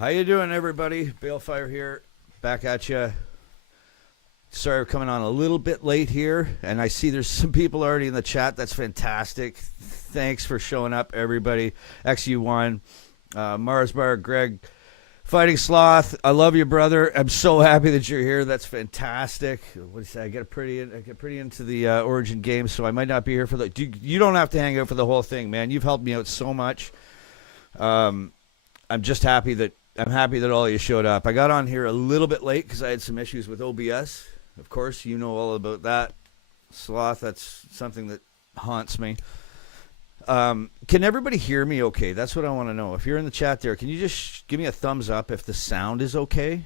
How you doing, everybody? Balefire here, back at you. Sorry, we're coming on a little bit late here, and I see there's some people already in the chat. That's fantastic. Thanks for showing up, everybody. XU1, Mars Bar, Greg, Fighting Sloth. I love you, brother. I'm so happy that you're here. That's fantastic. What do you say? I get pretty into the Origin game, so I might not be here for the. You don't have to hang out for the whole thing, man. You've helped me out so much. I'm just happy that. I'm happy that all of you showed up. I got on here a little bit late because I had some issues with OBS. Of course, you know all about that. Sloth, that's something that haunts me. Can everybody hear me okay? That's what I want to know. If you're in the chat there, can you just give me a thumbs up if the sound is okay?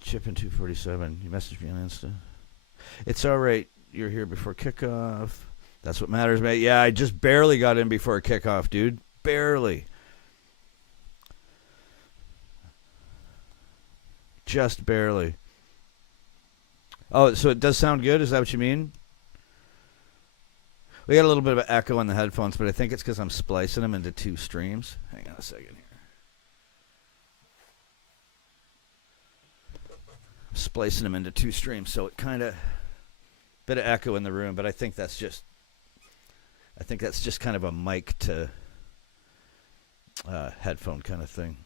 Chippin 247, you messaged me on Insta. It's all right. You're here before kickoff. That's what matters, mate. Yeah, I just barely got in before kickoff, dude. Barely. Just barely. Oh, so it does sound good? Is that what you mean? We got a little bit of an echo on the headphones, but I think it's because I'm splicing them into two streams. Hang on a second here. I'm splicing them into two streams, so it kind of... Bit of echo in the room, but I think that's just kind of a mic to headphone kind of thing.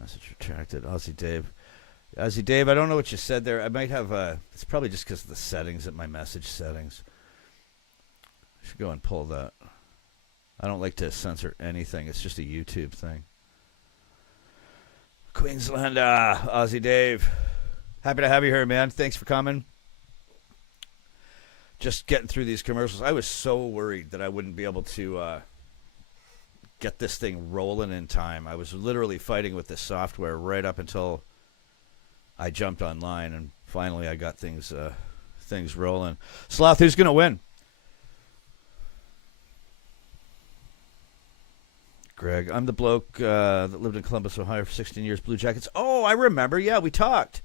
Message retracted. Aussie Dave. Aussie Dave, I don't know what you said there. I might have it's probably just because of the settings at my message settings. I should go and pull that. I don't like to censor anything. It's just a YouTube thing. Queensland, Aussie Dave. Happy to have you here, man. Thanks for coming. Just getting through these commercials. I was so worried that I wouldn't be able to get this thing rolling in time. I was literally fighting with this software right up until I jumped online, and finally I got things rolling. Sloth, who's going to win? Greg, I'm the bloke that lived in Columbus, Ohio for 16 years, Blue Jackets. Oh, I remember. Yeah, we talked.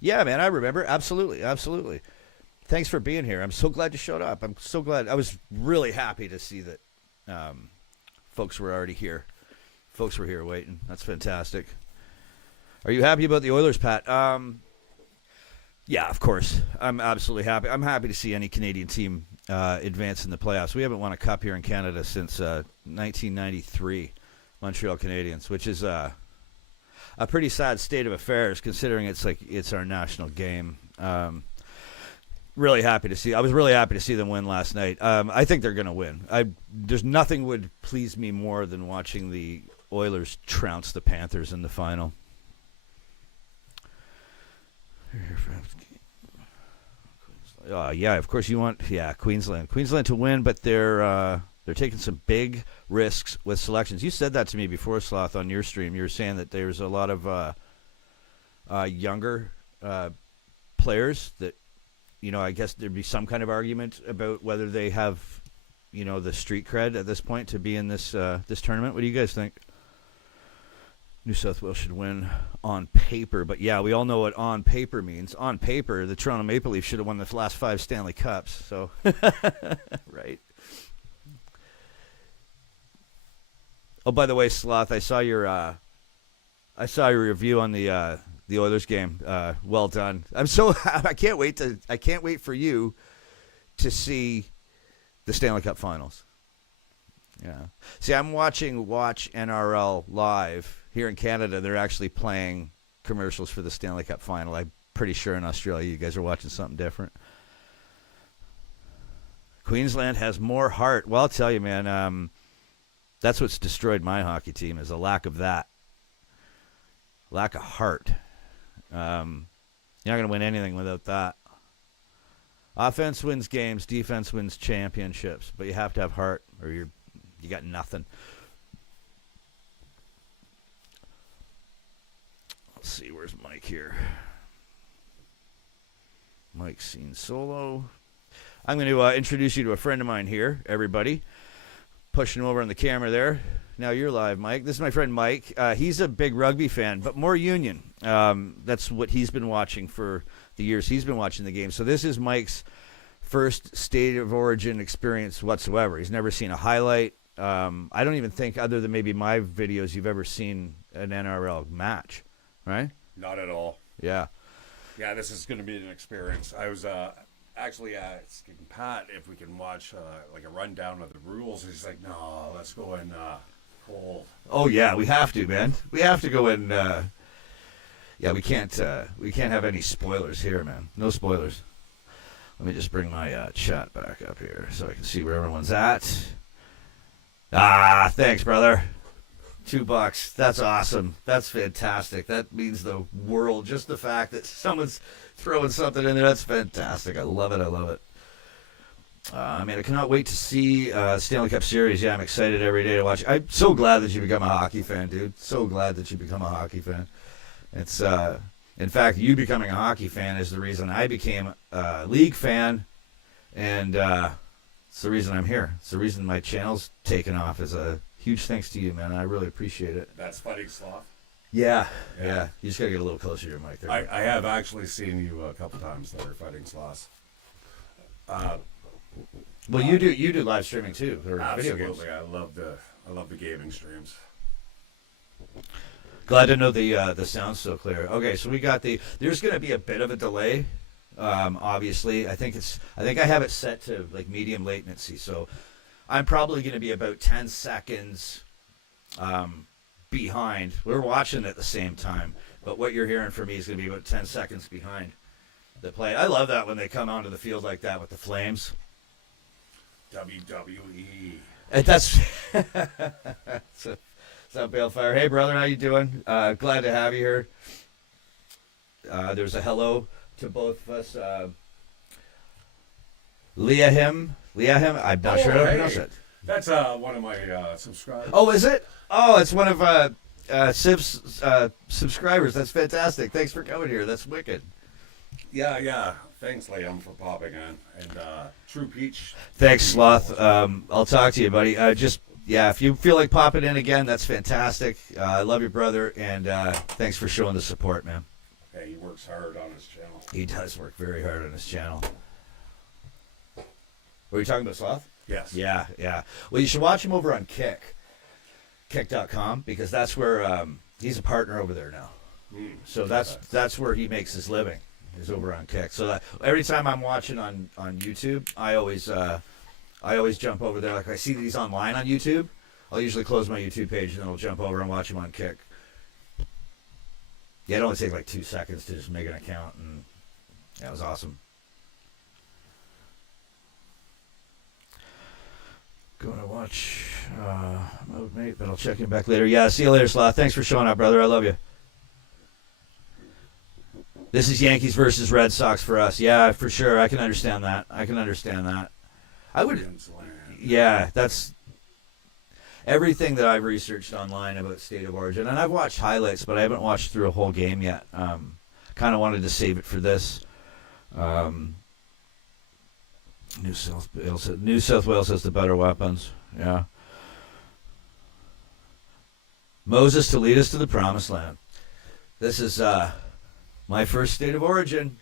Yeah, man, I remember. Absolutely, absolutely. Thanks for being here. I'm so glad you showed up. I'm so glad. I was really happy to see that folks were already here. Folks were here waiting. That's fantastic. Are you happy about the Oilers, Pat? Yeah, of course. I'm absolutely happy. I'm happy to see any Canadian team advance in the playoffs. We haven't won a cup here in Canada since 1993, Montreal Canadiens, which is a pretty sad state of affairs considering it's our national game. Really happy to see. I was really happy to see them win last night. I think they're going to win. There's nothing would please me more than watching the Oilers trounce the Panthers in the final. Yeah, of course you want Queensland to win, but they're taking some big risks with selections. You said that to me before, Sloth, on your stream. You were saying that there's a lot of younger players that, I guess there'd be some kind of argument about whether they have, the street cred at this point to be in this tournament. What do you guys think? New South Wales should win on paper, but yeah, we all know what on paper means. On paper, the Toronto Maple Leafs should have won the last 5 Stanley Cups. So, right. Oh, by the way, Sloth, I saw your review on the Oilers game. Well done. I can't wait for you to see the Stanley Cup Finals. Yeah. See, I'm watching Watch NRL live here in Canada. They're actually playing commercials for the Stanley Cup Final. I'm pretty sure in Australia you guys are watching something different. Queensland has more heart. Well, I'll tell you, man. That's what's destroyed my hockey team is a lack of that. Lack of heart. You're not going to win anything without that. Offense wins games, defense wins championships, but you have to have heart or you got nothing. Let's see, where's Mike here? Mike's seen solo. I'm going to introduce you to a friend of mine here, everybody. Pushing over on the camera there. Now you're live, Mike. This is my friend Mike. He's a big rugby fan, but more Union. That's what he's been watching for the years he's been watching the game. So this is Mike's first state of origin experience whatsoever. He's never seen a highlight. I don't even think, other than maybe my videos, you've ever seen an NRL match, right? Not at all. Yeah. Yeah, this is going to be an experience. I was actually asking Pat if we can watch like a rundown of the rules. He's like, no, let's go in cold. Oh yeah, we have to, man. We have to go in. Yeah, we can't have any spoilers here, man. No spoilers. Let me just bring my chat back up here so I can see where everyone's at. Ah, thanks, brother. $2. That's awesome. That's fantastic. That means the world. Just the fact that someone's throwing something in there, that's fantastic. I love it. I love it. I cannot wait to see Stanley Cup Series. Yeah, I'm excited every day to watch. I'm so glad that you become a hockey fan, dude. So glad that you become a hockey fan. It's in fact, you becoming a hockey fan is the reason I became a league fan, and it's the reason I'm here. It's the reason my channel's taken off. Is a huge thanks to you, man. I really appreciate it. That's Fighting Sloth? Yeah. You just got to get a little closer to your mic there. I have actually seen you a couple times there, Fighting Sloth. Well, you do live streaming too, or video games. Absolutely. I love the gaming streams. Glad to know the sound's so clear. Okay, so we got there's going to be a bit of a delay. Obviously, I think I have it set to like medium latency, so I'm probably going to be about 10 seconds behind. We're watching at the same time, but what you're hearing from me is going to be about 10 seconds behind the play. I love that when they come onto the field like that with the flames. WWE. And that's what's up, Balefire? Hey, brother, how you doing? Glad to have you here. There's a hello to both of us. Leahim. I'm not sure how to pronounce it. That's one of my subscribers. Oh, is it? Oh, it's one of Sip's subscribers. That's fantastic. Thanks for coming here. That's wicked. Yeah. Thanks, Liam, for popping in. And True Peach. Thanks, Sloth. I'll talk to you, buddy. If you feel like popping in again, that's fantastic. I love your brother, and thanks for showing the support, man. Hey, he works hard on his channel. He does work very hard on his channel. Were you talking about Sloth? Yes. Yeah. Well, you should watch him over on Kick.com, because that's where he's a partner over there now. So that's where he makes his living, is over on Kick. So every time I'm watching on YouTube, I always jump over there. Like I see that he's online on YouTube, I'll usually close my YouTube page and then I'll jump over and watch him on Kick. Yeah, it only takes like 2 seconds to just make an account, and that was awesome. Going to watch Mode Mate, but I'll check in back later. Yeah, see you later, Sloth. Thanks for showing up, brother. I love you. This is Yankees versus Red Sox for us. Yeah, for sure. I can understand that. I would. Yeah, that's everything that I've researched online about State of Origin, and I've watched highlights, but I haven't watched through a whole game yet. Kind of wanted to save it for this. New South Wales has the better weapons. Yeah. Moses to lead us to the promised land. This is my first State of Origin.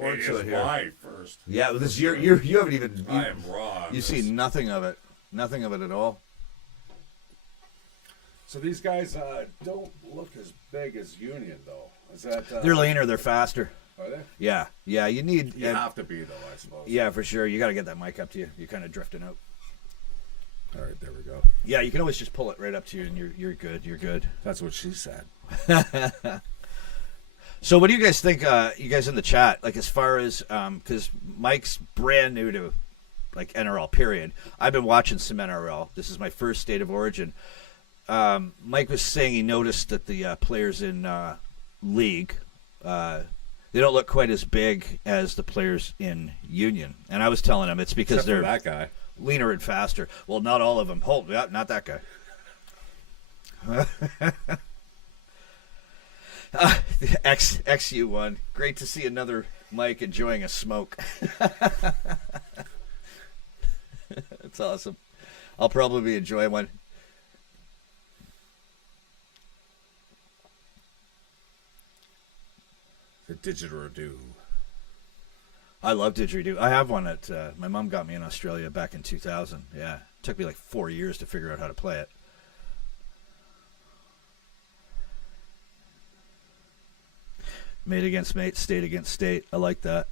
It is my first. Yeah, this you haven't even. I am raw. You've seen nothing of it. Nothing of it at all. So these guys don't look as big as Union, though. Is that? They're leaner. They're faster. Are they? Yeah. You need. You have to be, though, I suppose. Yeah, for sure. You got to get that mic up to you. You're kind of drifting out. All right, there we go. Yeah, you can always just pull it right up to you, and you're good. You're good. That's what she said. So, what do you guys think? You guys in the chat, like as far as because Mike's brand new to like NRL. Period. I've been watching some NRL. This is my first State of Origin. Mike was saying he noticed that the players in league they don't look quite as big as the players in Union, and I was telling him it's because they're that guy leaner and faster. Well, not all of them. Hold, yeah, not that guy. XU1. Great to see another Mike enjoying a smoke. That's awesome. I'll probably enjoy one. The didgeridoo. I love didgeridoo. I have one that my mom got me in Australia back in 2000. Yeah, it took me like 4 years to figure out how to play it. Mate against mate, state against state. I like that.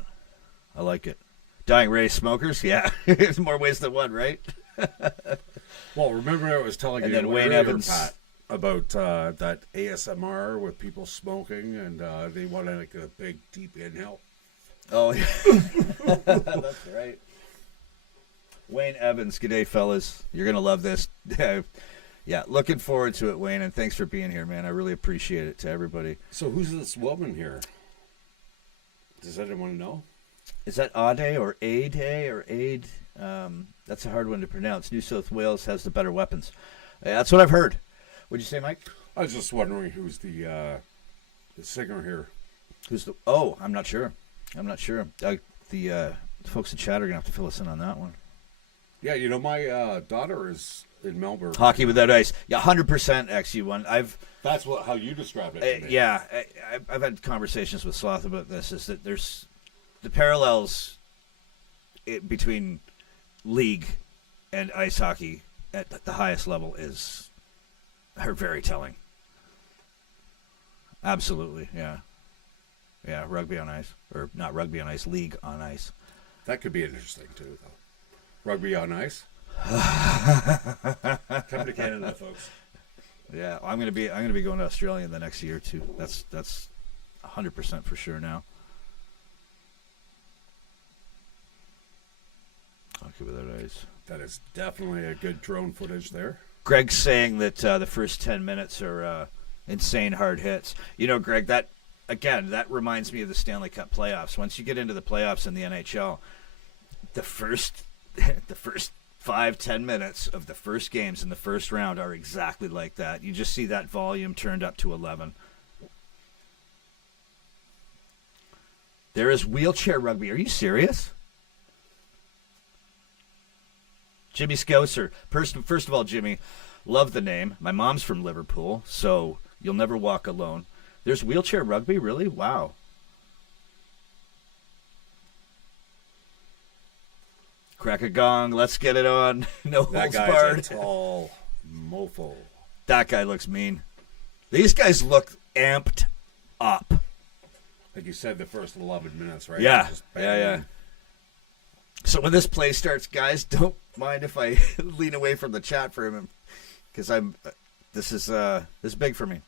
I like it. Dying race smokers? Yeah. There's more ways than one, right? Well, remember I was telling And you then Wayne earlier, Evans. Pat, about that ASMR with people smoking and they want like a big deep inhale. Oh, yeah. That's right. Wayne Evans. G'day, fellas. You're going to love this. Yeah, looking forward to it, Wayne, and thanks for being here, man. I really appreciate it to everybody. So who's this woman here? Does anyone know? Is that Ade or Ade or Ade? That's a hard one to pronounce. New South Wales has the better weapons. That's what I've heard. What'd you say, Mike? I was just wondering who's the singer here. Who's the? Oh, I'm not sure. The folks in chat are gonna have to fill us in on that one. Yeah, you know, my daughter is in Melbourne. Hockey without ice. Yeah, 100% XU1. That's how you described it to me. Yeah, I've had conversations with Sloth about this. Is that there's the parallels between league and ice hockey at the highest level are very telling. Absolutely, yeah. Yeah, rugby on ice. Or not rugby on ice, league on ice. That could be interesting, too, though. Rugby on ice. Come to Canada, folks. Yeah, I'm gonna be going to Australia in the next year, too. That's 100% for sure now. Hockey without ice. That is definitely a good drone footage there. Greg's saying that the first 10 minutes are insane hard hits. You know, Greg, that reminds me of the Stanley Cup playoffs. Once you get into the playoffs in the NHL, the first 5-10 minutes of the first games in the first round are exactly like that. You just see that volume turned up to 11. There is wheelchair rugby. Are you serious? Jimmy Scouser. First of all, Jimmy, love the name. My mom's from Liverpool, so you'll never walk alone. There's wheelchair rugby, really? Wow. Crack a gong. Let's get it on. No That holds barred. guy's a tall mofo. That guy looks mean. These guys look amped up. Like you said, the first 11 minutes, right? Yeah. Just Yeah. banging. So when this play starts, guys, don't mind if I lean away from the chat for him, because this is big for me.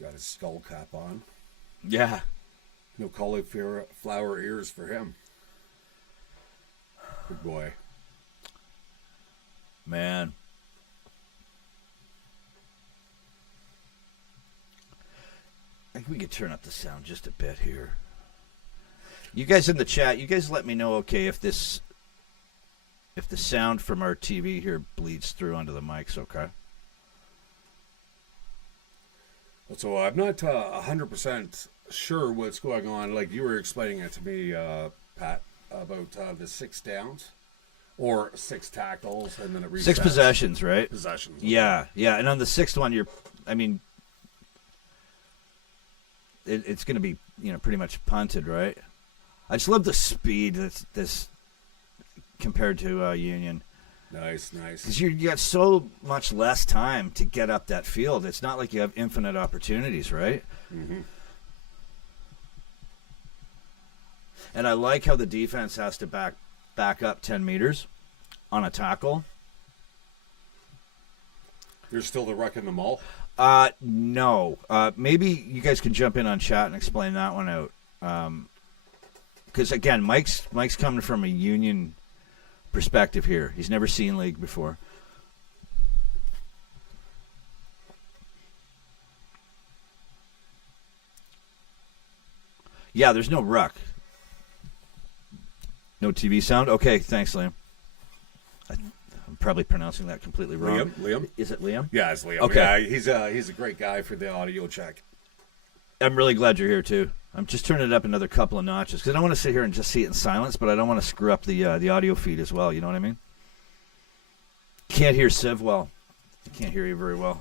Got his skull cap on. Yeah. No cauliflower ears for him. Good boy. Man. I think we could turn up the sound just a bit here. You guys in the chat, you guys let me know, okay, if the sound from our TV here bleeds through onto the mics, okay? So I'm not 100% sure what's going on. Like you were explaining it to me, Pat, about the 6 downs or 6 tackles and then it resets. 6 possessions, right? Possessions. Yeah. And on the 6th one, it's going to be, pretty much punted, right? I just love the speed that's this compared to Union. Nice. Because you got so much less time to get up that field. It's not like you have infinite opportunities, right? Mm-hmm. And I like how the defense has to back up 10 meters on a tackle. You're still the wreck in the mall? No. Maybe you guys can jump in on chat and explain that one out. Because, again, Mike's coming from a Union perspective here. He's never seen league before. Yeah, there's no ruck. No TV sound? Okay, thanks, Liam. I'm probably pronouncing that completely wrong. Liam? Is it Liam? Yeah, it's Liam. Okay. Yeah, he's a great guy for the audio check. I'm really glad you're here, too. I'm just turning it up another couple of notches because I don't want to sit here and just see it in silence, but I don't want to screw up the audio feed as well. You know what I mean? can't hear Civ well. I can't hear you very well.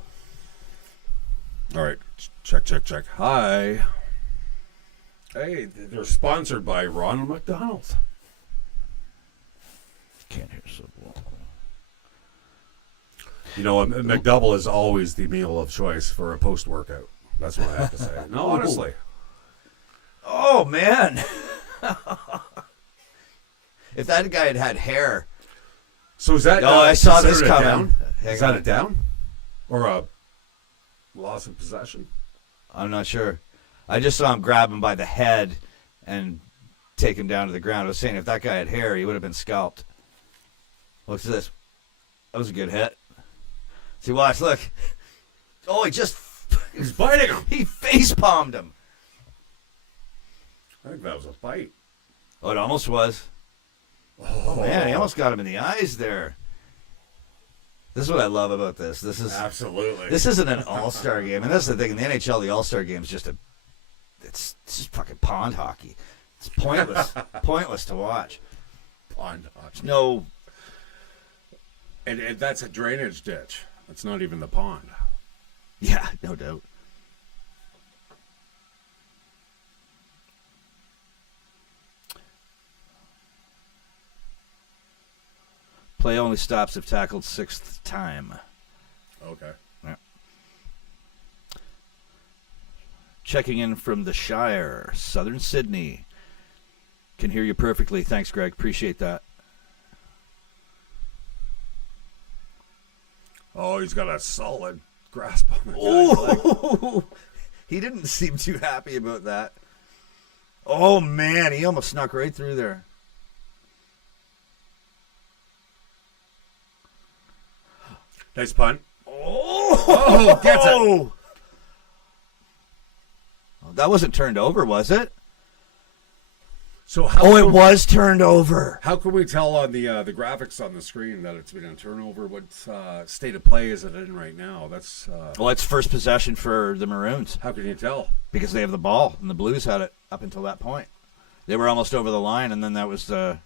All right, check. Hi. Hey, they're sponsored by Ronald McDonald's. Can't hear Civ well. You know, a McDouble is always the meal of choice for a post-workout. That's what I have to say. No, honestly. Oh, man. If that guy had hair. So is that... I saw this coming. Down? Is that a down? Or a loss of possession? I'm not sure. I just saw him grab him by the head and take him down to the ground. I was saying if that guy had hair, he would have been scalped. Look at this. That was a good hit. See, watch, look. Oh, he's biting him. He face palmed him. I think that was a bite. Oh, it almost was. Oh, man, he almost got him in the eyes there. This is what I love about this. Absolutely. This isn't an all-star game, and that's the thing. In the NHL, the all-star game is just it's just fucking pond hockey. It's pointless, pointless to watch. Pond hockey. No, and that's a drainage ditch. It's not even the pond. yeah, no doubt. Play only stops if tackled sixth time. Okay. Yeah. Checking in from the Shire, Southern Sydney. Can hear you perfectly. Thanks, Greg. Appreciate that. Oh, he's got a solid grasp on the guy's leg. Oh, he didn't seem too happy about that. Oh, man, he almost snuck right through there. Nice punt. Oh, gets it. Oh, that wasn't turned over, was it? So It was turned over. How can we tell on the graphics on the screen that it's been a turnover? What state of play is it in right now? That's Well, it's first possession for the Maroons how can you tell? because they have the ball, and the Blues had it up until that point. They were almost over the line, and then that was the...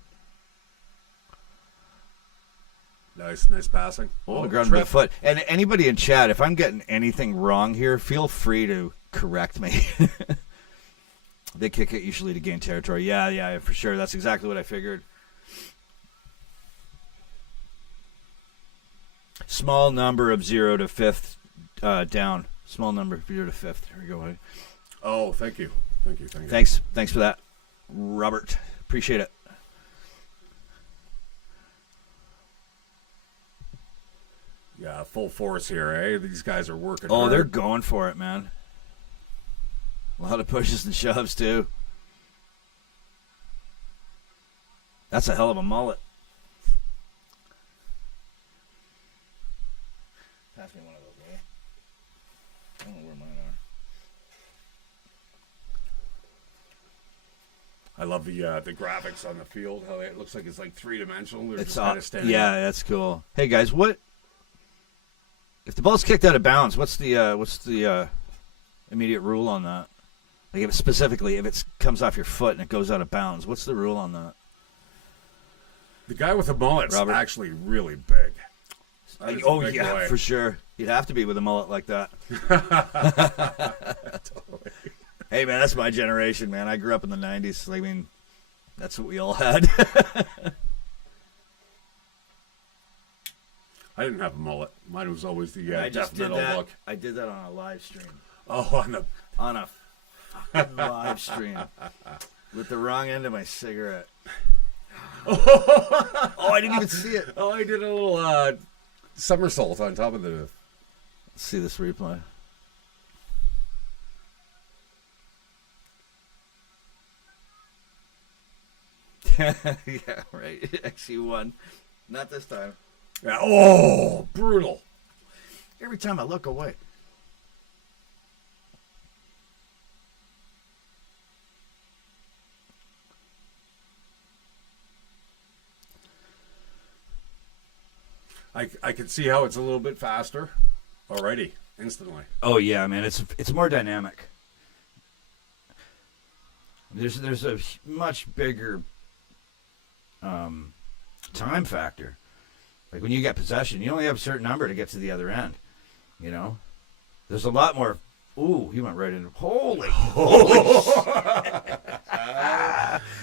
Nice passing. Oh, ground with foot. And anybody in chat, if I'm getting anything wrong here, feel free to correct me. They kick it usually to gain territory. Yeah, for sure. That's exactly what I figured. Small number of 0 to 5th down. Small number of 0 to 5th. Here we go. Oh, thank you. Thanks for that, Robert. Appreciate it. Yeah, full force here, eh? These guys are working. Oh, hard. they're going for it, man. A lot of pushes and shoves, too. That's a hell of a mullet. Pass me one of those, will you? I don't know where mine are. I love the graphics on the field. How it looks like it's like three-dimensional. They're It's just kind of standing. yeah, that's cool. Hey guys, what if the ball's kicked out of bounds? What's the immediate rule on that? Like if it comes off your foot and it goes out of bounds, what's the rule on that? The guy with the mullet's Robert? actually really big. That is a Oh big yeah, boy. for sure. You'd have to be with a mullet like that. Totally. Hey man, that's my generation, man. I grew up in the '90s. I mean, that's what we all had. I didn't have a mullet. Mine was always the I just death did metal that. look. I did that on a live stream. Oh, On a fucking live stream with the wrong end of my cigarette. Oh, I didn't even see it. Oh, I did a little somersault on top of the... Let's see this replay. Yeah, right. Actually won. Not this time. Yeah. Oh, brutal. Every time I look away. I can see how it's a little bit faster already, instantly. Oh yeah, man, it's more dynamic. There's a much bigger time factor. Like when you get possession, you only have a certain number to get to the other end. You know, there's a lot more. Ooh, he went right in. Holy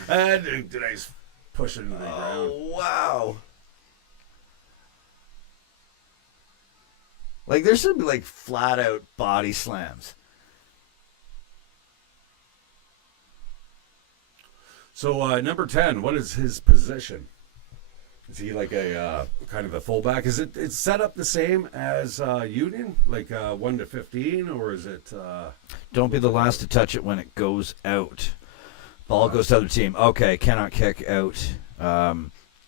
And today's pushing into the ground. Oh, wow. Like, there's some, like, flat-out body slams. So, number 10, what is his position? Is he like a kind of a fullback? Is it's set up the same as Union, like 1 to 15, or is it? Don't be the last to touch it when it goes out. Ball goes to other team. Okay, cannot kick out,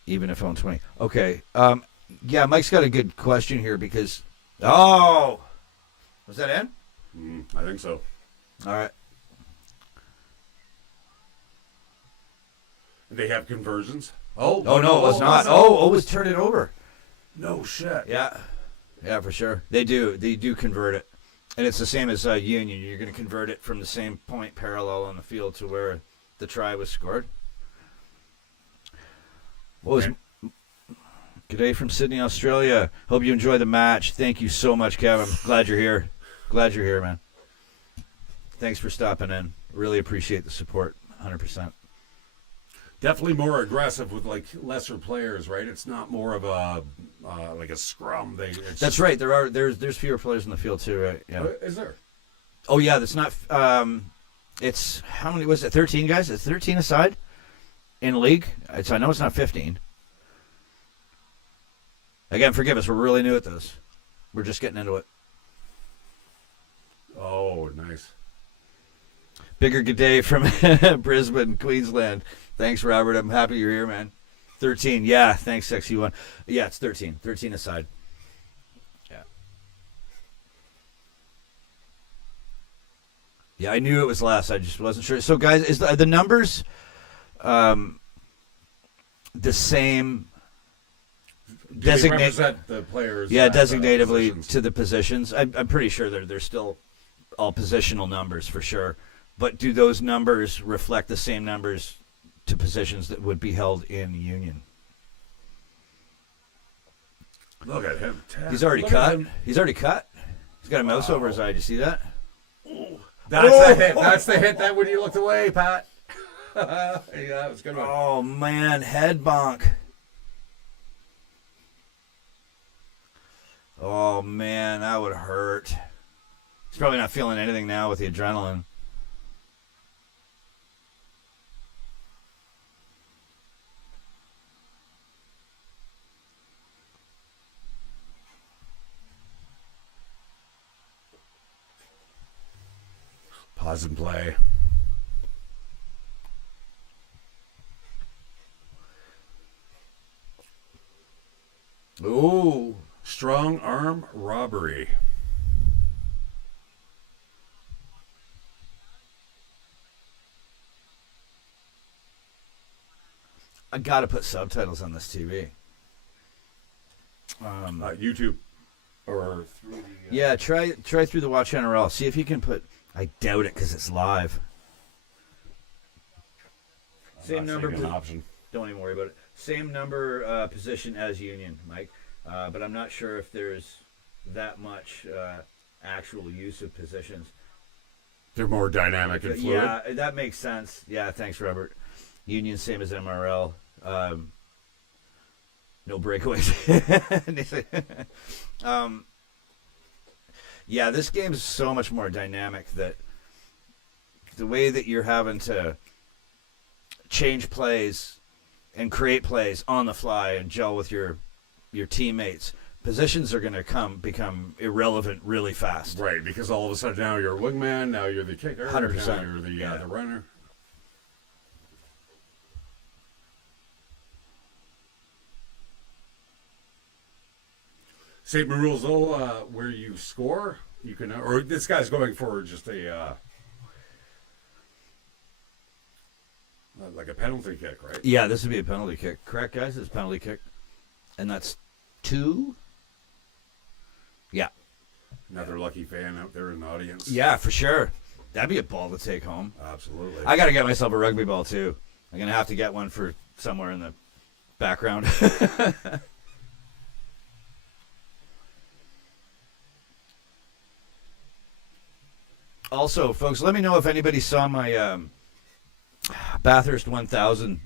even if on 20. Okay, yeah, Mike's got a good question here because. Oh, was that in? I think so. All right. They have conversions. Oh no, it was not. Oh, it was turn it over. No shit. Yeah, for sure. They do convert it, and it's the same as Union. You're going to convert it from the same point parallel on the field to where the try was scored. What was? G'day from Sydney, Australia. Hope you enjoy the match. Thank you so much, Kevin. Glad you're here. Glad you're here, man. Thanks for stopping in. Really appreciate the support. 100%. Definitely more aggressive with like lesser players, right? It's not more of a like a scrum. That's right. There's fewer players in the field too, right? Yeah. Is there? Oh yeah, that's not. It's how many was it? 13 guys. It's 13 aside in the league. I know it's not 15. Again, forgive us. We're really new at this. We're just getting into it. Oh, nice. Bigger good day from Brisbane, Queensland. Thanks, Robert. I'm happy you're here, man. 13. Yeah, thanks, Sexy One. Yeah, it's 13. 13 aside. Yeah. Yeah, I knew it was less. I just wasn't sure. So, guys, is the numbers the same? Represent the players. Yeah, designatively to the positions. I'm pretty sure they're still all positional numbers for sure. But do those numbers reflect the same numbers to positions that would be held in Union? Look at him. He's already cut. He's already cut. He's got a mouse over his eye. Did you see that? That's the hit. That's the hit that when you looked away, Pat. Yeah, that was a good one. Oh, man. Head bonk. Oh, man. That would hurt. He's probably not feeling anything now with the adrenaline. Pause and play. Ooh. Strong arm robbery. I got to put subtitles on this TV. YouTube or through the. Yeah, try through the Watch NRL. See if you can put. I doubt it because it's live. Same number. An option. Don't even worry about it. Same number position as Union, Mike. But I'm not sure if there's that much actual use of positions. They're more dynamic and fluid. Yeah, that makes sense. Yeah, thanks, Robert. Union, same as MRL. No breakaways. Yeah, this game is so much more dynamic that the way that you're having to change plays and create plays on the fly and gel with your teammates, positions are going to become irrelevant really fast. Right, because all of a sudden now you're a wingman, now you're the kicker, 100%. now you're the runner. Same rules though, where you score, you can, or this guy's going for just a like a penalty kick, right? Yeah, this would be a penalty kick. Correct, guys? It's a penalty kick. And that's 2. Yeah. Another lucky fan out there in the audience. Yeah, for sure. That'd be a ball to take home. Absolutely. I got to get myself a rugby ball, too. I'm going to have to get one for somewhere in the background. Also, folks, let me know if anybody saw my Bathurst 1000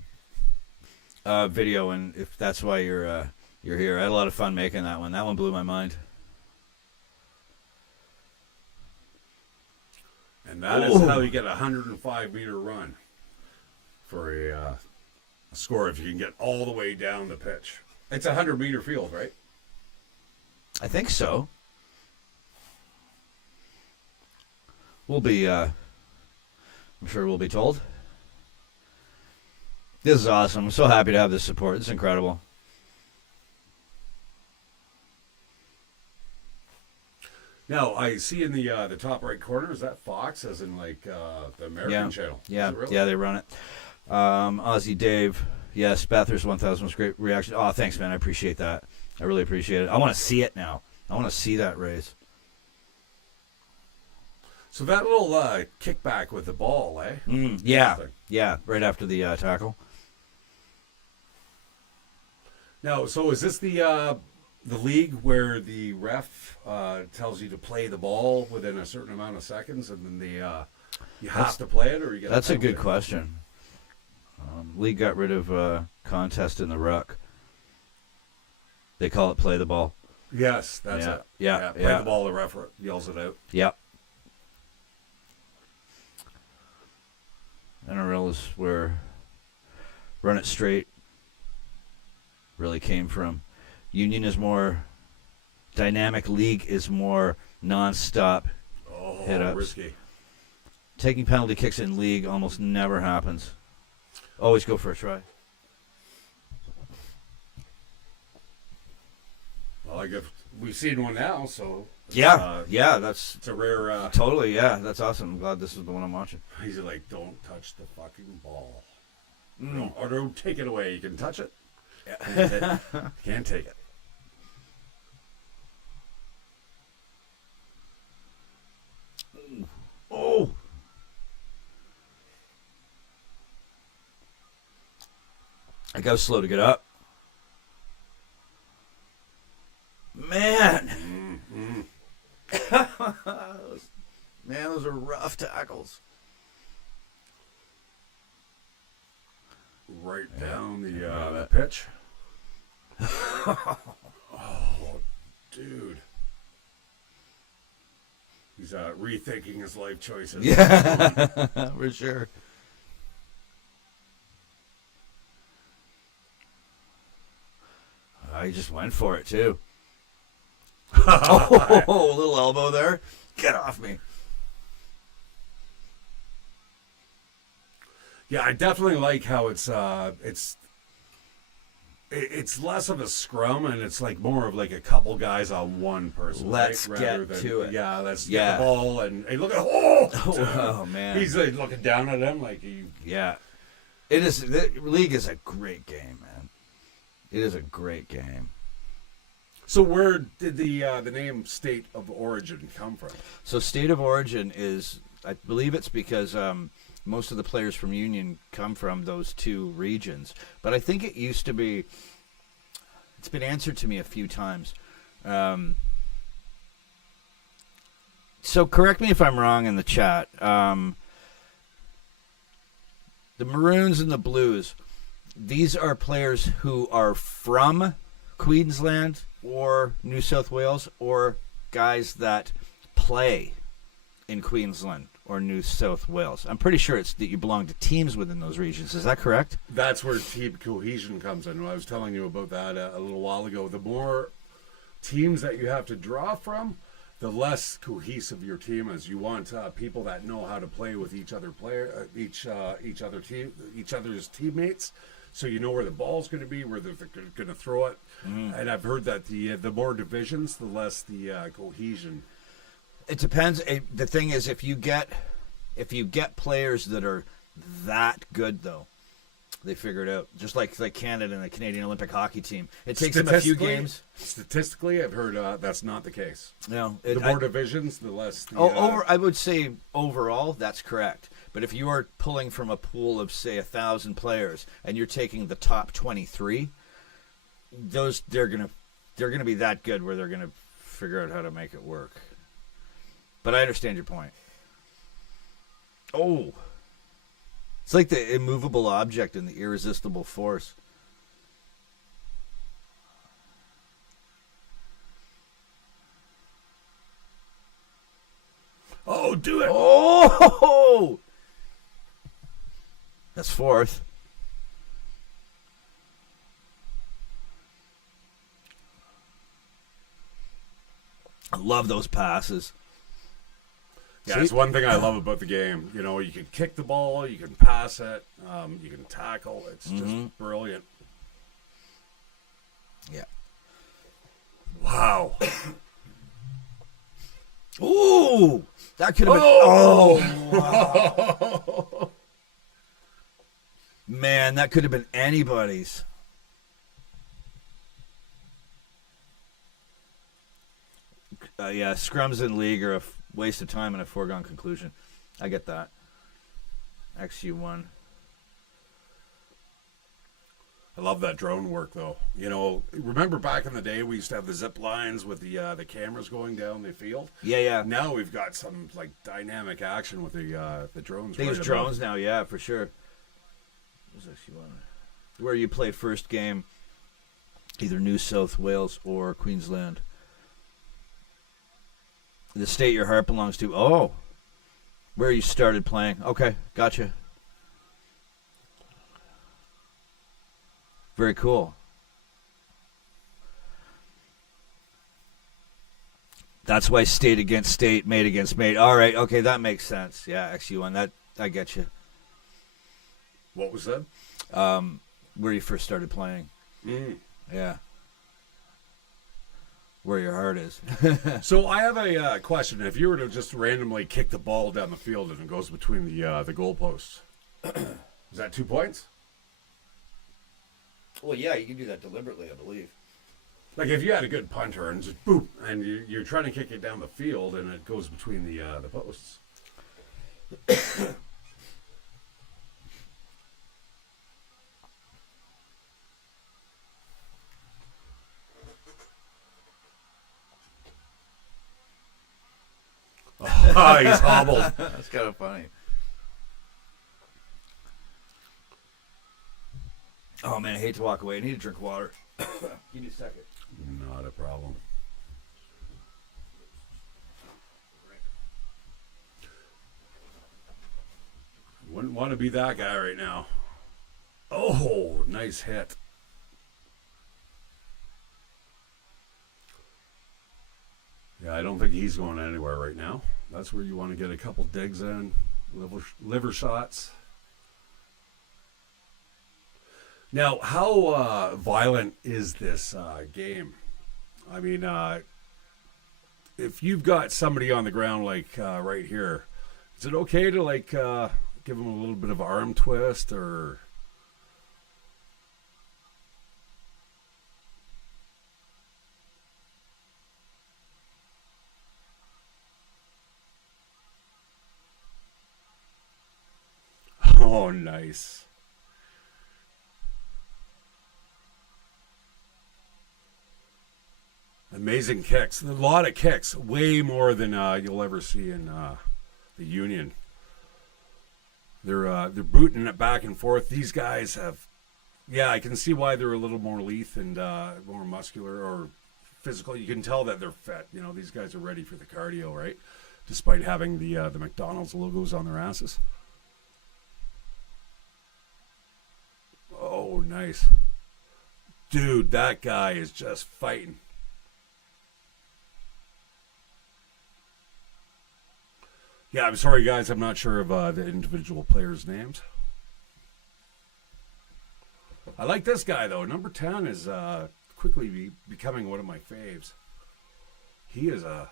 video, and if that's why you're here. I had a lot of fun making that one. That one blew my mind. And that is how you get a 105-meter run for a score if you can get all the way down the pitch. It's a 100-meter field, right? I think so. We'll be, I'm sure we'll be told. This is awesome. I'm so happy to have this support. It's incredible. Now, I see in the top right corner, is that Fox, as in like the American channel? Yeah, Is it really? yeah, they run it. Aussie Dave, yes, Bathurst 1000 was a great reaction. Oh, thanks, man. I appreciate that. I really appreciate it. I want to see it now. I want to see that race. So that little kickback with the ball, eh? Yeah, right after the tackle. Now, so is this the league where the ref tells you to play the ball within a certain amount of seconds, and then you have to play it, or you get? That's a good question. League got rid of contest in the ruck. They call it play the ball. Yes, that's it. Yeah, play the ball. The ref yells it out. Yep. NRL is where Run It Straight really came from. Union is more dynamic. League is more non-stop hit-ups. Risky. Taking penalty kicks in league almost never happens. Always go for a try. Well, I guess we've seen one now, so that's it's a rare. totally, that's awesome. I'm glad this is the one I'm watching. He's like, don't touch the fucking ball, or don't take it away. You can touch it. Yeah. Can't take it. Oh. I got slow to get up. Man. Man, those are rough tackles. Right down the pitch. Oh, dude. He's rethinking his life choices. Yeah, for sure. He just went for it, too. Oh, little elbow there. Get off me. Yeah, I definitely like how it's less of a scrum, and it's like more of like a couple guys on one person. Let's right? get to it. Yeah, let's get the ball and hey, look at oh man, he's like looking down at him like yeah. It is. The league is a great game, man. It is a great game. So where did the name State of Origin come from? So State of Origin is, I believe it's because most of the players from Union come from those two regions. But I think it used to be, it's been answered to me a few times. So correct me if I'm wrong in the chat. The Maroons and the Blues, these are players who are from Queensland or New South Wales, or guys that play in Queensland or New South Wales. I'm pretty sure it's that you belong to teams within those regions. Is that correct? That's where team cohesion comes in. I was telling you about that a little while ago. The more teams that you have to draw from, the less cohesive your team is. You want people that know how to play with each other's teammates, so you know where the ball's going to be, where they're going to throw it. And I've heard that the more divisions, the less the cohesion. It depends. The thing is, if you get players that are that good, though, they figure it out. Just like Canada and the Canadian Olympic hockey team, it takes them a few games. Statistically, I've heard that's not the case. No, the more divisions, the less. I would say overall, that's correct. But if you are pulling from a pool of say 1,000 players and you're taking the top 23, they're gonna be that good where they're gonna figure out how to make it work. But I understand your point. Oh. It's like the immovable object and the irresistible force. Oh, do it. Oh! That's fourth. I love those passes. Yeah, it's one thing I love about the game. You know, you can kick the ball, you can pass it, you can tackle. It's just brilliant. Yeah. Wow. Ooh! That could have been... Oh! Man, that could have been anybody's. Yeah, scrums in league are a waste of time and a foregone conclusion. I get that. XU1. I love that drone work, though. You know, remember back in the day we used to have the zip lines with the cameras going down the field? Yeah, yeah. Now we've got some like dynamic action with the drones. They use drones now, yeah, for sure. What's XU1? Where you play first game, either New South Wales or Queensland. The state your heart belongs to. Oh, where you started playing. Okay, gotcha. Very cool. That's why state against state, mate against mate. All right, okay, that makes sense. Yeah, XU1, that I get you. What was that? Where you first started playing. Yeah. Where your heart is. So I have a question. If you were to just randomly kick the ball down the field and it goes between the goalposts, is that 2 points? Well, yeah, you can do that deliberately, I believe. Like if you had a good punter and just boop, and you're trying to kick it down the field and it goes between the posts. Oh, he's hobbled. That's kind of funny. Oh, man, I hate to walk away. I need to drink water. Give me a second. Not a problem. Wouldn't want to be that guy right now. Oh, nice hit. Yeah, I don't think he's going anywhere right now. That's where you want to get a couple digs in, liver shots. Now, how violent is this game? I mean, if you've got somebody on the ground like right here, is it okay to like give them a little bit of arm twist or? Oh, nice. Amazing kicks. A lot of kicks. Way more than you'll ever see in the Union. They're booting it back and forth. These guys have, yeah, I can see why they're a little more lithe and more muscular or physical. You can tell that they're fit. You know, these guys are ready for the cardio, right? Despite having the McDonald's logos on their asses. Oh, nice. Dude, that guy is just fighting. Yeah, I'm sorry, guys. I'm not sure of the individual players' names. I like this guy, though. Number 10 is quickly becoming one of my faves. He's a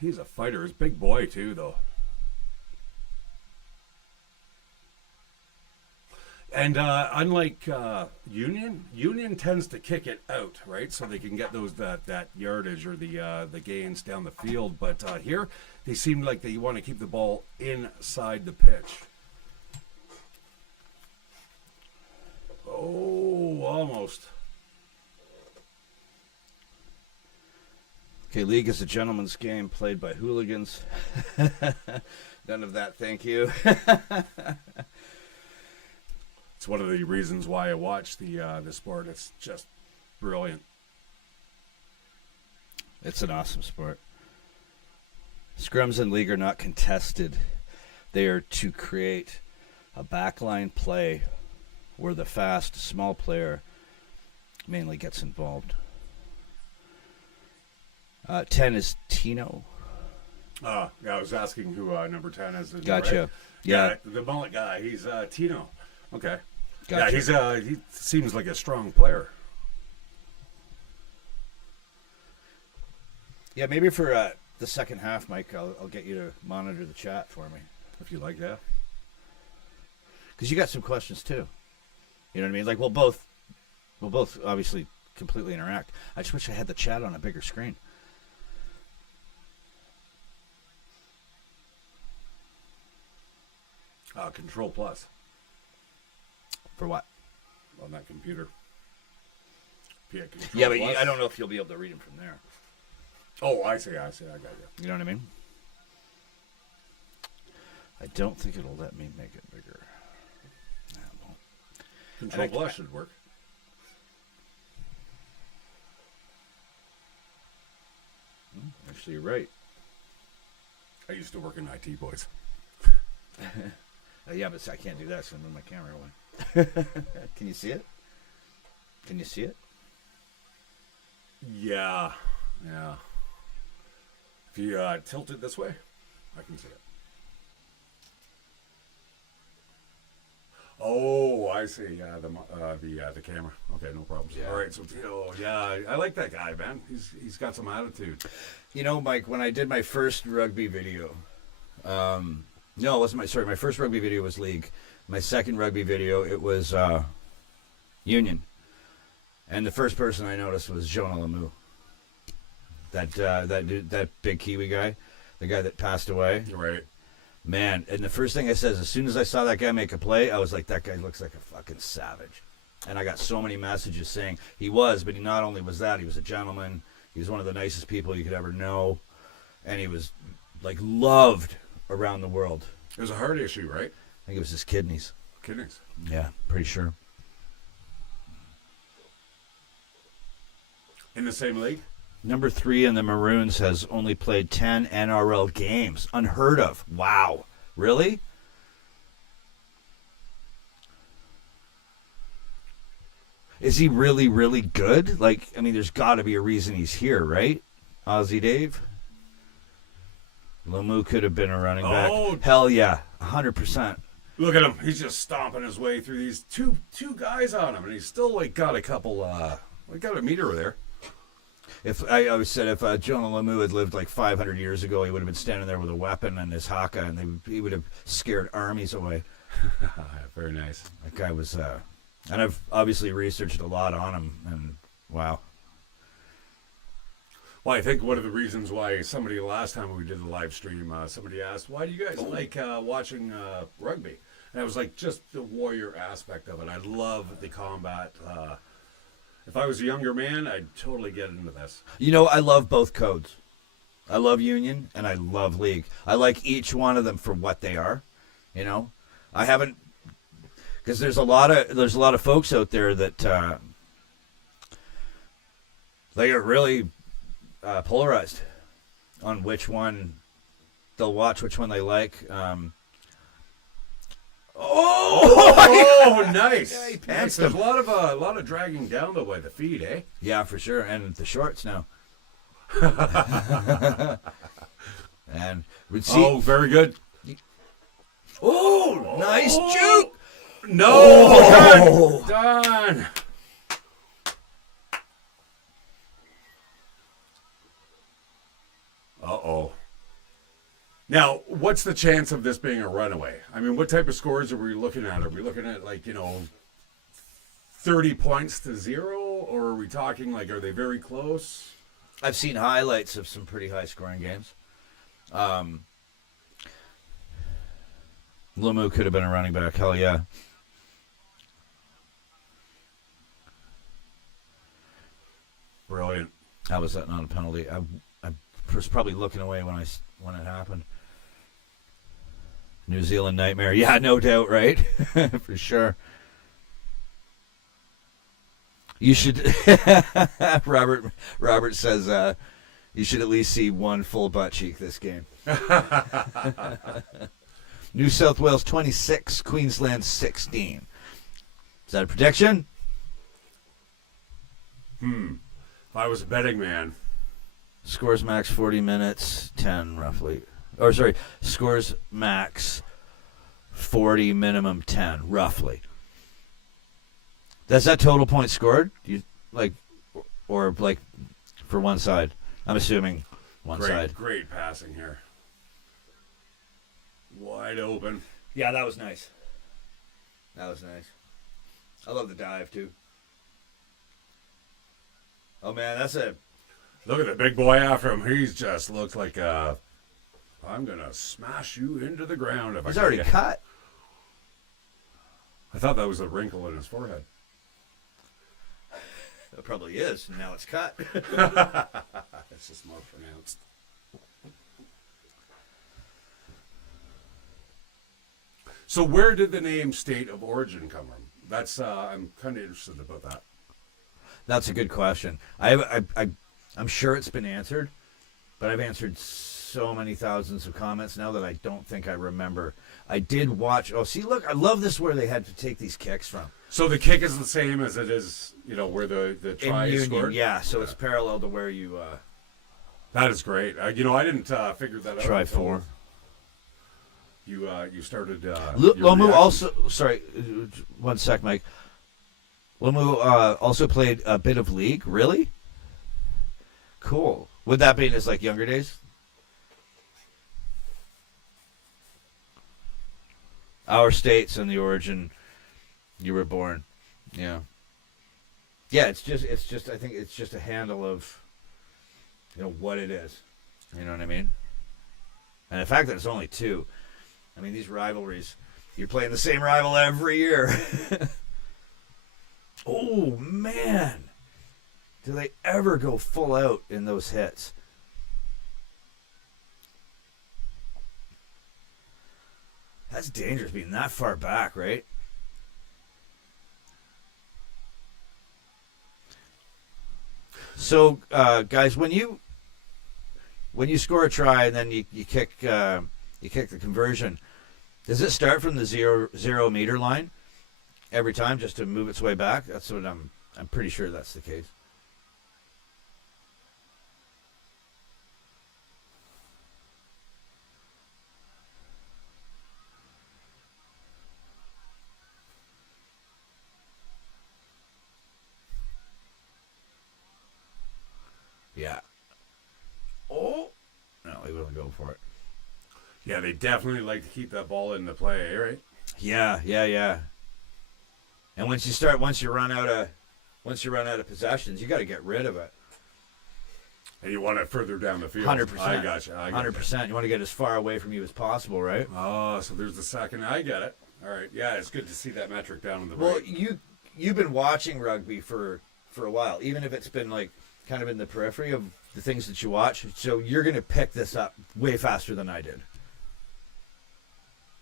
fighter. He's a big boy, too, though. And unlike Union tends to kick it out, right? So they can get that yardage or the gains down the field. But here, they seem like they want to keep the ball inside the pitch. Oh, almost. Okay, league is a gentleman's game played by hooligans. None of that, thank you. It's one of the reasons why I watch the sport. It's just brilliant. It's an awesome sport. Scrums in league are not contested. They are to create a backline play where the fast, small player mainly gets involved. 10 is Tino. Yeah, I was asking who number 10 is. Gotcha. Right? Yeah. The mullet guy. He's Tino. Okay. Gotcha. Yeah, he seems like a strong player. Yeah, maybe for the second half, Mike, I'll get you to monitor the chat for me. If you like that. Because you got some questions too. You know what I mean? Like we'll both obviously completely interact. I just wish I had the chat on a bigger screen. Control plus For what? on that computer. Control Yeah, but plus. I don't know if you'll be able to read them from there. Oh, I see. I got you. You know what I mean? I don't think it'll let me make it bigger. Nah, it won't. Control plus should work. Actually, you're right. I used to work in IT, boys. Yeah, but I can't do that, so I'm moving my camera away. Can you see it? Can you see it? Yeah. If you tilt it this way, I can see it. Oh, I see. Yeah, the camera. Okay, no problems. Yeah. All right. So, yeah, I like that guy, man. He's got some attitude. You know, Mike, when I did my first rugby video, no, it wasn't my first rugby video was league. My second rugby video, it was union. And the first person I noticed was Jonah Lemieux. That dude, that big Kiwi guy, the guy that passed away. Right. Man, and the first thing I said, as soon as I saw that guy make a play, I was like, that guy looks like a fucking savage. And I got so many messages saying he was, but he not only was that, he was a gentleman. He was one of the nicest people you could ever know. And he was, like, loved around the world. It was a heart issue, right? I think it was his kidneys. Kidneys. Yeah, pretty sure. In the same league? Number 3 in the Maroons has only played 10 NRL games. Unheard of. Wow. Really? Is he really, really good? Like, I mean, there's got to be a reason he's here, right? Aussie Dave? Lemieux could have been a running back. Oh. Hell yeah. 100%. Look at him. He's just stomping his way through these two guys on him, and he's still, like, got a couple, got a meter there. If I always said if Jonah Lemieux had lived like 500 years ago, he would have been standing there with a weapon and his haka, and he would have scared armies away. Very nice. That guy was, and I've obviously researched a lot on him, and wow. Well, I think one of the reasons why somebody last time we did the live stream, somebody asked, why do you guys like watching rugby? And I was like, just the warrior aspect of it. I love the combat. If I was a younger man, I'd totally get into this. You know, I love both codes. I love Union and I love League. I like each one of them for what they are. You know, I haven't, because there's a lot of folks out there that they are really polarized on which one they'll watch, which one they like. Oh, nice! Yeah, he Nice. pantsed There's him. a lot of dragging down though by the feet, eh? Yeah, for sure. And the shorts now. And we'd see. Oh, very good. Oh, nice juke. No, Oh. done. Uh-oh. Now, what's the chance of this being a runaway? I mean, what type of scores are we looking at? Are we looking at, 30 points to 0? Or are we talking, are they very close? I've seen highlights of some pretty high-scoring games. Lemieux could have been a running back. Hell yeah. Brilliant. How was that not a penalty? I was probably looking away when it happened. New Zealand nightmare. Yeah, no doubt, right? For sure. You should. Robert says you should at least see one full butt cheek this game. New South Wales 26, Queensland 16. Is that a prediction? If I was a betting man. Scores max 40 minutes, 10 roughly. Or sorry, scores max 40, minimum 10 roughly. That's that total points scored? Or for one side? I'm assuming one side. Great passing here. Wide open. Yeah, that was nice. That was nice. I love the dive too. Oh man, that's a. Look at the big boy after him. He's just looks like I'm gonna smash you into the ground. If He's I already cut. I thought that was a wrinkle in his forehead. It probably is. Now it's cut. It's just more pronounced. So where did the name State of Origin come from? That's I'm kind of interested about that. That's a good question. I'm sure it's been answered, but I've answered so many thousands of comments now that I don't think I remember. I did watch. Oh, see, look, I love this where they had to take these kicks from. So the kick is the same as it is, where the try is scored? Yeah, so it's parallel to where you... that is great. I didn't figure that out. Try 4. You started... Lomu also... Sorry, one sec, Mike. Lomu also played a bit of league. Really? Cool. Would that be in his younger days? Our states and the origin you were born. Yeah. Yeah, it's just I think it's just a handle of what it is. You know what I mean? And the fact that it's only 2. I mean, these rivalries, you're playing the same rival every year. Oh man. Do they ever go full out in those hits? That's dangerous being that far back, right? So, guys, when you score a try and then you kick the conversion, does it start from the zero meter line every time just to move its way back? That's what I'm pretty sure that's the case. Yeah. Oh. No, he wouldn't go for it. Yeah, they definitely like to keep that ball in the play, right? Yeah. And once you run out of possessions, you got to get rid of it. And you want it further down the field. 100%. I gotcha. 100%. You want to get as far away from you as possible, right? Oh, so there's the second. I get it. All right. Yeah, it's good to see that metric down in the Well, right. you've been watching rugby for a while, even if it's been kind of in the periphery of the things that you watch. So you're going to pick this up way faster than I did.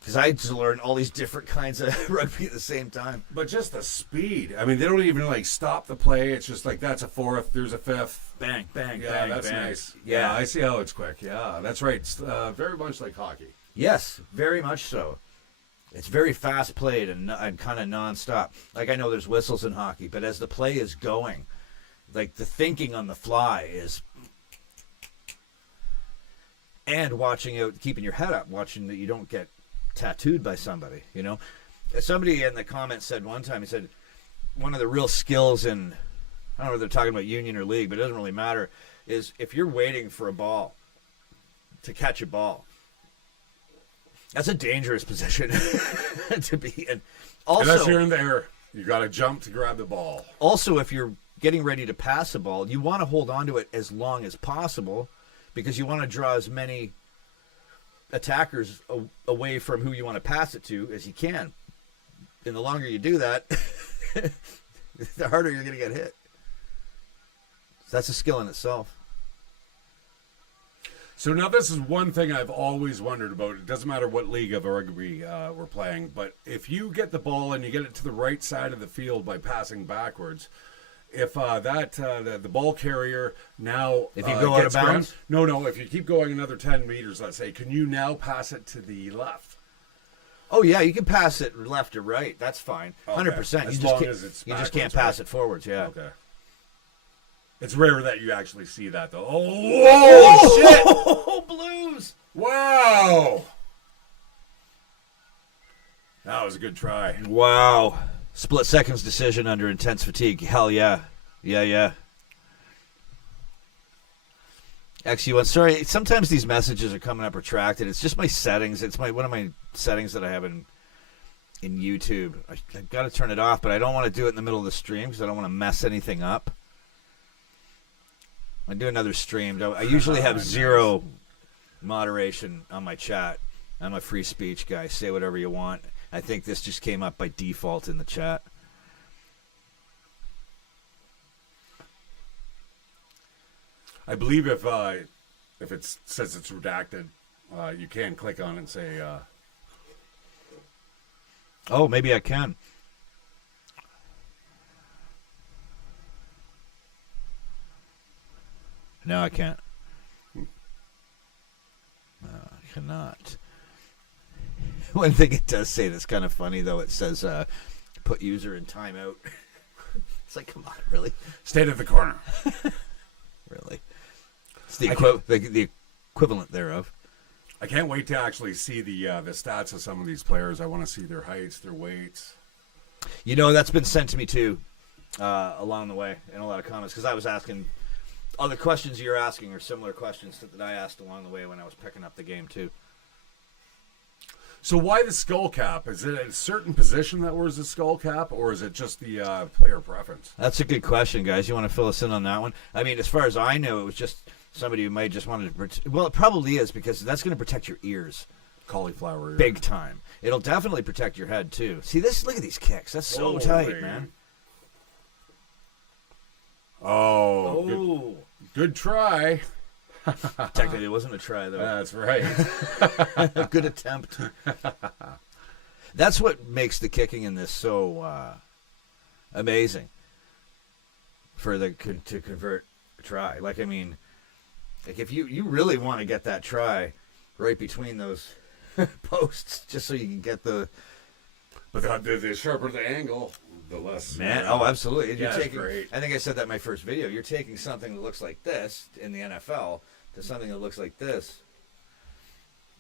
Because I just learned all these different kinds of rugby at the same time. But just the speed. I mean, they don't even stop the play. It's just that's a 4th, there's a 5th. Bang, bang, yeah, bang, that's bang. nice. Yeah, I see how it's quick. Yeah, that's right. It's very much like hockey. Yes, very much so. It's very fast played and kind of nonstop. I know there's whistles in hockey, but as the play is going, the thinking on the fly is, and watching out, keeping your head up, watching that you don't get tattooed by somebody. Somebody in the comments said one time, he said one of the real skills in, I don't know if they're talking about union or league, but it doesn't really matter, is if you're waiting for a ball to catch a ball, that's a dangerous position to be in. Also, and that's here and there. You got to jump to grab the ball. Also, if you're getting ready to pass a ball, you want to hold on to it as long as possible because you want to draw as many attackers away from who you want to pass it to as you can. And the longer you do that, the harder you're going to get hit. That's a skill in itself. So now this is one thing I've always wondered about. It doesn't matter what league of rugby we're playing, but if you get the ball and you get it to the right side of the field by passing backwards, if the ball carrier now If you go out of bounds? no, if you keep going another 10 meters, let's say, can you now pass it to the left? Oh yeah, you can pass it left or right. That's fine, Okay. 100%. As You long just as it's you just can't backwards, pass right? it forwards. Yeah. Okay. It's rare that you actually see that, though. Oh, shit! Oh, Blues! Wow! That was a good try. Wow. Split seconds decision under intense fatigue. Hell yeah. Yeah. XU1. Sorry, sometimes these messages are coming up retracted. It's just my settings. It's one of my settings that I have in YouTube. I've got to turn it off, but I don't want to do it in the middle of the stream because I don't want to mess anything up. I do another stream. I usually have zero moderation on my chat. I'm a free speech guy. Say whatever you want. I think this just came up by default in the chat. I believe if it says it's redacted, you can click on it and say... Oh, maybe I can. No, I can't. No, I cannot. One thing it does say that's kind of funny, though, it says, put user in timeout. It's like, come on, really? Stay at the corner. Really? It's the equivalent thereof. I can't wait to actually see the stats of some of these players. I want to see their heights, their weights. You know, that's been sent to me, too, along the way, in a lot of comments, because I was asking... All the questions you're asking are similar questions that I asked along the way when I was picking up the game, too. So why the skull cap? Is it a certain position that wears the skull cap, or is it just the player preference? That's a good question, guys. You want to fill us in on that one? I mean, as far as I know, it was just somebody who might just wanted to... Well, it probably is, because that's going to protect your ears. Cauliflower ear. Big time. It'll definitely protect your head, too. See, look at these kicks. That's so tight, man. Oh. Good try. Technically, it wasn't a try, though. That's right. A good attempt. That's what makes the kicking in this so amazing to convert a try. Like, I mean, like if you really want to get that try right between those posts, just so you can get the... But the sharper the angle, the less... Man, oh, absolutely. Yeah, it's great. I think I said that in my first video. You're taking something that looks like this in the NFL to something that looks like this.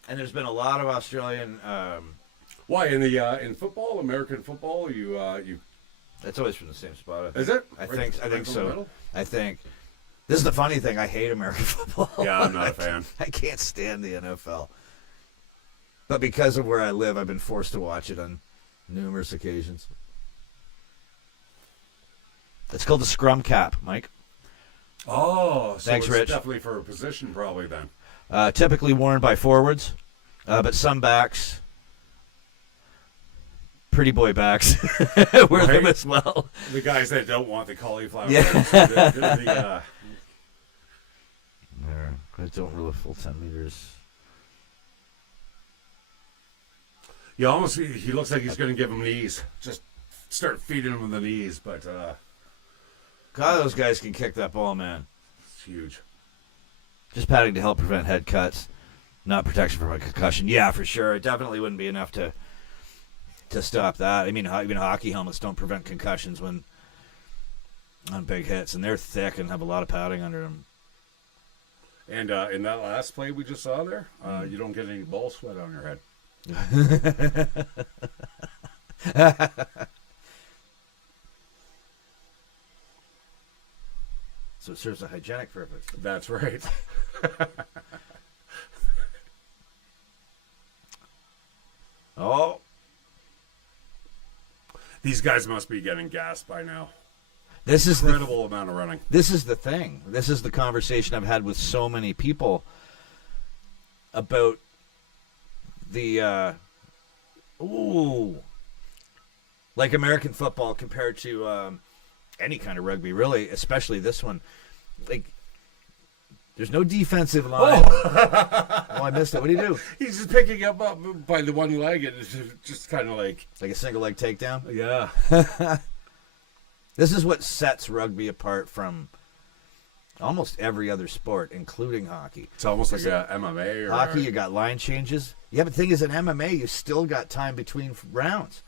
And there's been a lot of Australian... Why, in football, American football, you... That's always from the same spot. Is it? I think from the so. middle? I think. This is the funny thing. I hate American football. Yeah, I'm not a fan. I can't stand the NFL. But because of where I live, I've been forced to watch it on numerous occasions. It's called the scrum cap, Mike. Oh, so Thanks, it's Rich. definitely for a position probably then. Typically worn by forwards, but some backs, pretty boy backs, wear them as well. The guys that don't want the cauliflower. Yeah. They're I don't really full 10 meters. you almost he looks like he's going to give him knees. Just start feeding him the knees, but God, those guys can kick that ball, man. it's huge. Just padding to help prevent head cuts, not protection from a concussion. Yeah, for sure. It definitely wouldn't be enough to stop that. I mean, even hockey helmets don't prevent concussions when on big hits, and they're thick and have a lot of padding under them. And in that last play we just saw there, you don't get any ball sweat on your head. So it serves a hygienic purpose. That's right. Oh, These guys must be getting gassed by now. this is Incredible amount of running. This is the thing. This is the conversation I've had with so many people about the like American football compared to any kind of rugby, really, especially this one. like, there's no defensive line. Oh, I missed it. What do you do? He's just picking up by the one leg and it's just kind of like a single leg takedown? Yeah. This is what sets rugby apart from almost every other sport, including hockey. It's almost like a MMA. Or hockey, you got line changes. Yeah, but the thing is, in MMA, you still got time between rounds.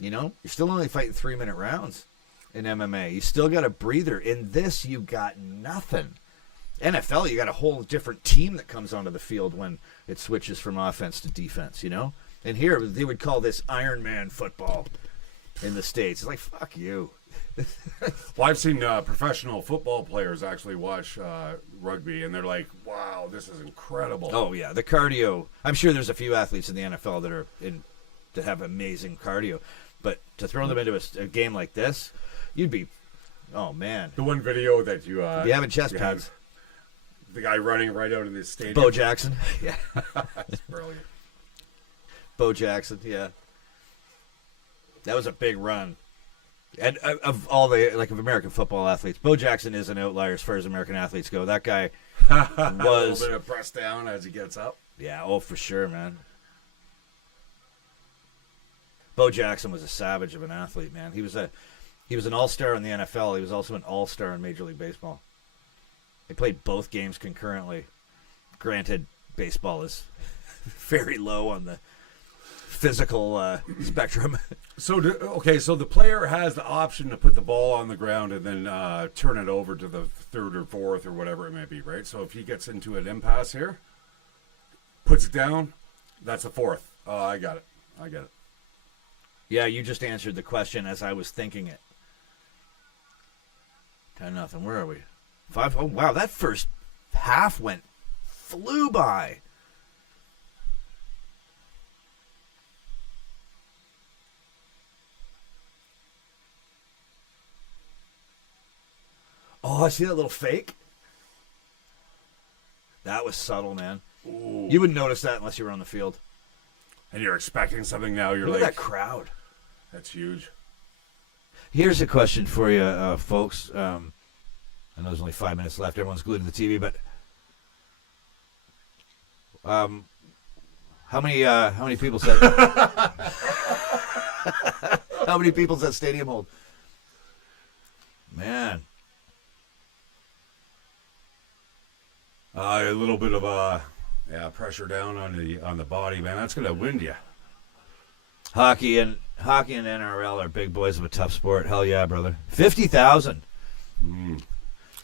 You know? You're still only fighting 3-minute rounds in MMA. You still got a breather. In this, you got nothing. NFL, you got a whole different team that comes onto the field when it switches from offense to defense, you know? And here, they would call this Iron Man football in the States. It's like, fuck you. Well, I've seen professional football players actually watch rugby, and they're like, wow, this is incredible. Oh, yeah, the cardio. I'm sure there's a few athletes in the NFL that have amazing cardio. But to throw them into a game like this, you'd be, oh, man. The one video that you... be having chest pads. The guy running right out of the stadium. Bo Jackson. Yeah. That's brilliant. Bo Jackson, yeah. That was a big run. And of all the of American football athletes, Bo Jackson is an outlier as far as American athletes go. That guy was a little bit of press down as he gets up. Yeah, oh for sure, man. Bo Jackson was a savage of an athlete, man. He was an all-star in the NFL. He was also an all-star in Major League Baseball. They played both games concurrently. Granted, baseball is very low on the physical spectrum. So the player has the option to put the ball on the ground and then turn it over to the third or fourth or whatever it may be, right? So if he gets into an impasse here, puts it down, that's the fourth. Oh, I got it. Yeah, you just answered the question as I was thinking it. 10-0. Where are we? 5. Oh, wow, that first half flew by. Oh, I see that little fake. That was subtle, man. Ooh. You wouldn't notice that unless you were on the field. And you're expecting something now. You're Look like, at that crowd. That's huge. Here's a question for you, folks. I know there's only 5 minutes left. Everyone's glued to the TV, but how many people said? How many people does that stadium hold? Man. A little bit of pressure down on the body, man. That's gonna wind you. Hockey and NRL are big boys of a tough sport. Hell yeah, brother. 50,000.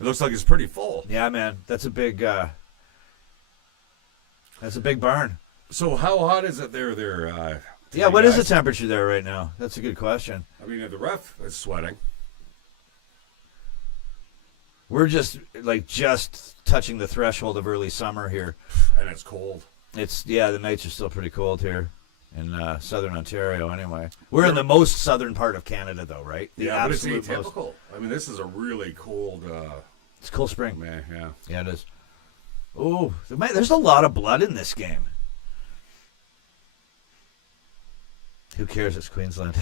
It looks like it's pretty full. Yeah, man. That's a big barn. So how hot is it there? Yeah, what is the temperature there right now? That's a good question. I mean, the ref is sweating. We're just touching the threshold of early summer here. And it's cold. The nights are still pretty cold here in southern Ontario anyway. We're in the most southern part of Canada though, right? But it's atypical. I mean, this is a really cold... it's cold spring. Man, yeah. Yeah, it is. Oh, there's a lot of blood in this game. Who cares? It's Queensland.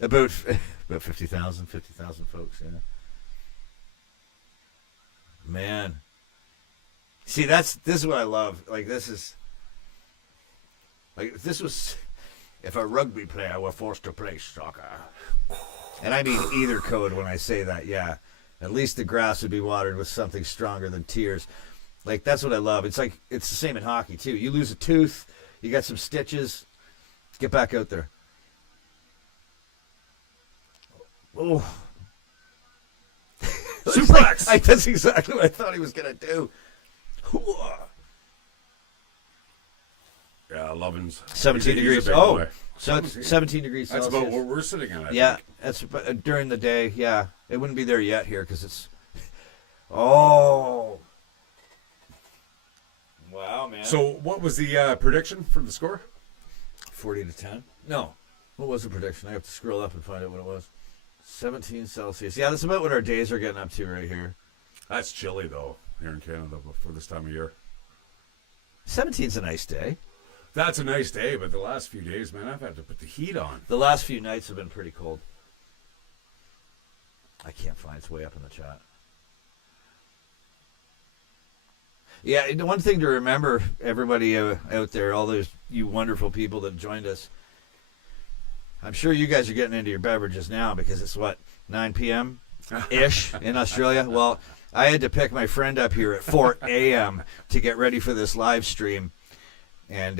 About 50,000 folks, yeah. Man. See, this is what I love. If a rugby player were forced to play soccer, and I mean either code when I say that, yeah, at least the grass would be watered with something stronger than tears. That's what I love. It's the same in hockey, too. You lose a tooth, you got some stitches, get back out there. Oh. Suplex! That's exactly what I thought he was going to do. Yeah, Lovin's 17 degrees. So it's 17 degrees That's Celsius. about where we're sitting at, I think. That's during the day. Yeah, it wouldn't be there yet here because it's... Oh. Wow, man. So what was the prediction for the score? 40-10? No. What was the prediction? I have to scroll up and find out what it was. 17 Celsius. Yeah, that's about what our days are getting up to right here. That's chilly, though, here in Canada for this time of year. 17's a nice day. That's a nice day, but the last few days, man, I've had to put the heat on. The last few nights have been pretty cold. I can't find it's way up in the chat. Yeah, the one thing to remember, everybody out there, all those you wonderful people that joined us, I'm sure you guys are getting into your beverages now because it's, 9 p.m.-ish in Australia? Well, I had to pick my friend up here at 4 a.m. to get ready for this live stream. And,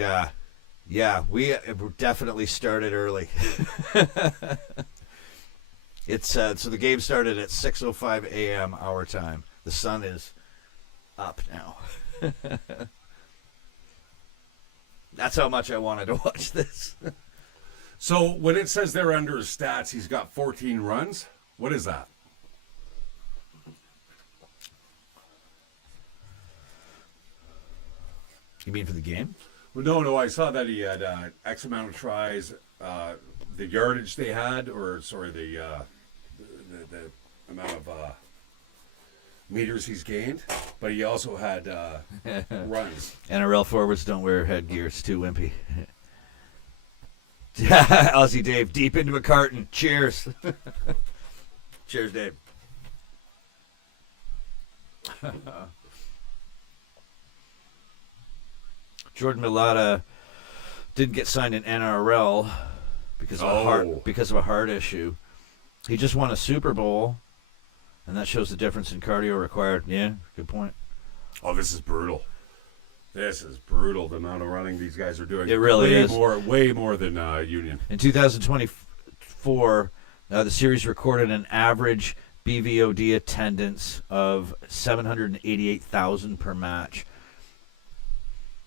yeah, we definitely started early. So the game started at 6:05 a.m. our time. The sun is up now. That's how much I wanted to watch this. So when it says there under his stats, he's got 14 runs. What is that? You mean for the game? Well, no. I saw that he had X amount of tries, the yardage they had, or sorry, the amount of meters he's gained. But he also had runs. NRL forwards don't wear headgear. It's too wimpy. Aussie Dave, deep into a carton. Cheers. Cheers, Dave. Jordan Mailata didn't get signed in NRL because of a heart issue. He just won a Super Bowl, and that shows the difference in cardio required. Yeah, good point. Oh, this is brutal. This is brutal, the amount of running these guys are doing. It really is. Way more than Union. In 2024, the series recorded an average BVOD attendance of 788,000 per match.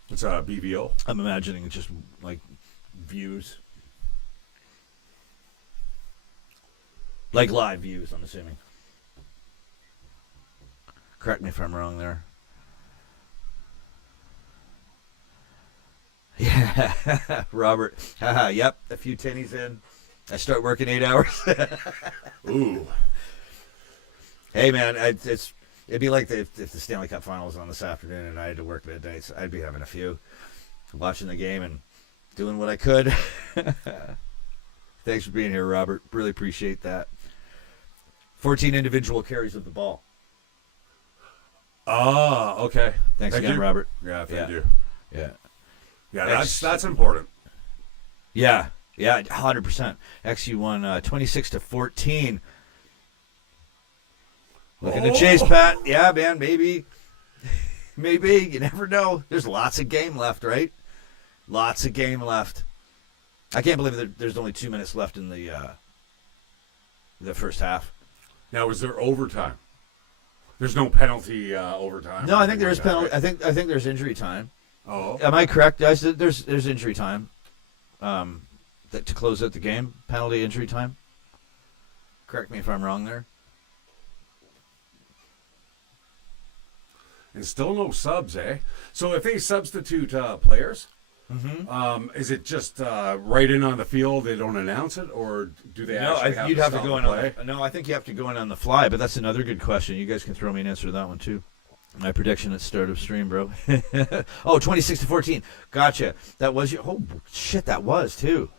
It's BVO. I'm imagining it's just like views. Like live views, I'm assuming. Correct me if I'm wrong there. Yeah, Robert. Yep, a few tinnies in. I start working 8 hours. Ooh. Hey, man, it'd be like if the Stanley Cup Final was on this afternoon and I had to work midnight. So I'd be having a few, watching the game and doing what I could. Thanks for being here, Robert. Really appreciate that. 14 individual carries of the ball. Ah, okay. Thanks Thank again, you. Robert. Yeah, thank you. Yeah. Yeah, that's important. Yeah, 100%. XU won 26-14. Looking to chase, Pat. Yeah, man, maybe. You never know. There's lots of game left, right? Lots of game left. I can't believe that there's only 2 minutes left in the first half. Now, is there overtime? There's no penalty overtime. No, I think there is penalty. I think there's injury time. Oh, am I correct, guys? There's injury time. To close out the game, penalty injury time. Correct me if I'm wrong there. And still no subs, eh? So if they substitute players, is it just right in on the field? They don't announce it, or do they? You'd have to go in on the, no, I think you have to go in on the fly. But that's another good question. You guys can throw me an answer to that one too. My prediction at start of stream, bro. 26-14. Gotcha. That was your. Oh shit, that was too.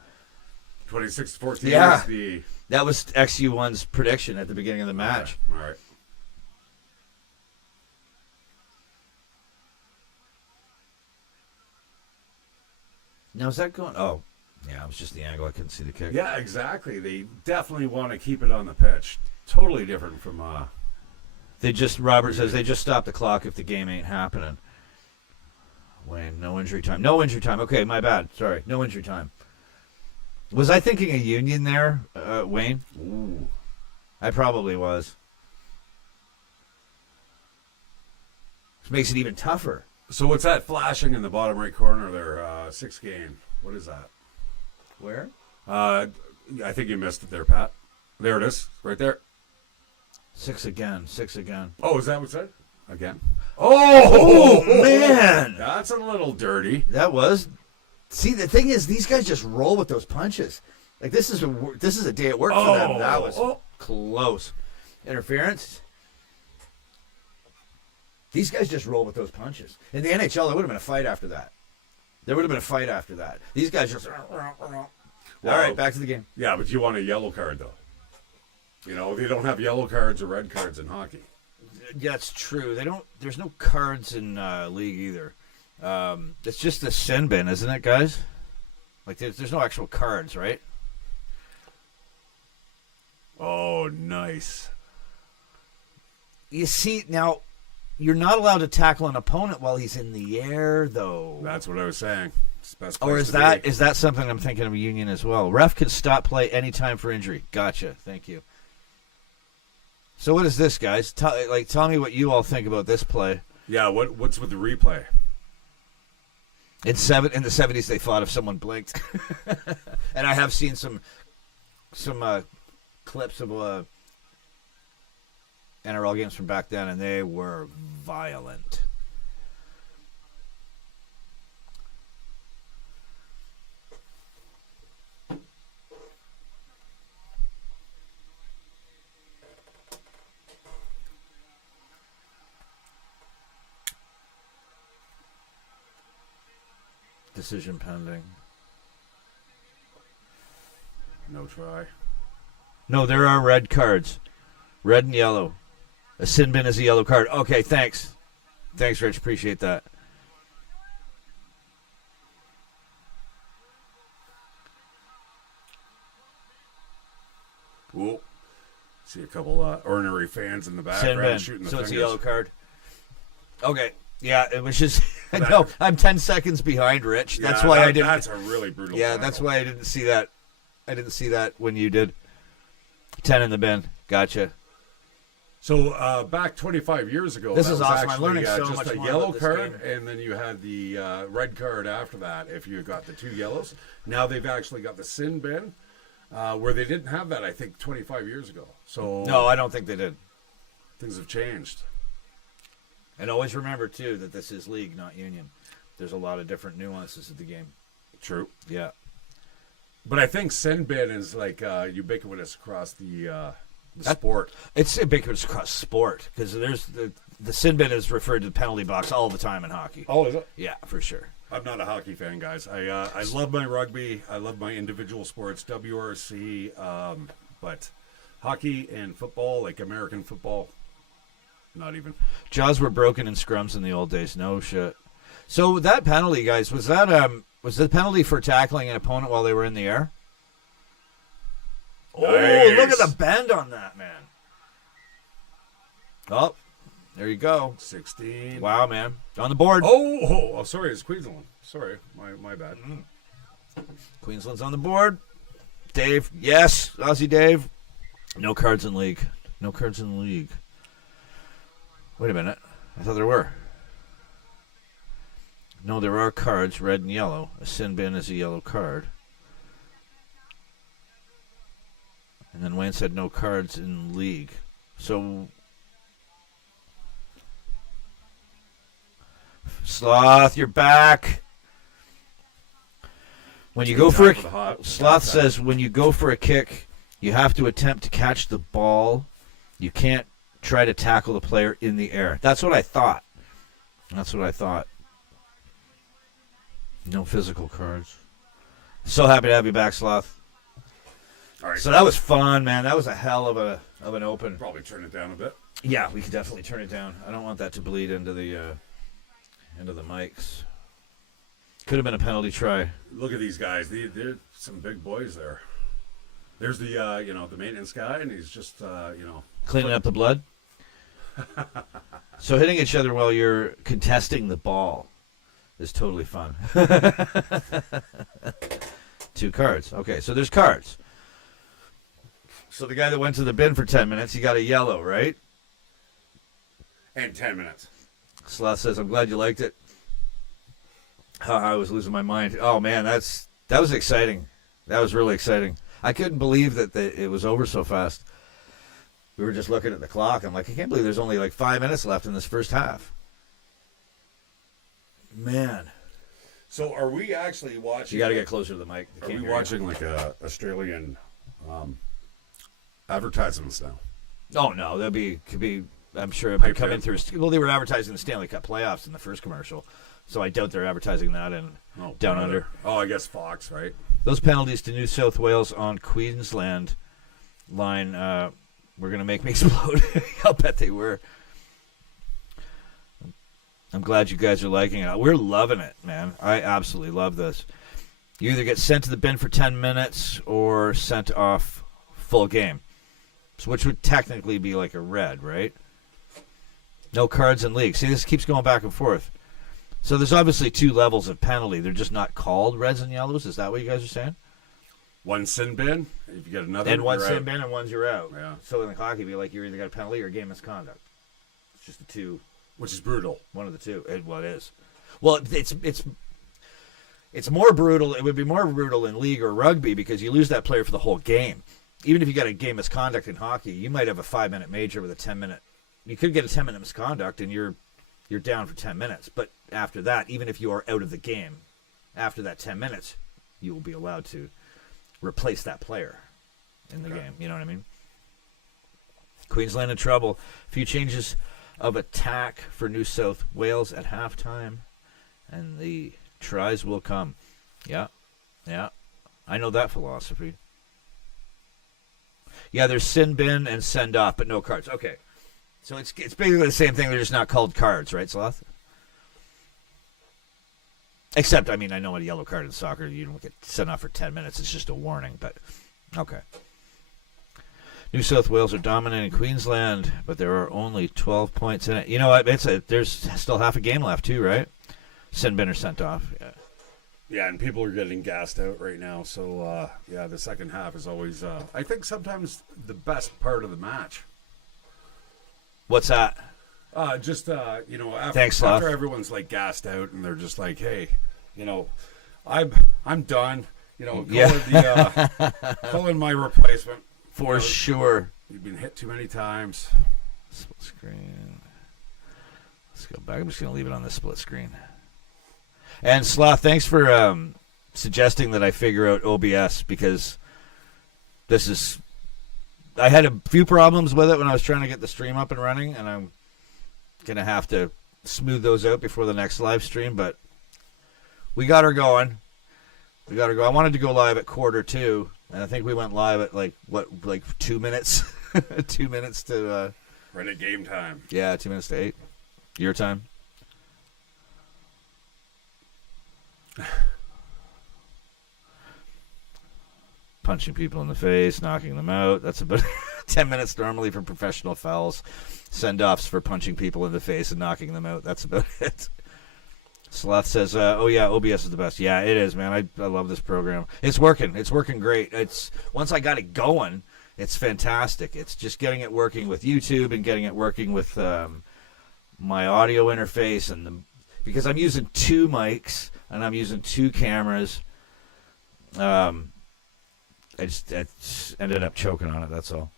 26-14. Yeah. Was that was XU1's prediction at the beginning of the match. All right. Now, is that going? Oh, yeah, it was just the angle. I couldn't see the kick. Yeah, exactly. They definitely want to keep it on the pitch. Totally different from. Robert says they just stop the clock if the game ain't happening. Wayne, no injury time. No injury time. Okay, my bad. Sorry. No injury time. Was I thinking a Union there, Wayne? Ooh. I probably was. Which makes it even tougher. So what's that flashing in the bottom right corner there? 6 game. What is that? Where? I think you missed it there, Pat. There it is. Right there. 6 again. Oh, is that what's that? Again? Oh, man. That's a little dirty. That was. See, the thing is, these guys just roll with those punches. Like, this is a day at work for them. That was close. Interference. These guys just roll with those punches. In the NHL, there would have been a fight after that. These guys just. All right, back to the game. Yeah, but you want a yellow card, though. You know, they don't have yellow cards or red cards in hockey. Yeah, it's true. They don't. There's no cards in league either. It's just the sin bin, isn't it, guys? Like there's no actual cards, right? Oh, nice. You see, now you're not allowed to tackle an opponent while he's in the air, though. That's what I was saying. It's the best Or place is to that be. is that something I'm thinking of a union as well? Ref could stop play anytime for injury. Gotcha. Thank you. So what is this, guys? Tell me what you all think about this play. Yeah, what's with the replay? In the 70s, they fought if someone blinked, and I have seen some clips of NRL games from back then, and they were violent. Decision pending. No try. No, there are red cards. Red and yellow. A sin bin is a yellow card. Okay, thanks. Thanks, Rich. Appreciate that. Whoa. See a couple ornery fans in the Sin background bin. shooting the So fingers. it's a yellow card. Okay. Yeah, it was just... No, I'm 10 seconds behind, Rich. That's why I didn't... That's a really brutal Yeah, tackle. that's why I didn't see that. I didn't see that when you did. 10 in the bin. Gotcha. So back 25 years ago, This that is was awesome. I'm actually, learning so just much a more yellow about this card, game. and then you had the red card after that if you got the 2 yellows. Now they've actually got the sin bin, where they didn't have that, I think, 25 years ago. So No, I don't think they did. things have changed. And always remember, too, that this is league, not union. There's a lot of different nuances of the game. True. Yeah. But I think sin bin is like ubiquitous across the sport. It's ubiquitous across sport because there's the sin bin is referred to the penalty box all the time in hockey. Oh, is it? Yeah, for sure. I'm not a hockey fan, guys. I love my rugby. I love my individual sports, WRC. But hockey and football, like American football, not even. Jaws were broken in scrums in the old days. No shit. So that penalty, guys, was the penalty for tackling an opponent while they were in the air? Nice. Oh, look at the bend on that, man. Oh, there you go. 16. Wow, man. On the board. Oh, sorry, it's Queensland. Sorry, my bad. Queensland's on the board. Dave, yes. Aussie Dave. No cards in league. No cards in league. Wait a minute. I thought there were. No, there are cards, red and yellow. A sin bin is a yellow card. And then Wayne said no cards in league. So, Sloth, you're back. When you go for a... Sloth says when you go for a kick, you have to attempt to catch the ball. You can't try to tackle the player in the air. That's what I thought. No physical cards. So happy to have you back, Sloth. All right. So that was fun, man. That was a hell of an open. Probably turn it down a bit. Yeah, we could definitely turn it down. I don't want that to bleed into the mics. Could have been a penalty try. Look at these guys. They're some big boys there. There's the the maintenance guy, and he's just Cleaning up the blood. So hitting each other while you're contesting the ball is totally fun. 2 cards. Okay, so there's cards. So the guy that went to the bin for 10 minutes, he got a yellow, right? and 10 minutes. Sloth says, I'm glad you liked it. I was losing my mind. Oh, man, that was exciting. That was really exciting. I couldn't believe that it was over so fast. We were just looking at the clock. I'm like, I can't believe there's only like 5 minutes left in this first half. Man. So are we actually watching? You got to get closer to the mic. Are we watching like a Australian advertisements now? Oh, no. Could be, I'm sure it'd be coming through. Well, they were advertising the Stanley Cup playoffs in the first commercial. So I doubt they're advertising that in Down Under. Oh, I guess Fox, right? Those penalties to New South Wales on Queensland line were going to make me explode. I'll bet they were. I'm glad you guys are liking it. We're loving it, man. I absolutely love this. You either get sent to the bin for 10 minutes or sent off full game, so which would technically be like a red, right? No cards in league. See, this keeps going back and forth. So there's obviously 2 levels of penalty. They're just not called reds and yellows. Is that what you guys are saying? One sin bin. If you get another, and one sin out. bin and one's you're out. Yeah. So in the hockey, it'd be like you're either got a penalty or game misconduct. It's just the 2. Which is brutal. One of the 2. It is. Well, it's more brutal. It would be more brutal in league or rugby because you lose that player for the whole game. Even if you got a game misconduct in hockey, you might have a 5-minute major with a 10-minute. You could get a 10-minute misconduct and you're down for 10 minutes. But after that, even if you are out of the game, after that 10 minutes, you will be allowed to replace that player in the game. You know what I mean? Queensland in trouble. A few changes of attack for New South Wales at halftime, and the tries will come. Yeah. I know that philosophy. Yeah, there's sin bin and send off, but no cards. Okay. So it's basically the same thing. They're just not called cards, right, Sloth? Except, I mean, I know a yellow card in soccer, you don't get sent off for 10 minutes. It's just a warning, but okay. New South Wales are dominating Queensland, but there are only 12 points in it. You know what? There's still half a game left, too, right? Sin bin or sent off. Yeah. Yeah, and people are getting gassed out right now. So, the second half is always, I think, sometimes the best part of the match. What's that? After everyone's like gassed out and they're just like, hey, I'm done. Call in my replacement. For sure. You've been hit too many times. Split screen. Let's go back. I'm just going to leave it on the split screen. And Sloth, thanks for suggesting that I figure out OBS because I had a few problems with it when I was trying to get the stream up and running, and I'm going to have to smooth those out before the next live stream, but we got her going. I wanted to go live at 1:45, and I think we went live at like 2 minutes? 2 minutes to... right at game time. Yeah, 2 minutes to 8. Your time? Punching people in the face, knocking them out. That's about 10 minutes normally for professional fouls. Send-offs for punching people in the face and knocking them out. That's about it. Sloth says, OBS is the best. Yeah, it is, man. I love this program. It's working. It's working great. Once I got it going, it's fantastic. It's just getting it working with YouTube and getting it working with my audio interface. Because I'm using 2 mics and I'm using 2 cameras. I just ended up choking on it, that's all.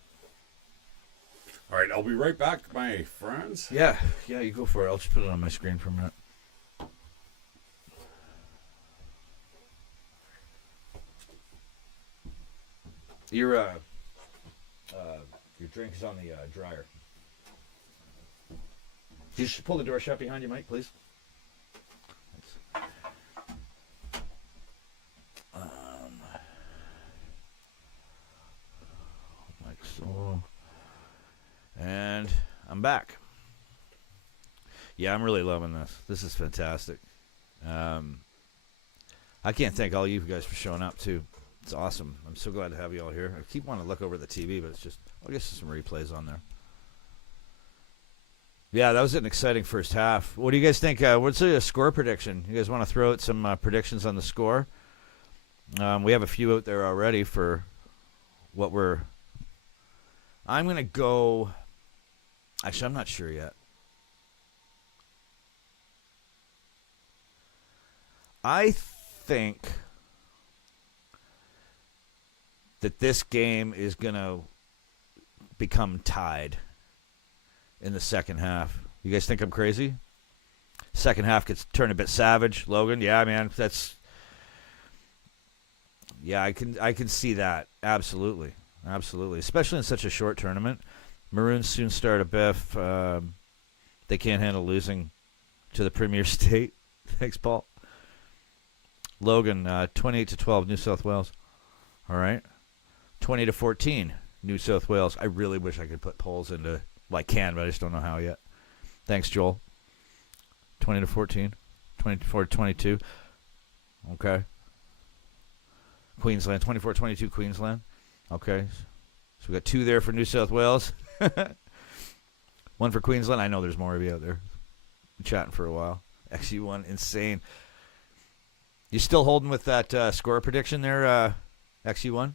All right, I'll be right back, my friends. Yeah, you go for it. I'll just put it on my screen for a minute. Your drink is on the dryer. You should pull the door shut behind you, Mike, please. Like so. And I'm back. Yeah, I'm really loving this. This is fantastic. I can't thank all you guys for showing up, too. It's awesome. I'm so glad to have you all here. I keep wanting to look over the TV, but it's just, I guess there's some replays on there. Yeah, that was an exciting first half. What do you guys think? What's a score prediction? You guys want to throw out some predictions on the score? We have a few out there already for what I'm going to go... Actually, I'm not sure yet. I think that this game is going to become tied in the second half. You guys think I'm crazy? Second half gets turned a bit savage. Logan, yeah, man, I can see that. Absolutely. Especially in such a short tournament. Maroons soon start a biff. They can't handle losing to the Premier State. Thanks, Paul. Logan, 28-12, New South Wales. All right. 20-14, New South Wales. I really wish I could put polls into, well, I can, but I just don't know how yet. Thanks, Joel. 20-14, 24-22. Okay. Queensland, 24-22 Queensland. Okay. So we got 2 there for New South Wales. 1 for Queensland. I know there's more of you out there. Been chatting for a while. XU1, insane. You still holding with that score prediction there, XU1?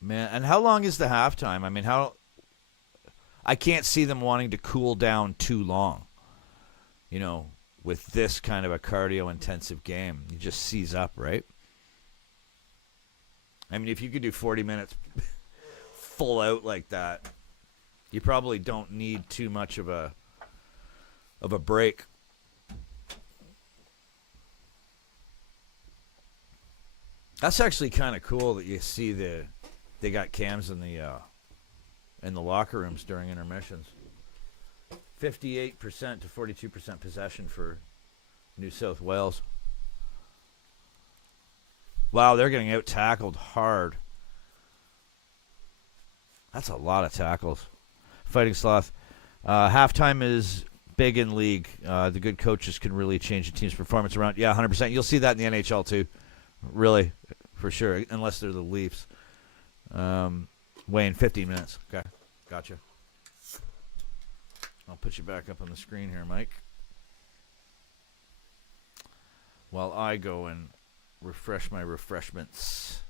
Man, and how long is the halftime? I mean, I can't see them wanting to cool down too long. You know, with this kind of a cardio-intensive game. You just seize up, right? I mean, if you could do 40 minutes full out like that, you probably don't need too much of a break. That's actually kind of cool that you see they got cams in the locker rooms during intermissions. 58% to 42% possession for New South Wales. Wow, they're getting out tackled hard. That's a lot of tackles. Fighting Sloth. Halftime is big in league. The good coaches can really change the team's performance around. Yeah, 100%. You'll see that in the NHL too. Really, for sure. Unless they're the Leafs. Weighing 15 minutes. Okay, gotcha. I'll put you back up on the screen here, Mike. While I go and refresh my refreshments.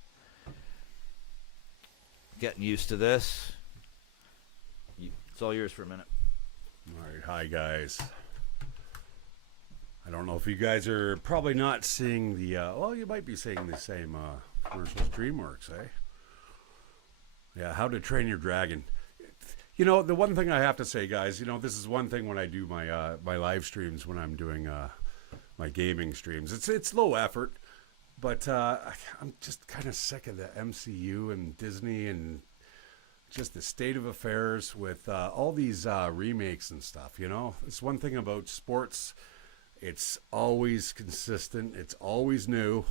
Getting used to this. It's all yours for a minute. All right, hi guys. I don't know if you guys are probably not seeing the, well, you might be seeing the same commercials DreamWorks, eh? Yeah, How to Train Your Dragon. You know, the one thing I have to say, guys, you know, this is one thing when I do my my live streams, when I'm doing my gaming streams. It's low effort, but I'm just kind of sick of the MCU and Disney and just the state of affairs with all these remakes and stuff, you know? It's one thing about sports. It's always consistent. It's always new.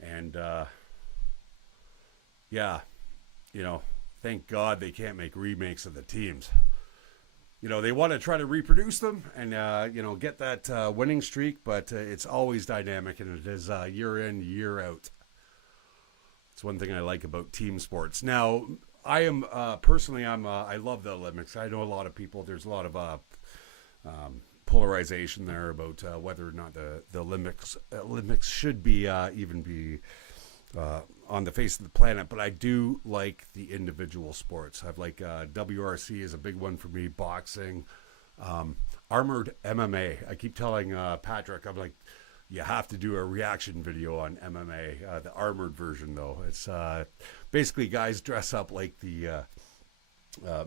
And, yeah, you know, thank God they can't make remakes of the teams. You know, they want to try to reproduce them and, you know, get that winning streak, but it's always dynamic, and it is year in, year out. It's one thing I like about team sports. Now, I am, personally, I love the Olympics. I know a lot of people, there's a lot of polarization there about whether or not the Olympics should be, even be on the face of the planet, but I do like the individual sports. I've like WRC is a big one for me, boxing, armored MMA. I keep telling Patrick, I'm like, you have to do a reaction video on MMA, the armored version though. It's basically guys dress up like the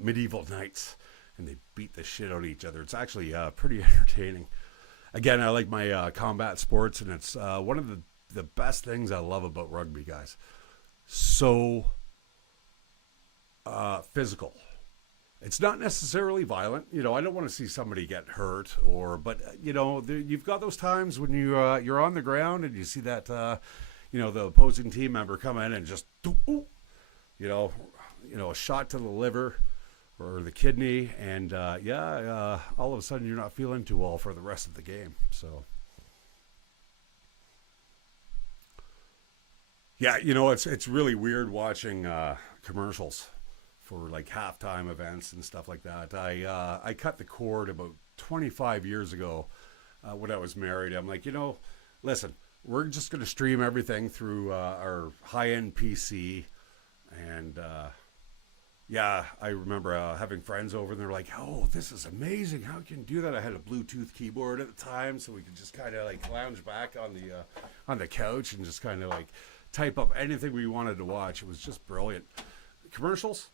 medieval knights and they beat the shit out of each other. It's actually pretty entertaining. Again, I like my combat sports, and it's one of the best things I love about rugby, guys. So physical. It's not necessarily violent. You know, I don't want to see somebody get hurt, but you know, you've got those times when you're on the ground and you see that you know, the opposing team member come in and just you know, a shot to the liver or the kidney, and all of a sudden you're not feeling too well for the rest of the game. So yeah, you know, it's really weird watching commercials for like halftime events and stuff like that. I cut the cord about 25 years ago when I was married. I'm like, you know, listen, we're just going to stream everything through our high-end PC. And yeah, I remember having friends over and they're like, oh, this is amazing. How can you do that? I had a Bluetooth keyboard at the time, so we could just kind of like lounge back on the couch and just kind of like type up anything we wanted to watch. It was just brilliant. Commercials,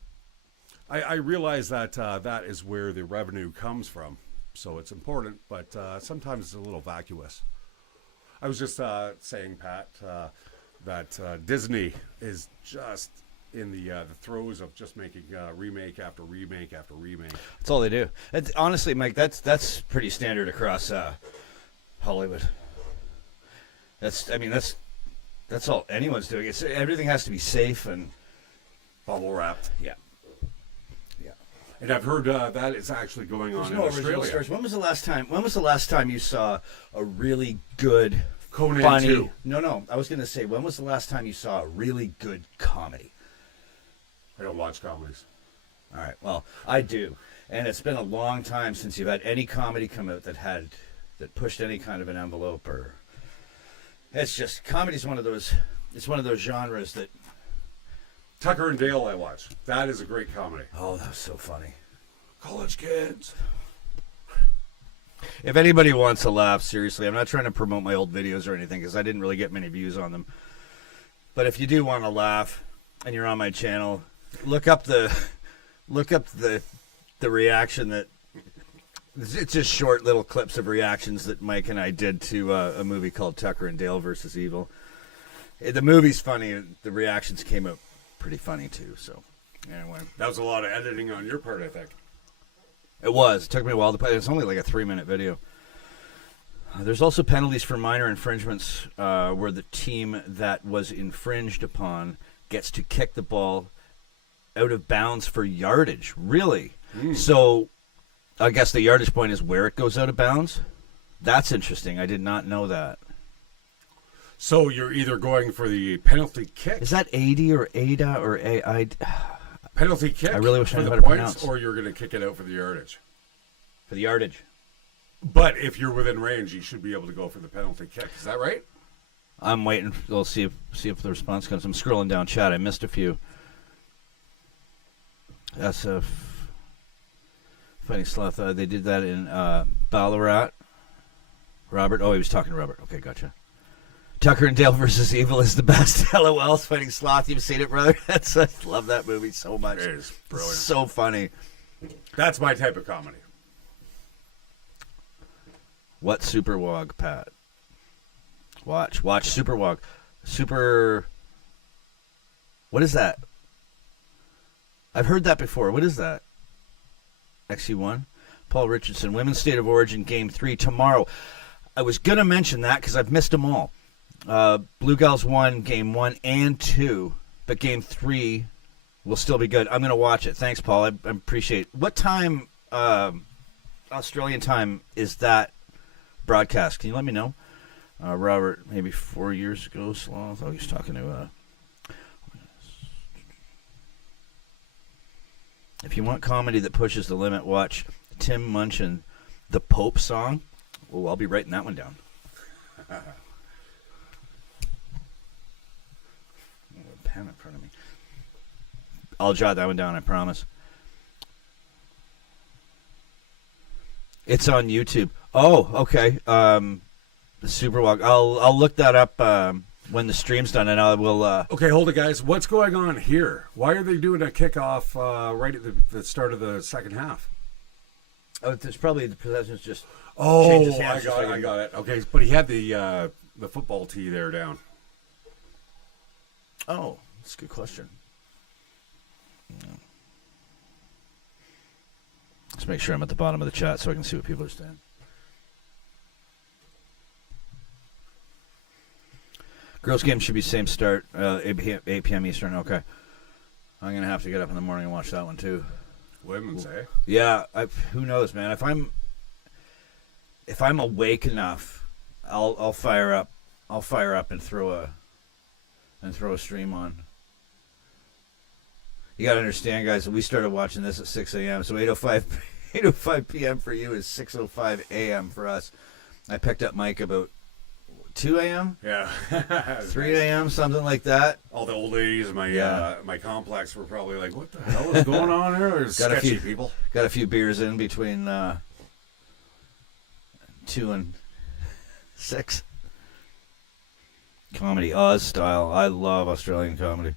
I realize that that is where the revenue comes from, so it's important, but sometimes it's a little vacuous. I was just saying, Pat, that Disney is just in the throes of just making remake after remake after remake. That's all they do. Honestly, Mike, that's pretty standard across Hollywood. That's That's all anyone's doing. Everything has to be safe and Bubble wrapped. yeah. And I've heard that is actually going on in Australia. Stories. When was the last time you saw a really good Conan funny 2. No, I was going to say, when was the last time you saw a really good comedy? I don't watch comedies. All right, well, I do. And it's been a long time since you've had any comedy come out that pushed any kind of an envelope, or it's just comedy's one of those genres that Tucker and Dale I watch. That is a great comedy. oh, that was so funny. College kids. If anybody wants to laugh, seriously, I'm not trying to promote my old videos or anything because I didn't really get many views on them. But if you do want to laugh and you're on my channel, look up the reaction that it's just short little clips of reactions that Mike and I did to a movie called Tucker and Dale versus Evil. The movie's funny. The reactions came out pretty funny too. So anyway, That was a lot of editing on your part, I think. it was. It took me a while to play. It's only like a 3-minute video. There's also penalties for minor infringements where the team that was infringed upon gets to kick the ball out of bounds for yardage. Really? So I guess the yardage point is where it goes out of bounds? That's interesting. I did not know that. So you're either going for the penalty kick. Is that 80 or ADA or A? Penalty kick. I really wish I for knew the how to points, pronounce. or you're going to kick it out for the yardage. For the yardage. But if you're within range, you should be able to go for the penalty kick. Is that right? I'm waiting. We'll see if the response comes. I'm scrolling down chat. I missed a few. That's a funny sloth. They did that in Ballarat. Robert. Oh, he was talking to Robert. Okay, gotcha. Tucker and Dale versus Evil is the best. LOL, Fighting Sloth. You've seen it, brother? I love that movie so much. It is brilliant. So funny. That's my type of comedy. What Super Wog, Pat? Watch Super Wog. Super. What is that? I've heard that before. What is that? XE1? Paul Richardson. Women's State of Origin Game 3 tomorrow. I was going to mention that because I've missed them all. Blue Gals won Game 1 and 2, but Game 3 will still be good. I'm going to watch it. Thanks, Paul. I appreciate it. What time, Australian time, is that broadcast? Can you let me know? Robert, maybe 4 years ago, Sloth. Oh, he's talking to... If you want comedy that pushes the limit, watch Tim Munchin, The Pope Song. Oh, I'll be writing that one down. I have a pen in front of me. I'll jot that one down, I promise. It's on YouTube. Oh, okay. The Super Walk. I'll look that up when the stream's done, and I will. Okay, hold it, guys. What's going on here? Why are they doing a kickoff right at the start of the second half? Oh, it's probably the possession's just. Oh, changes I hands got it. Okay, but he had the football tee there down. Oh, that's a good question. Yeah. Let's make sure I'm at the bottom of the chat so I can see what people are saying. Girls' game should be same start, 8 p.m. Eastern. Okay. I'm going to have to get up in the morning and watch that one, too. Women's, eh? Yeah, who knows, man? If I'm awake enough, I'll fire up. I'll fire up and throw a stream on. You got to understand, guys, we started watching this at 6 a.m., so 8:05 p.m. for you is 6:05 a.m. for us. I picked up Mike about 2 a.m.? Yeah. 3 a.m., something like that. All the old ladies in my complex were probably like, what the hell is going on here? There's Got sketchy people. Got a few beers in between 2 and 6. Comedy, Oz style. I love Australian comedy.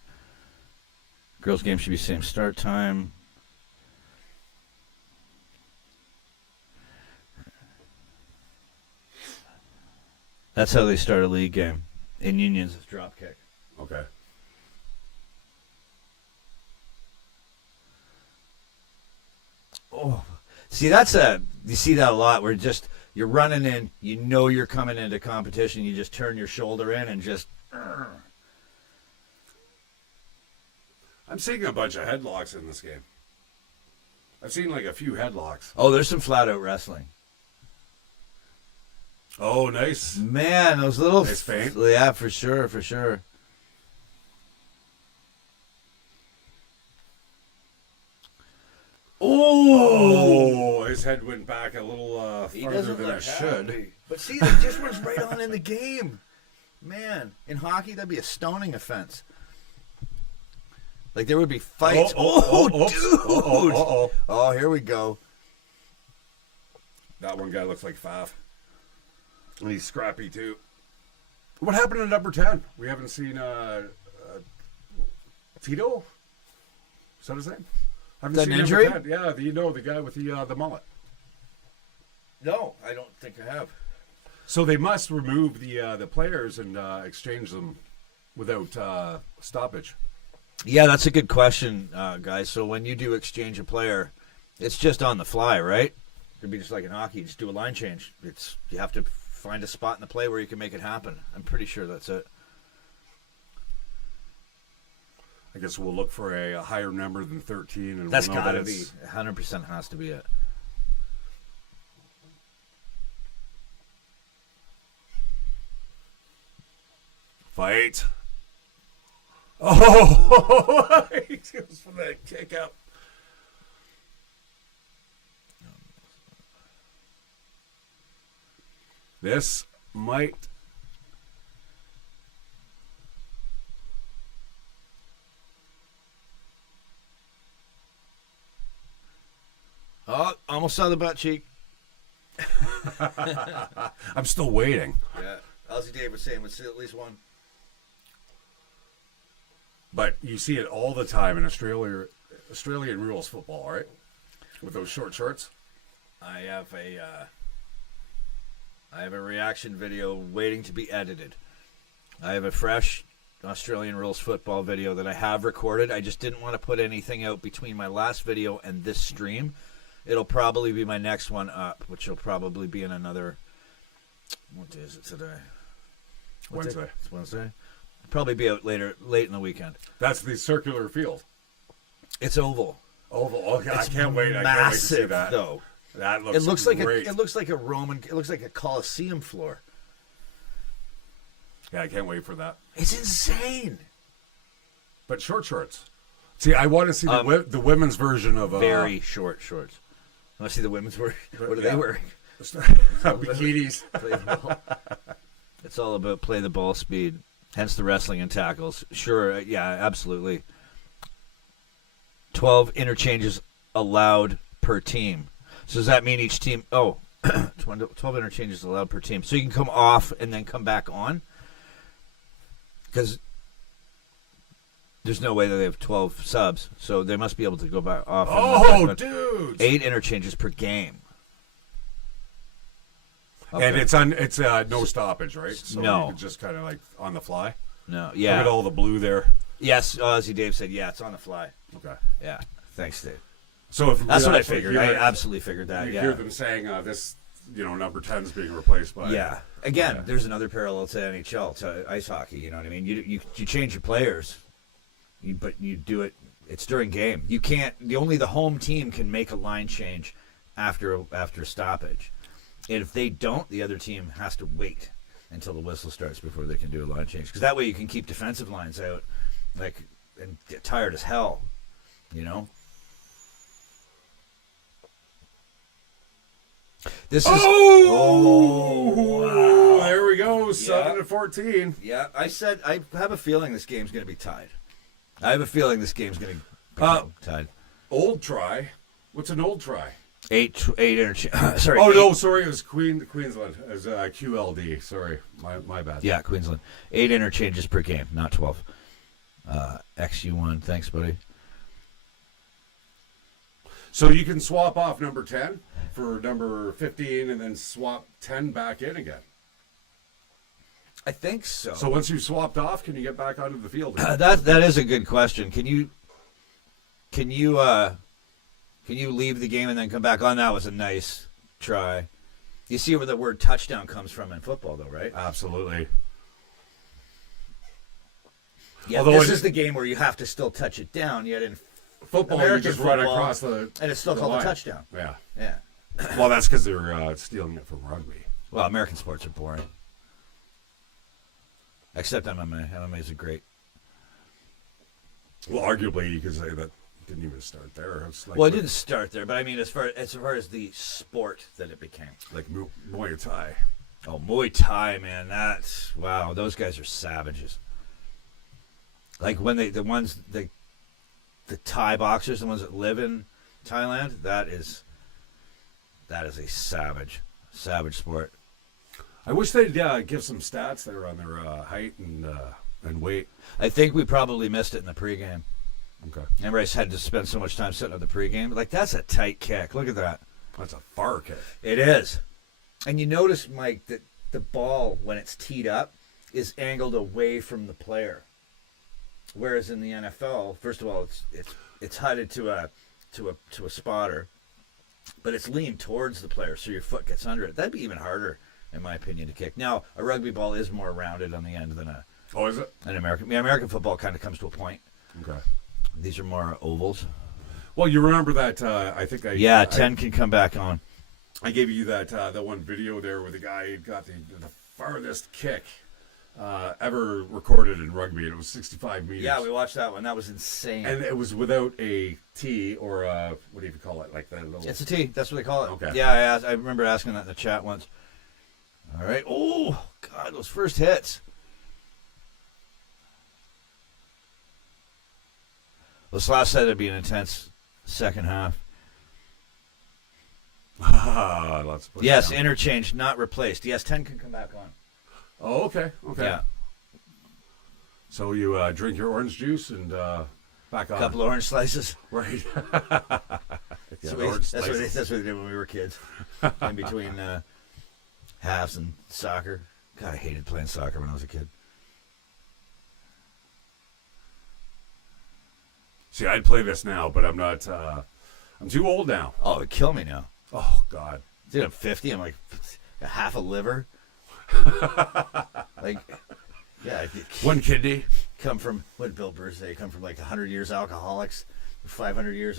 Girls' game should be same start time. That's how they start a league game. In unions, it's drop kick. Okay. Oh, see, you see that a lot where you're running in, you know you're coming into competition, you just turn your shoulder in and just, I'm seeing a bunch of headlocks in this game. I've seen like a few headlocks. Oh, there's some flat out wrestling. Oh, nice. Man, those little... Nice feint. Yeah, for sure, for sure. Oh, his head went back a little farther than it should. But see, that just runs right on in the game. Man, in hockey, that'd be a stoning offense. Like, there would be fights. Dude! Oh, here we go. That one guy looks like Faf. And he's scrappy, too. What happened to number 10? We haven't seen Tito? Is that his name? Haven't That seen an injury? number 10. Yeah, the guy with the mullet. No, I don't think I have. So they must remove the players and exchange them without stoppage. Yeah, that's a good question, guys. So when you do exchange a player, it's just on the fly, right? It'd be just like in hockey. You just do a line change. You have to find a spot in the play where you can make it happen. I'm pretty sure that's it. I guess we'll look for a higher number than 13. And That's we'll know got to that be. 100% has to be it. Fight. Oh, he goes for that kick up. This might. Oh, almost saw the butt cheek. I'm still waiting. Yeah. Ozzy Dave was saying, let's see at least one. But you see it all the time in Australian rules football, right? With those short shorts. I have a reaction video waiting to be edited. I have a fresh Australian rules football video that I have recorded. I just didn't want to put anything out between my last video and this stream. It'll probably be my next one up, which will probably be in another... What day is it today? Wednesday. It's Wednesday. Probably be out late in the weekend. That's the circular field. It's oval. Oval. Okay, I can't wait. Massive, I can't wait to see that. Though. That looks It looks great. like a Roman. It looks like a Colosseum floor. Yeah, I can't wait for that. It's insane. But short shorts. See, I want to see the women's version of Very short shorts. I want to see the women's wear. What are they wearing? bikinis. Play the ball. It's all about play the ball speed. Hence the wrestling and tackles. Sure, yeah, absolutely. 12 interchanges allowed per team. So does that mean each team... Oh, 12 interchanges allowed per team. So you can come off and then come back on? Because there's no way that they have 12 subs. So they must be able to go back off. Oh, dude! 8 interchanges per game. Okay. And it's no stoppage, right? So No. you can just kind of like on the fly. No, yeah. Look at all the blue there. Yes, Ozzy Dave said, yeah, it's on the fly. Okay. Yeah, thanks, Dave. So if That's what I actually figured. hear I it, absolutely figured that, you yeah. hear them saying this, number 10 is being replaced by. Yeah. Again, there's another parallel to NHL, to ice hockey. You know what I mean? You change your players, but you do it. It's during game. You can't. Only the home team can make a line change after stoppage. And if they don't, the other team has to wait until the whistle starts before they can do a line change. Because that way you can keep defensive lines out, and get tired as hell. This is. Oh, wow. There we go. 7-14. Yeah, I have a feeling this game's going to be tied. I have a feeling this game's going to be tied. Old try. What's an old try? 8 interchange. Sorry. Oh, 8, no, sorry. It was Queensland. It was QLD. Sorry. My bad. Yeah, Queensland. 8 interchanges per game, not 12. XU1. Thanks, buddy. So you can swap off number 10 for number 15 and then swap 10 back in again. I think so. So once you've swapped off, can you get back onto the field? That is a good question. Can you leave the game and then come back on? That was a nice try. You see where the word touchdown comes from in football, though, right? Absolutely. Yeah, Although this it- is the game where you have to still touch it down. Yet in Football, American you just run football, across the and it's still the called a line. touchdown. Yeah. Yeah. Well, that's because they're stealing it from rugby. Well, American sports are boring. Except MMA. MMA is a great. Well, arguably, you could say that didn't even start there. It's like Well, it didn't start there, but I mean, as far as the sport that it became. like Muay Thai. Oh, Muay Thai, man, that's wow. Those guys are savages. Like when the Thai boxers, the ones that live in Thailand, that is a savage sport. I wish they'd give some stats there on their height and weight. I think we probably missed it in the pregame. Okay, Everybody's had to spend so much time sitting on the pregame. Like, that's a tight kick. Look at that. that's a far kick. It is. And you notice, Mike, that the ball, when it's teed up, is angled away from the player. Whereas in the NFL, first of all, it's headed to a spotter, but it's leaned towards the player, so your foot gets under it. That'd be even harder, in my opinion, to kick. Now, a rugby ball is more rounded on the end than Oh, is it? an American. American football kind of comes to a point. Okay. These are more ovals. Well, you remember that? I think I 10 can come back on. I gave you that one video there where the guy got the farthest kick ever recorded in rugby, and it was 65 meters. Yeah, we watched that one. That was insane. and it was without a tee or a, what do you call it? Like that little. It's a T. That's what they call it. Okay. Yeah, I remember asking that in the chat once. All right. Oh, God, those first hits. Well, Slav said it'd be an intense second half. Lots of push Yes, down. interchanged, not replaced. Yes, 10 can come back on. Oh, okay. Okay. Yeah. So you drink your orange juice and back on. A couple of orange slices. Right. That's what they did when we were kids. In between halves and soccer. God, I hated playing soccer when I was a kid. See, I'd play this now, but I'm not. I'm too old now. Oh, it'd kill me now. Oh God. Dude, I'm 50. I'm like a half a liver. Like, yeah. I One kidney. come from, what did Bill Burr say? Come from like 100 years alcoholics, 500 years.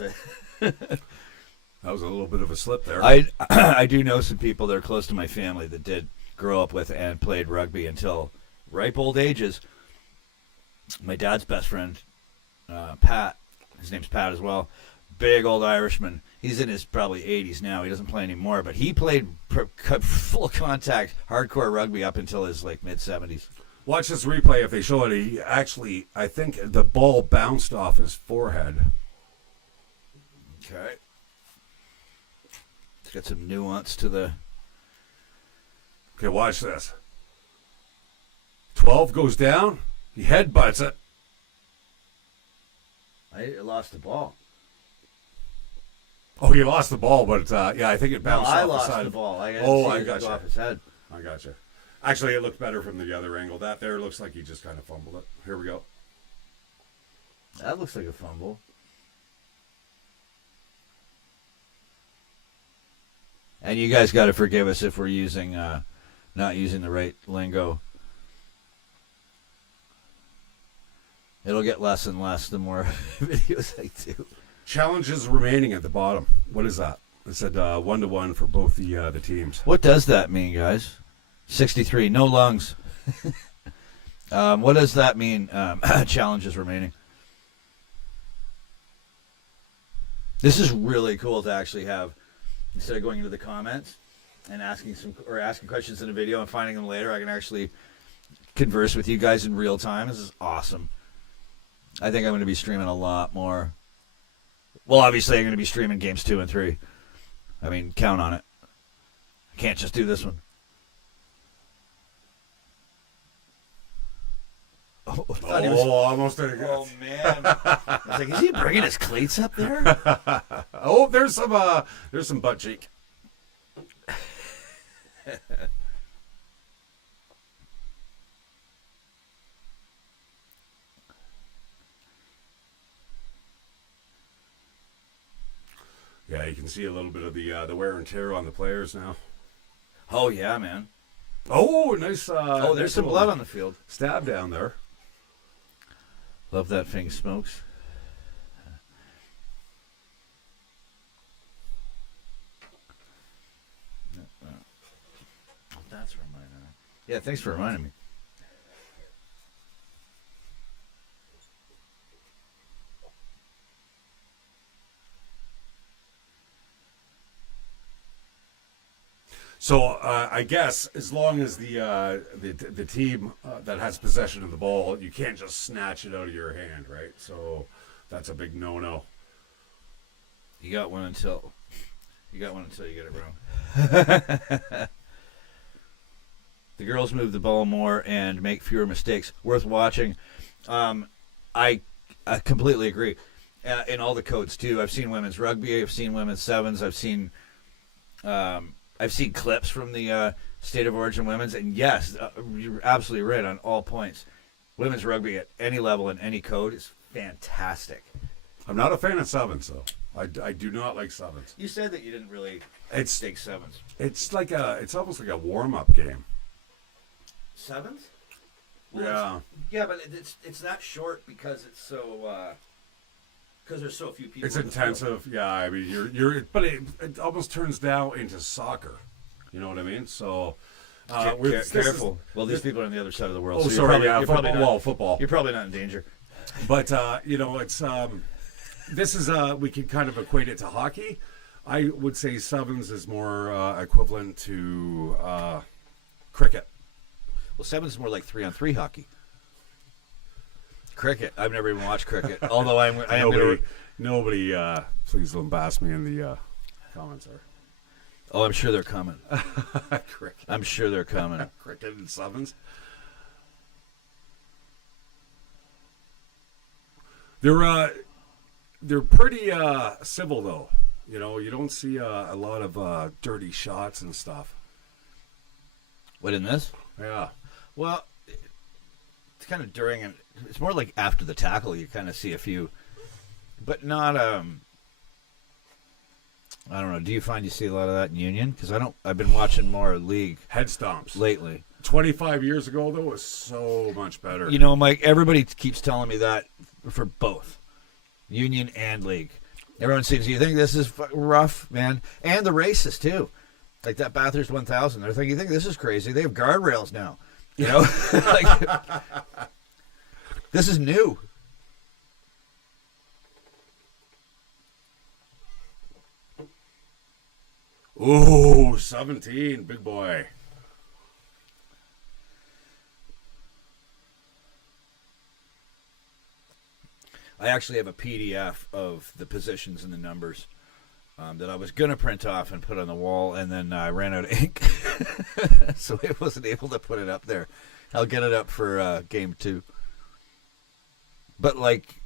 That was a little bit of a slip there. I do know some people that are close to my family that did grow up with and played rugby until ripe old ages. My dad's best friend, Pat, his name's Pat as well, big old Irishman. He's in his probably 80s now. He doesn't play anymore, but he played full contact hardcore rugby up until his like mid 70s. Watch this replay if they show it. He actually, I think the ball bounced off his forehead. Okay. It's got some nuance to the. Okay, watch this. 12 goes down. He headbutts it. I lost the ball. Oh, he lost the ball, but yeah, I think it No, bounced I off lost the side. the ball. I I got gotcha. off his head. I gotcha. Actually, it looked better from the other angle. That there looks like he just kind of fumbled it. Here we go. That looks like a fumble. And you guys got to forgive us if we're using, not using the right lingo. It'll get less and less the more videos I do. Challenges remaining at the bottom. What is that? It said 1-1 for both the teams. What does that mean, guys? 63, no lungs. What does that mean? Challenges remaining. This is really cool to actually have, instead of going into the comments and asking questions in a video and finding them later, I can actually converse with you guys in real time. This is awesome. I think I'm going to be streaming a lot more. Well, obviously I'm going to be streaming games 2 and 3. I mean, count on it. I can't just do this one. Oh, I thought he was. Almost there. Oh man! I was like, is he bringing his cleats up there? Oh, there's some butt cheek. Yeah, you can see a little bit of the wear and tear on the players now. Oh yeah, man. Oh, nice. Oh, there's some blood on the field. Stab down there. Love that thing smokes. That's reminding me. Yeah, thanks for reminding me. So I guess as long as the team that has possession of the ball, you can't just snatch it out of your hand, right? So that's a big no-no. You got one until you get it wrong. The girls move the ball more and make fewer mistakes. Worth watching. I completely agree. In all the codes too. I've seen women's rugby. I've seen women's sevens. I've seen clips from the State of Origin women's, and yes, you're absolutely right on all points. Women's rugby at any level and any code is fantastic. I'm not a fan of sevens, though. I do not like sevens. You said that you didn't really take sevens. It's almost like a warm-up game. Sevens? Well, yeah, but it's not short because it's so because there's so few people. It's intensive. Yeah, I mean but it almost turns down into soccer. You know what I mean? So careful. These people are on the other side of the world. Oh, so sorry. Football. You're probably not in danger. But it's this is we can kind of equate it to hockey. I would say sevens is more equivalent to cricket. Well, sevens is more like 3-on-3 hockey. Cricket. I've never even watched cricket. Although nobody. Please don't bash me in the comments there. Oh, I'm sure they're coming. Cricket. I'm sure they're coming. Cricket and sevens. They're pretty civil though. You know, you don't see a lot of dirty shots and stuff. What, in this? Yeah. Well, it's kind of during and it's more like after the tackle. You kind of see a few, but not. I don't know. Do you find you see a lot of that in Union? Because I don't. I've been watching more league head stomps lately. 25 years ago, though, was so much better. You know, Mike. Everybody keeps telling me that for both Union and league. Everyone seems. You think this is rough, man, and the races too. Like that Bathurst 1000. They're thinking, you think this is crazy? They have guardrails now. You know, like this is new. Ooh, 17, big boy. I actually have a PDF of the positions and the numbers that I was going to print off and put on the wall, and then I ran out of ink, so I wasn't able to put it up there. I'll get it up for game 2. But like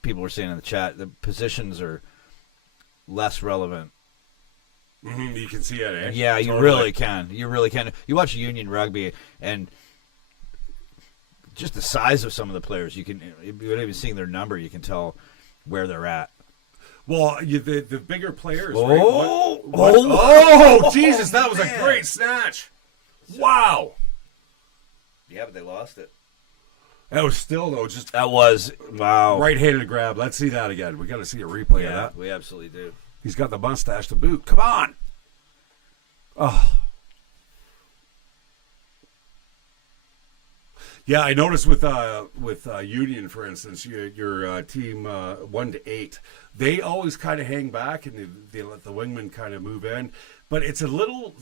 people were saying in the chat, the positions are less relevant. Mm-hmm, you can see it, eh? Yeah, totally. You really can. You really can. You watch Union rugby, and just the size of some of the players, without even seeing their number, you can tell where they're at. Well, the bigger players, right? Oh, Jesus, that was a great snatch. Wow. Yeah, but they lost it. That was still, though, just... That was, wow. Right-handed grab. Let's see that again. We got to see a replay of that. We absolutely do. He's got the mustache to boot. Come on. Oh. Yeah, I noticed with Union, for instance, your team 1 to 8, they always kind of hang back and they let the wingmen kind of move in. But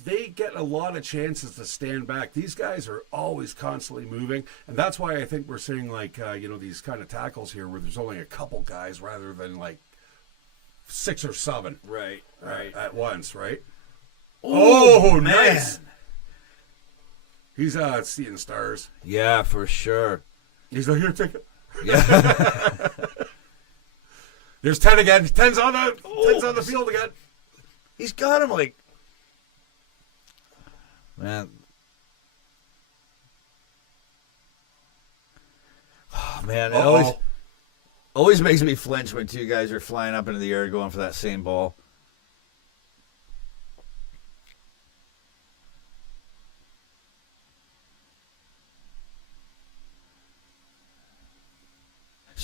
they get a lot of chances to stand back. These guys are always constantly moving, and that's why I think we're seeing these kind of tackles here where there's only a couple guys rather than like 6 or 7. Right. At once, right? Oh, nice. He's seeing stars. Yeah, for sure. He's like, here, take it. Yeah. There's 10 again. 10's on the field again. He's got him like, man. Oh man, it always makes me flinch when 2 guys are flying up into the air going for that same ball.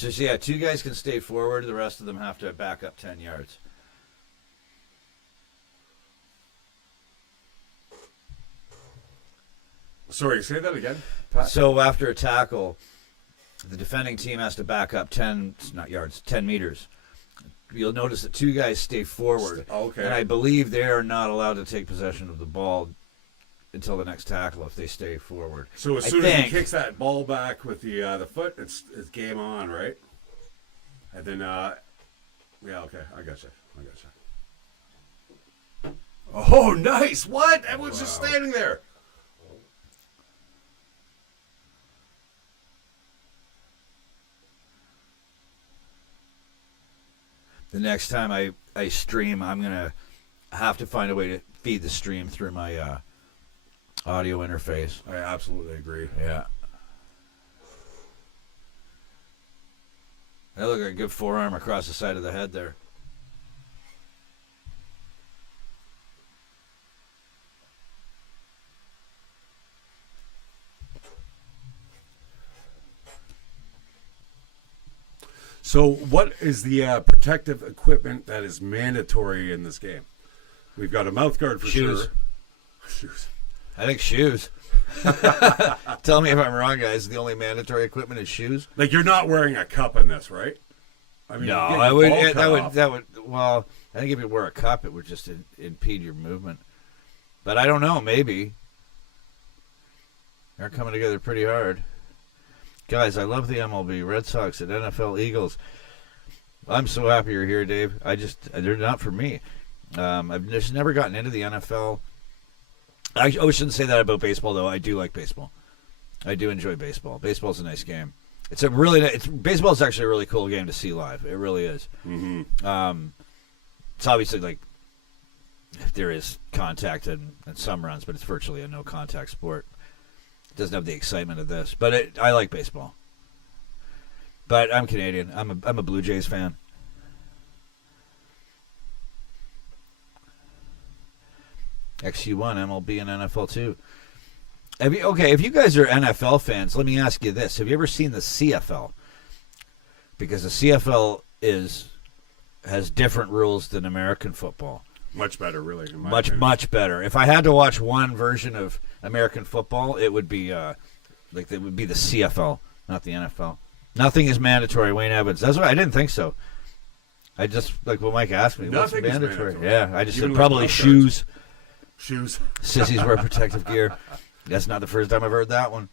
So yeah, 2 guys can stay forward. The rest of them have to back up 10 yards. Sorry, say that again, Pat. So after a tackle, the defending team has to back up 10, not yards, 10 meters. You'll notice that 2 guys stay forward. Okay. And I believe they are not allowed to take possession of the ball until the next tackle if they stay forward. So as soon as he kicks that ball back with the foot, it's game on, right? And then, yeah, okay, I gotcha. Oh, nice! What? Everyone's just standing there. The next time I stream, I'm going to have to find a way to feed the stream through my audio interface. I absolutely agree. Yeah. That looked like a good forearm across the side of the head there. So what is the protective equipment that is mandatory in this game? We've got a mouth guard for Shoes. sure. Shoes. I think shoes. Tell me if I'm wrong, guys. The only mandatory equipment is shoes. Like you're not wearing a cup in this, right? I mean, No, you get your I would. ball cut That would. off. That would. Well, I think if you wear a cup, it would just impede your movement. But I don't know. Maybe they're coming together pretty hard, guys. I love the MLB, Red Sox, and NFL, Eagles. I'm so happy you're here, Dave. They're not for me. I've just never gotten into the NFL. I shouldn't say that about baseball, though. I do like baseball. I do enjoy baseball. Baseball's a nice game. Baseball's actually a really cool game to see live. It really is. Mm-hmm. It's obviously like there is contact and some runs, but it's virtually a no contact sport. It doesn't have the excitement of this, but I like baseball. But I'm Canadian. I'm a Blue Jays fan. XU1, MLB, and NFL too. If you guys are NFL fans, let me ask you this: have you ever seen the CFL? Because the CFL has different rules than American football. Much better, really. Much better. If I had to watch one version of American football, it would be the CFL, not the NFL. Nothing is mandatory. Wayne Evans. That's what I didn't think so. I just Mike asked me. Nothing what's is mandatory? mandatory. Yeah, I just Even said with probably mouth shoes. Shoes. Sissies wear protective gear. That's not the first time I've heard that one.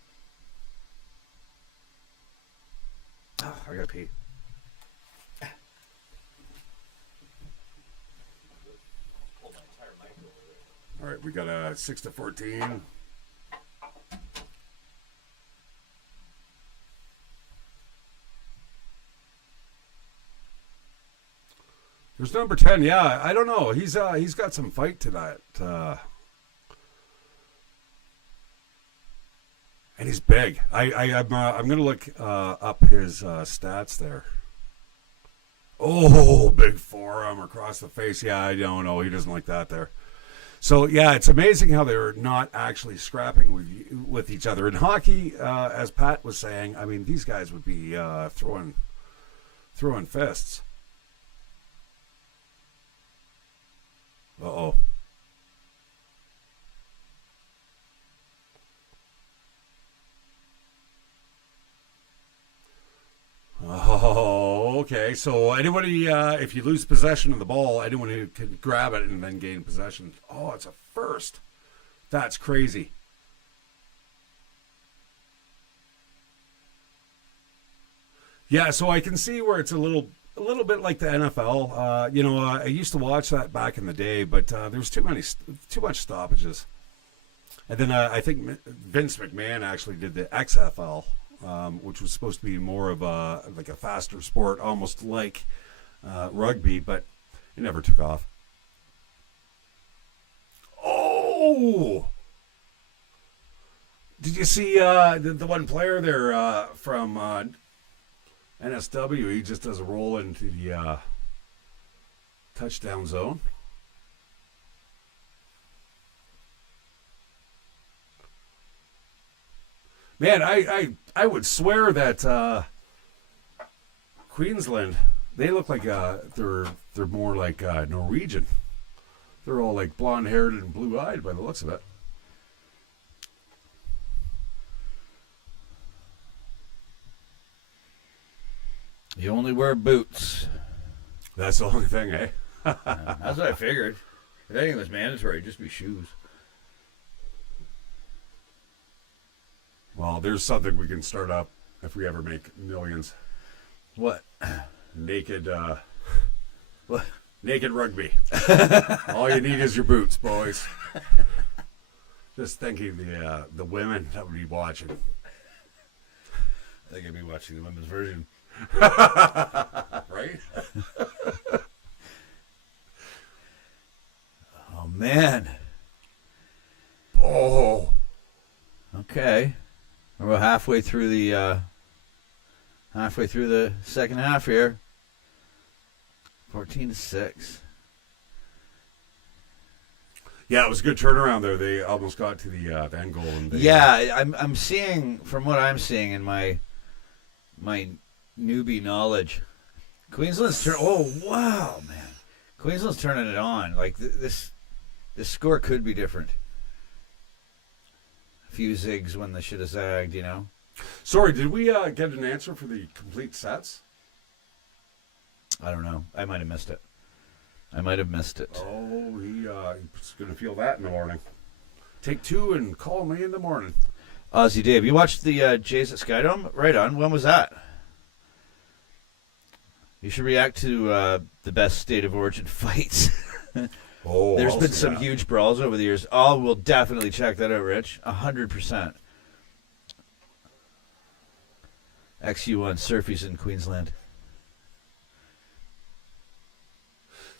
Oh, I gotta pee. All right, we got a 6-14. There's number 10. Yeah, I don't know. He's got some fight to that. And he's big. I'm gonna look up his stats there. Oh, big forearm across the face. Yeah, I don't know. He doesn't like that there. So yeah, it's amazing how they're not actually scrapping with each other in hockey. As Pat was saying, I mean, these guys would be throwing fists. Uh-oh. Oh, okay. So anybody, if you lose possession of the ball, anyone who can grab it and then gain possession. Oh, it's a first. That's crazy. Yeah, so I can see where it's a little bit like the NFL. I used to watch that back in the day, but there was too much stoppages. And then I think Vince McMahon actually did the XFL, which was supposed to be more of a faster sport, almost like rugby, but it never took off. Oh! Did you see the one player there from NSW? He just does a roll into the touchdown zone. Man, I would swear that Queensland, they look like they're more like Norwegian. They're all like blonde-haired and blue-eyed by the looks of it. You only wear boots. That's the only thing, eh? That's what I figured. If anything was mandatory, it'd just be shoes. Well, there's something we can start up if we ever make millions. What? Naked, What? naked rugby. All you need is your boots, boys. Just thinking the women that would be watching. I think I'd be watching the women's version. Right? Oh, man. Oh. Okay. We're about halfway through the second half here. 14-6. Yeah, it was a good turnaround there. They almost got to the end goal. And I'm seeing, from what I'm seeing in my newbie knowledge, Queensland's oh wow, man, Queensland's turning it on. Like this score could be different. A few zigs when they should have zagged, you know. Sorry, did we get an answer for the complete sets? I don't know. I might have missed it. Oh, he's going to feel that in the morning. Take 2 and call me in the morning. Aussie Dave, you watched the Jays at Skydome? Right on. When was that? You should react to the best state of origin fights. There's been some huge brawls over the years. Oh, we'll definitely check that out, Rich. 100%. XU1 Surfies in Queensland.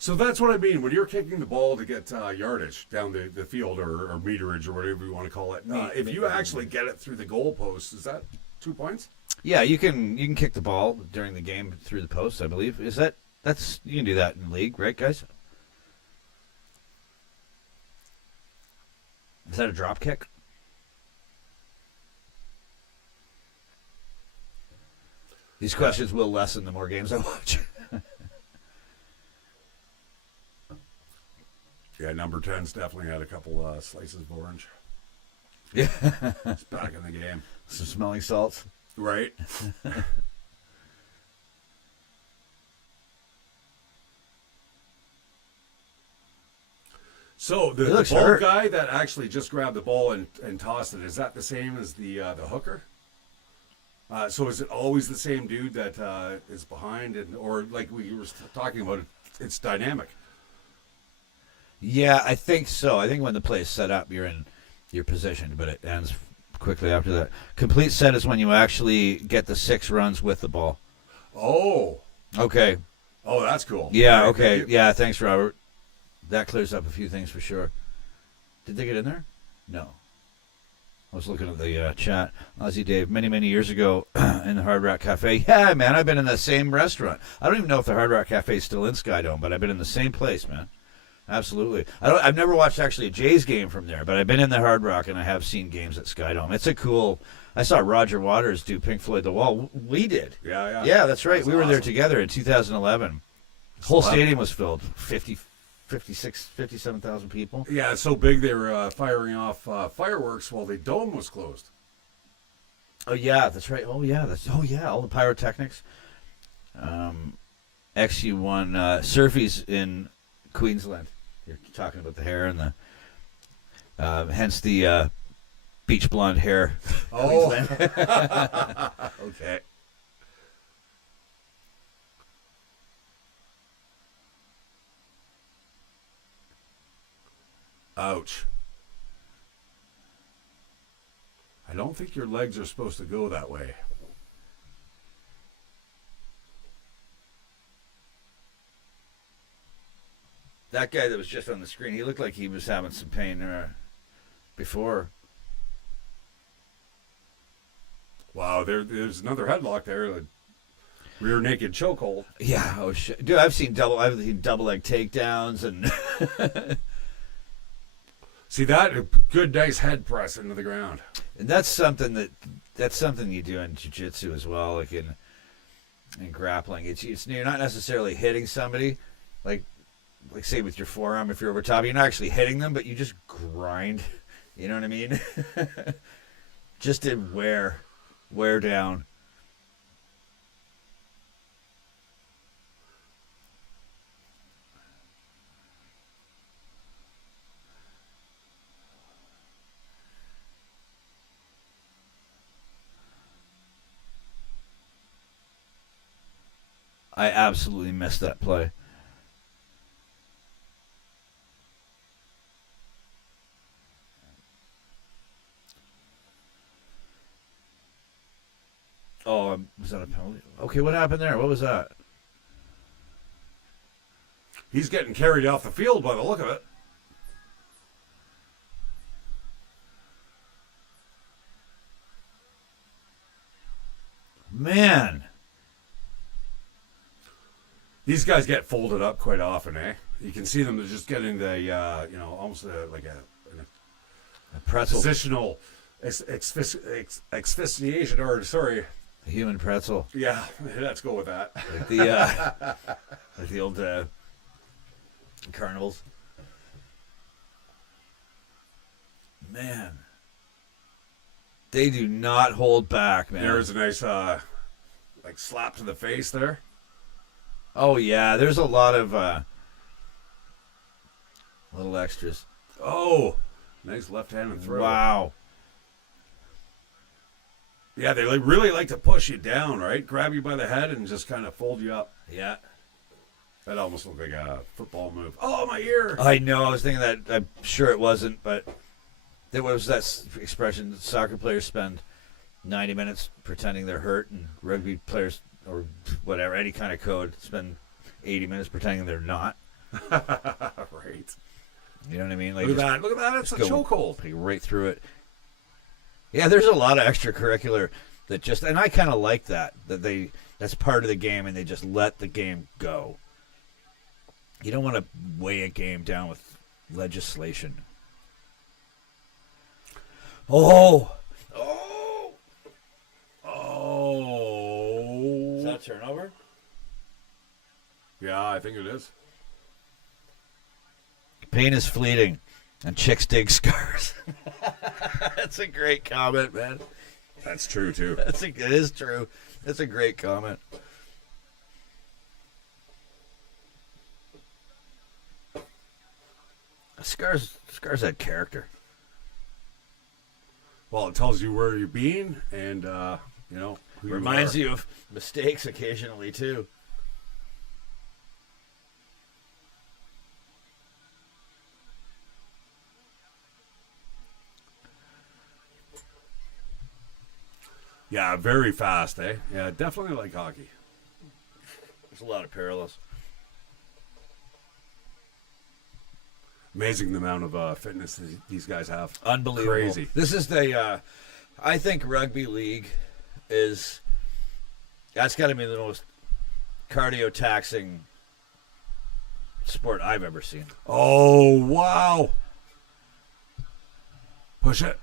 So that's what I mean. When you're kicking the ball to get yardage down the field or meterage or whatever you want to call it, if you actually get it through the goalpost, is that 2 points? Yeah, you can kick the ball during the game through the post, I believe. That's you can do that in the league, right, guys? Is that a drop kick? These questions will lessen the more games I watch. Yeah, number 10's definitely had a couple slices of orange. Yeah. It's back in the game. Some smelling salts. Right. So the ball hurt. guy that actually just grabbed the ball and tossed it, is that the same as the hooker? So is it always the same dude that is behind, or like we were talking about, it's dynamic? Yeah, I think so. I think when the play is set up, you're in your position, but it ends quickly after that. Complete set is when you actually get the 6 runs with the ball. Oh. Okay. Oh, that's cool. Yeah, okay. Yeah, thanks, Robert. That clears up a few things for sure. Did they get in there? No. I was looking at the chat. Aussie Dave, many, many years ago in the Hard Rock Cafe. Yeah, man, I've been in the same restaurant. I don't even know if the Hard Rock Cafe is still in Skydome, but I've been in the same place, man. Absolutely. I've never watched actually a Jays game from there, but I've been in the Hard Rock and I have seen games at Skydome. It's a cool. I saw Roger Waters do Pink Floyd The Wall. We did. Yeah. Yeah, that's right. We were there awesome. Together in 2011. The whole stadium was filled. 57,000 people. Yeah, it's so big they were firing off fireworks while the dome was closed. Oh yeah, that's right. Oh yeah, all the pyrotechnics. XU1 Surfies in Queensland. You're talking about the hair and the hence the beach blonde hair. Oh, okay. Ouch. I don't think your legs are supposed to go that way. That guy that was just on the screen, he looked like he was having some pain before. Wow, there's another headlock there. The rear naked chokehold. Yeah, oh shit, dude! I've seen double leg takedowns and See that good, nice head press into the ground. and that's something you do in jiu-jitsu as well. Like and grappling. It's you're not necessarily hitting somebody, like say with your forearm if you're over top. You're not actually hitting them, but you just grind. You know what I mean? Just to wear down. I absolutely missed that play. Oh, was that a penalty? Okay, what happened there? What was that? He's getting carried off the field by the look of it. Man. These guys get folded up quite often, eh? You can see them just getting the, almost like a pretzel. positional asphyxiation, or sorry. A human pretzel. Yeah, let's go with that. Like the old carnivals. Man. They do not hold back, man. There's a nice, slap to the face there. Oh, yeah. There's a lot of little extras. Oh, nice left-handed throw. Wow. Yeah, they really like to push you down, right? Grab you by the head and just kind of fold you up. Yeah. That almost looked like a football move. Oh, my ear. I know. I was thinking that. I'm sure it wasn't, but there was that expression that soccer players spend 90 minutes pretending they're hurt, and rugby players, or whatever, any kind of code, spend 80 minutes pretending they're not. Right. You know what I mean? Like, Look at that. It's a chokehold. Right through it. Yeah, there's a lot of extracurricular that just, and I kind of like that's part of the game, and they just let the game go. You don't want to weigh a game down with legislation. Oh! Is that a turnover? Yeah, I think it is. Pain is fleeting, and chicks dig scars. That's a great comment, man. That's true, too. It is true. That's a great comment. Scars had character. Well, it tells you where you've been, and, who Reminds you of mistakes occasionally, too. Yeah, very fast, eh? Yeah, definitely like hockey. There's a lot of parallels. Amazing the amount of fitness these guys have. Unbelievable. Crazy. This is I think rugby league that's got to be the most cardio taxing sport I've ever seen. Oh, wow. Push it.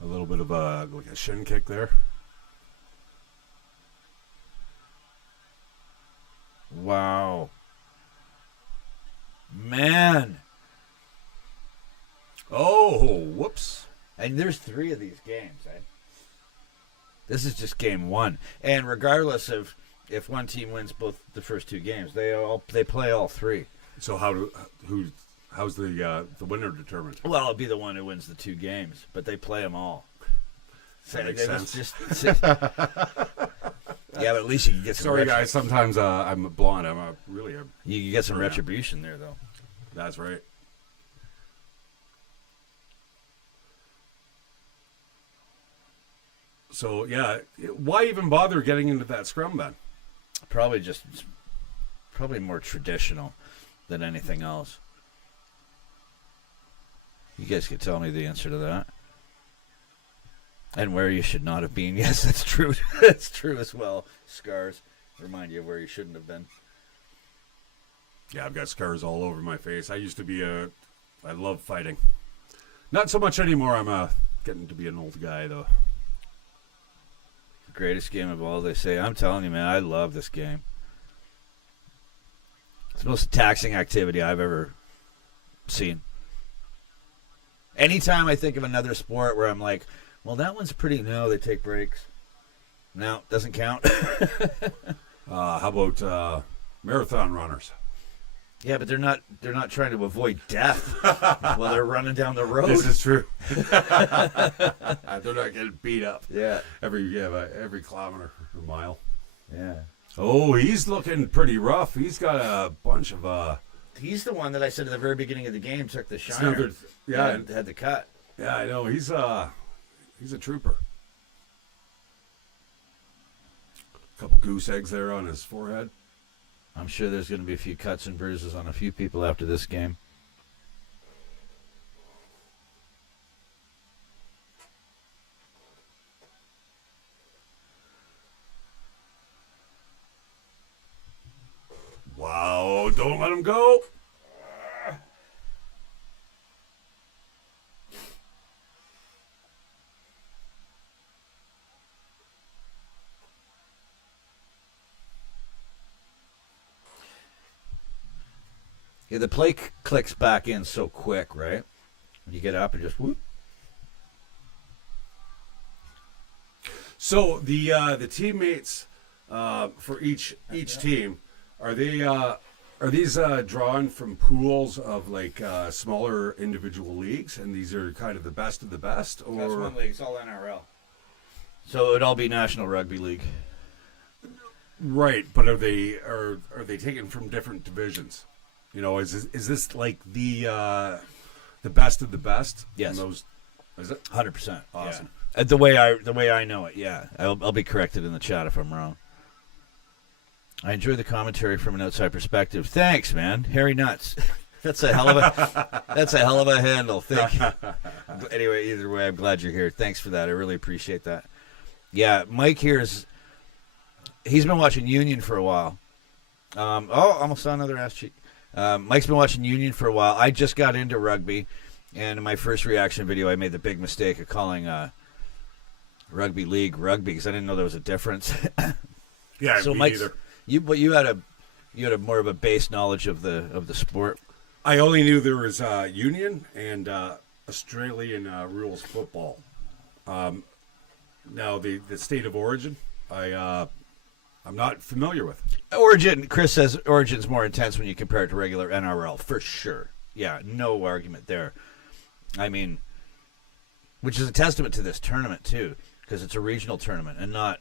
A little bit of a shin kick there. Wow. Man. Oh, whoops. And there's 3 of these games, eh? This is just game 1. And regardless of if one team wins both the first 2 games, they play all 3. So how's the winner determined? Well, it'll be the one who wins the 2 games, but they play them all. That makes sense. Yeah, but at least you can get some. Sorry, guys. Sometimes I'm blonde. You can get some retribution there, though. That's right. So yeah, why even bother getting into that scrum then? Probably more traditional than anything else. You guys could tell me the answer to that. And where you should not have been. Yes, that's true. That's true as well. Scars remind you of where you shouldn't have been. Yeah, I've got scars all over my face. I used to be I love fighting. Not so much anymore. I'm getting to be an old guy, though. Greatest game of all, they say. I'm telling you, man, I love this game. It's the most taxing activity I've ever seen. Anytime I think of another sport where I'm like, well, that one's pretty... No, they take breaks. No, doesn't count. How about marathon runners? Yeah, but they're not trying to avoid death while they're running down the road. This is true. They're not getting beat up. Yeah. Every kilometer or mile. Yeah. Oh, he's looking pretty rough. He's got a bunch of He's the one that I said at the very beginning of the game took the shiner. and had the cut. Yeah, I know. He's a trooper. Couple goose eggs there on his forehead. I'm sure there's going to be a few cuts and bruises on a few people after this game. Wow, don't let him go. Yeah, the play clicks back in so quick, right? You get up and just whoop. So the teammates for each team, are these drawn from pools of like smaller individual leagues, and these are kind of the best of the best, or That's one league. It's all NRL. So it'd all be National Rugby League. right? But are they taken from different divisions? You know, is this like the best of the best? Yes. In those, is it 100%. awesome? Yeah. The way I know it, yeah. I'll be corrected in the chat if I'm wrong. I enjoy the commentary from an outside perspective. Thanks, man. Hairy nuts. That's a hell of a handle. Thank you. Anyway, either way, I'm glad you're here. Thanks for that. I really appreciate that. Yeah, Mike here he's been watching Union for a while. Almost saw another ass cheek. Mike's been watching Union for a while. I just got into rugby, and in my first reaction video, I made the big mistake of calling rugby league rugby because I didn't know there was a difference. Yeah, so me Mike's, neither. you had a more of a base knowledge of the sport. I only knew there was Union and Australian rules football. Now the state of origin, I'm not familiar with. Origin, Chris says Origin's more intense when you compare it to regular NRL, for sure. Yeah, no argument there. I mean, which is a testament to this tournament, too, because it's a regional tournament and not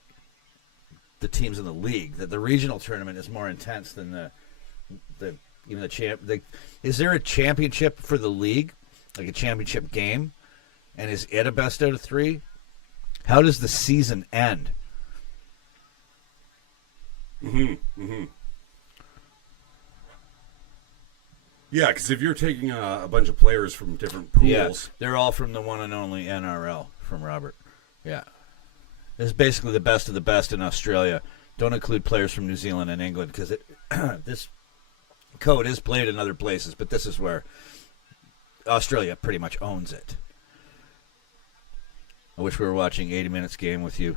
the teams in the league. That the regional tournament is more intense than the champ. Is there a championship for the league, like a championship game, and is it a best out of three? How does the season end? Yeah, because if you're taking a bunch of players from different pools, Yeah, they're all from the one and only NRL from Robert. Yeah, this is basically the best of the best in Australia. Don't include players from New Zealand and England because this code is played in other places, but this is where Australia pretty much owns it. I wish we were watching 80 Minutes game with you.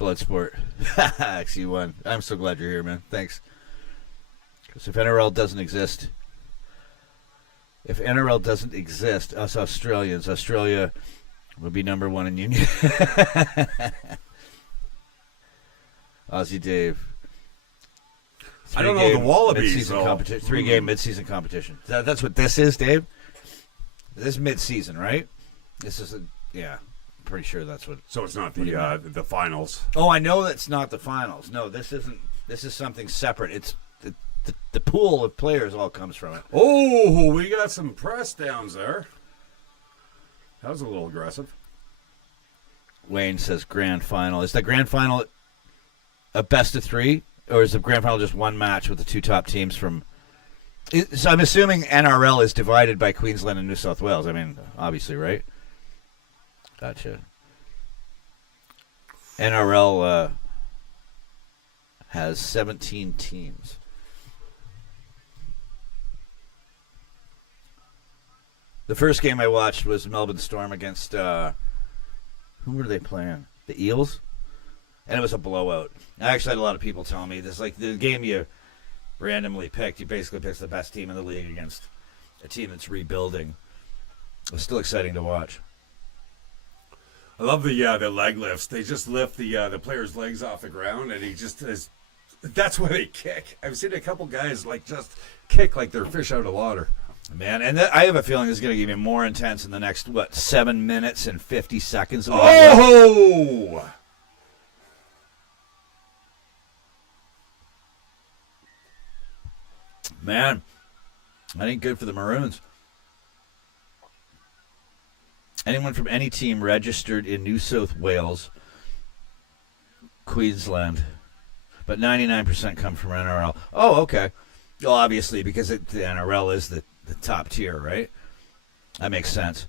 Bloodsport. XU1. I'm so glad you're here, man. Thanks. Because if NRL doesn't exist, us Australians, Australia would be number one in Union. Aussie Dave. I don't know the Wallabies. Three-game mid-season competition. That's what this is, Dave? This is mid-season, right? This is pretty sure that's what. So it's not the finals. Oh, I know that's not the finals. No, this isn't. This is something separate. It's the pool of players all comes from it. Oh, we got some press downs there. That was a little aggressive. Wayne says grand final. Is the grand final a best of three, or is the grand final just one match with the two top teams from? So I'm assuming NRL is divided by Queensland and New South Wales. I mean, obviously, right? Gotcha. NRL has 17 teams. The first game I watched was Melbourne Storm against who were they playing? The Eels? and it was a blowout. I actually had a lot of people telling me this, like the game you randomly picked, you basically picked the best team in the league against a team that's rebuilding. It was still exciting to watch. I love the leg lifts. They just lift the player's legs off the ground, and he just is. That's why they kick. I've seen a couple guys like just kick like they're fish out of water. Man, and I have a feeling it's going to get even more intense in the next 7 minutes and 50 seconds. Oh! Man, that ain't good for the Maroons. Anyone from any team registered in New South Wales, Queensland, but 99% come from NRL. Oh, okay. Well, obviously, because the NRL is the top tier, right? That makes sense.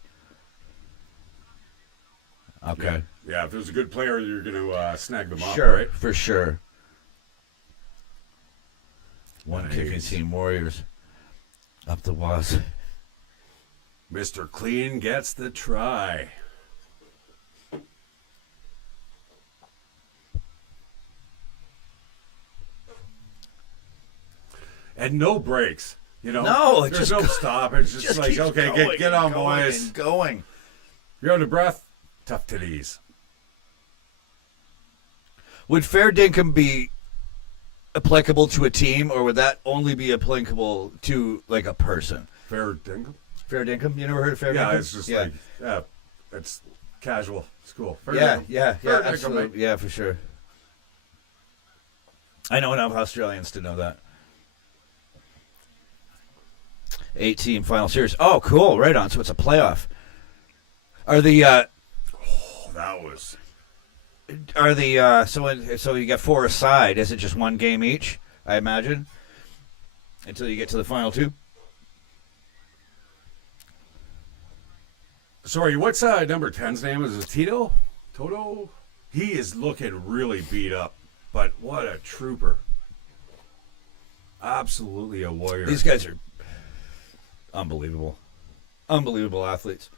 Okay. Yeah, if there's a good player, you're going to snag them up, Sure, right? for sure. One Nice. kicking team Warriors up the was. Mr. Clean gets the try. And no breaks. You know, No, it there's just no stop. It's just like, keeps okay, going get on, and going boys. and going. You're out of breath. Tough titties. Would fair dinkum be applicable to a team, or would that only be applicable to like a person? Fair dinkum? Fair dinkum? You never heard of fair dinkum? Yeah, it's just like, it's casual. It's cool. Fair Yeah, dinkum. yeah, Fair dinkum, absolutely. mate. Yeah, for sure. I know enough Australians to know that. 8-team final series. Oh, cool. Right on. So it's a playoff. Are the Oh, that was... so you get 4 aside? Is it just one game each? I imagine until you get to the final 2. Sorry, what's number 10's name? Is it Tito? Toto? He is looking really beat up, but what a trooper. Absolutely a warrior. These guys are unbelievable. Unbelievable athletes.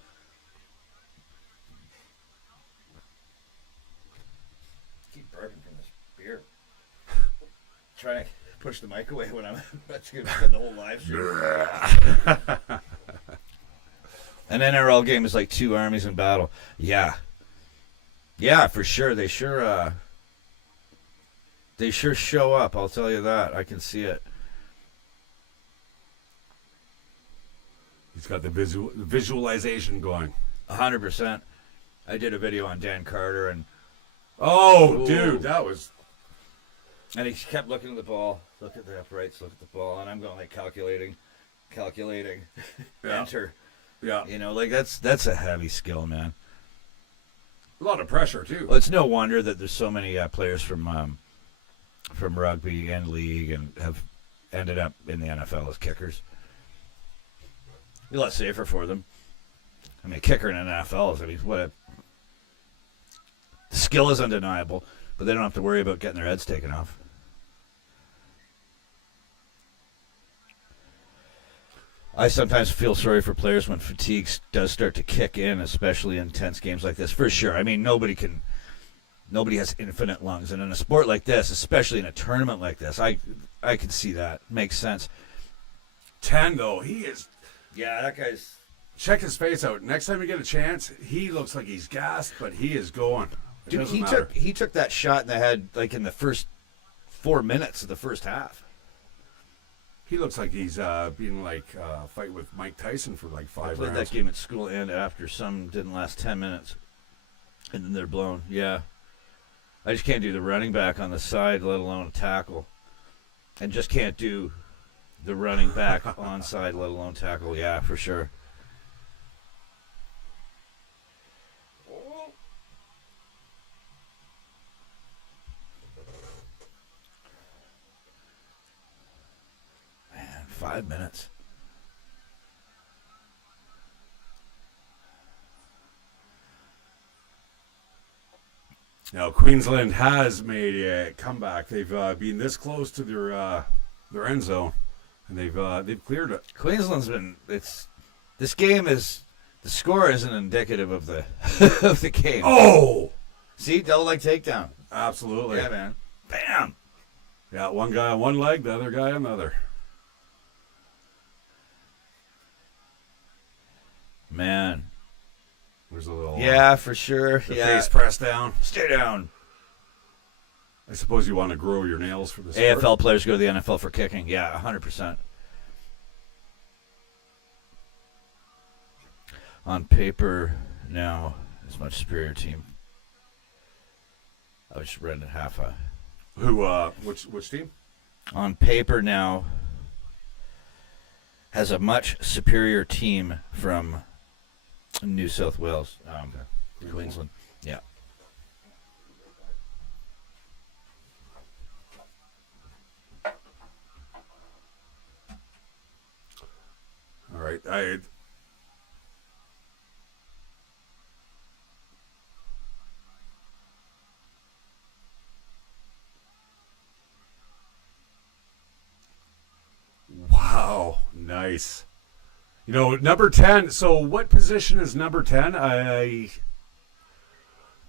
Keep burping from this beer. Trying to push the mic away when I'm about to spend the whole live stream. An NRL game is like 2 armies in battle. Yeah. Yeah, for sure. They sure show up, I'll tell you that. I can see it. He's got the visualization going. 100%. I did a video on Dan Carter, and Oh, Ooh. dude, that was... he kept looking at the ball, look at the uprights, look at the ball, and I'm going like calculating, Yeah. enter. Yeah. You know, like that's a heavy skill, man. A lot of pressure, too. Well, it's no wonder that there's so many players from rugby and league and have ended up in the NFL as kickers. Be a lot safer for them. I mean, a kicker in an NFL is, the skill is undeniable, but they don't have to worry about getting their heads taken off. I sometimes feel sorry for players when fatigue does start to kick in, especially in intense games like this. For sure. I mean, nobody has infinite lungs, and in a sport like this, especially in a tournament like this, I can see that. Makes sense. 10, though, he is... Yeah, that guy's... Check his face out. Next time you get a chance, he looks like he's gassed, but he is going. It Dude, doesn't matter. he took that shot in the head like in the first 4 minutes of the first half. He looks like he's being like fight with Mike Tyson for like 5 Played rounds. that game at school and after. Some didn't last 10 minutes, and then they're blown. Yeah, I just can't do the running back on the side, let alone a tackle, and just can't do the running back on side, let alone tackle. Yeah, for sure. Man, 5 minutes. Now, Queensland has made a comeback. They've been this close to their end zone, and they've cleared it. Queensland's been. This game is. The score isn't indicative of the of the game. Oh, See, double leg takedown. Absolutely. Yeah, man. Bam. Yeah, one guy on one leg, the other guy on the other. Man. There's a little Yeah, for sure. the Yeah. face pressed down. Stay down. I suppose you want to grow your nails for the sport. AFL players go to the NFL for kicking. Yeah, 100%. On paper, now, is much superior team. I was renting half a. Who? Which team? On paper now, has a much superior team from New South Wales, Queensland. Yeah. All right. Wow, nice. You know, number 10. So, what position is number 10?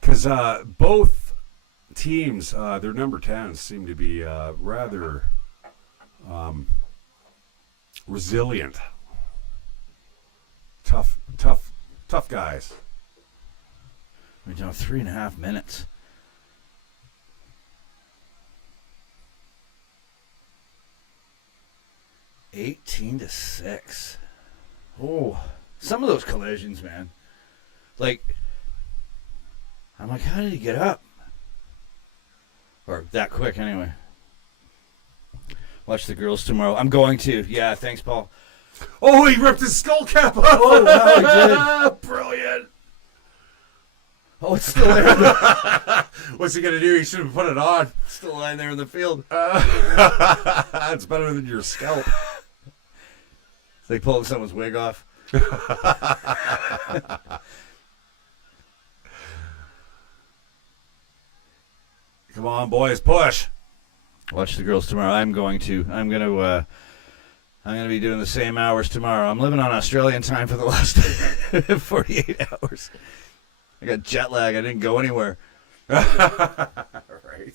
Because both teams, their number 10s seem to be rather resilient. Tough guys. We're down 3.5 minutes. (18-6). Oh, some of those collisions, man. Like, I'm like, how did he get up? Or that quick, anyway. Watch the girls tomorrow. I'm going to. Yeah, thanks, Paul. Oh, he ripped his skull cap off. Oh, wow, he did. Brilliant. Oh, it's still there. What's he going to do? He should have put it on. Still lying there in the field. It's better than your scalp. It's like pulling someone's wig off. Come on, boys, push. Watch the girls tomorrow. I'm going to be doing the same hours tomorrow. I'm living on Australian time for the last 48 hours. I got jet lag. I didn't go anywhere. Right.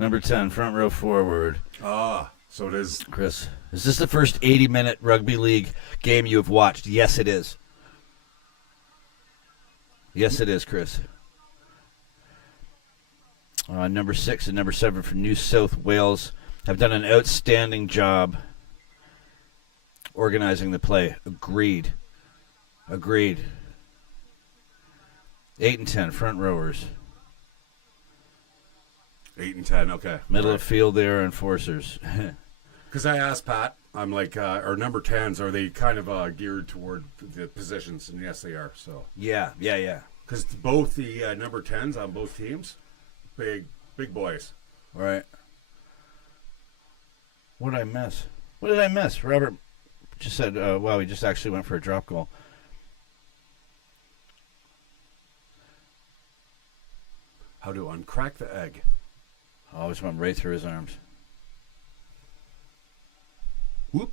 Number 10, front row forward. So it is. Chris, is this the first 80-minute rugby league game you have watched? Yes, it is. Yes, it is, Chris. Number 6 and number 7 for New South Wales have done an outstanding job organizing the play. Agreed. 8 and 10, front rowers. 8 and 10, okay. Middle of field, they are enforcers. Because I asked Pat, I'm like, our number 10s, are they kind of geared toward the positions? And yes, they are. So Yeah. because both the number 10s on both teams, big boys. All right. What did I miss? Robert just said, wow, he just actually went for a drop goal. How to uncrack the egg. Oh, just went right through his arms. Whoop.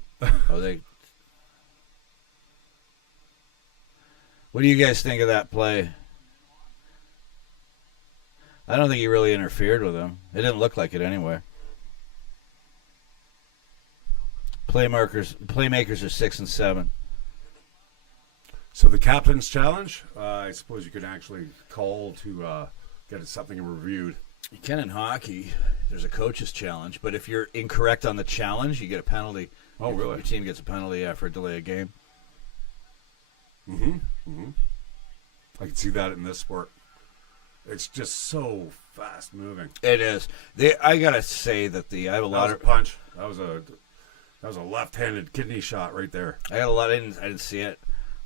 What do you guys think of that play? I don't think he really interfered with him. It didn't look like it anyway. Playmakers are 6 and 7. So the captain's challenge, I suppose you could actually call to get something reviewed. You can in hockey. There's a coach's challenge, but if you're incorrect on the challenge, you get a penalty. Oh, really? Your team gets a penalty for a delay of game. I can see that in this sport. It's just so fast moving. It is. I gotta say that I have a lot of punch. That was a left-handed kidney shot right there. I didn't see it.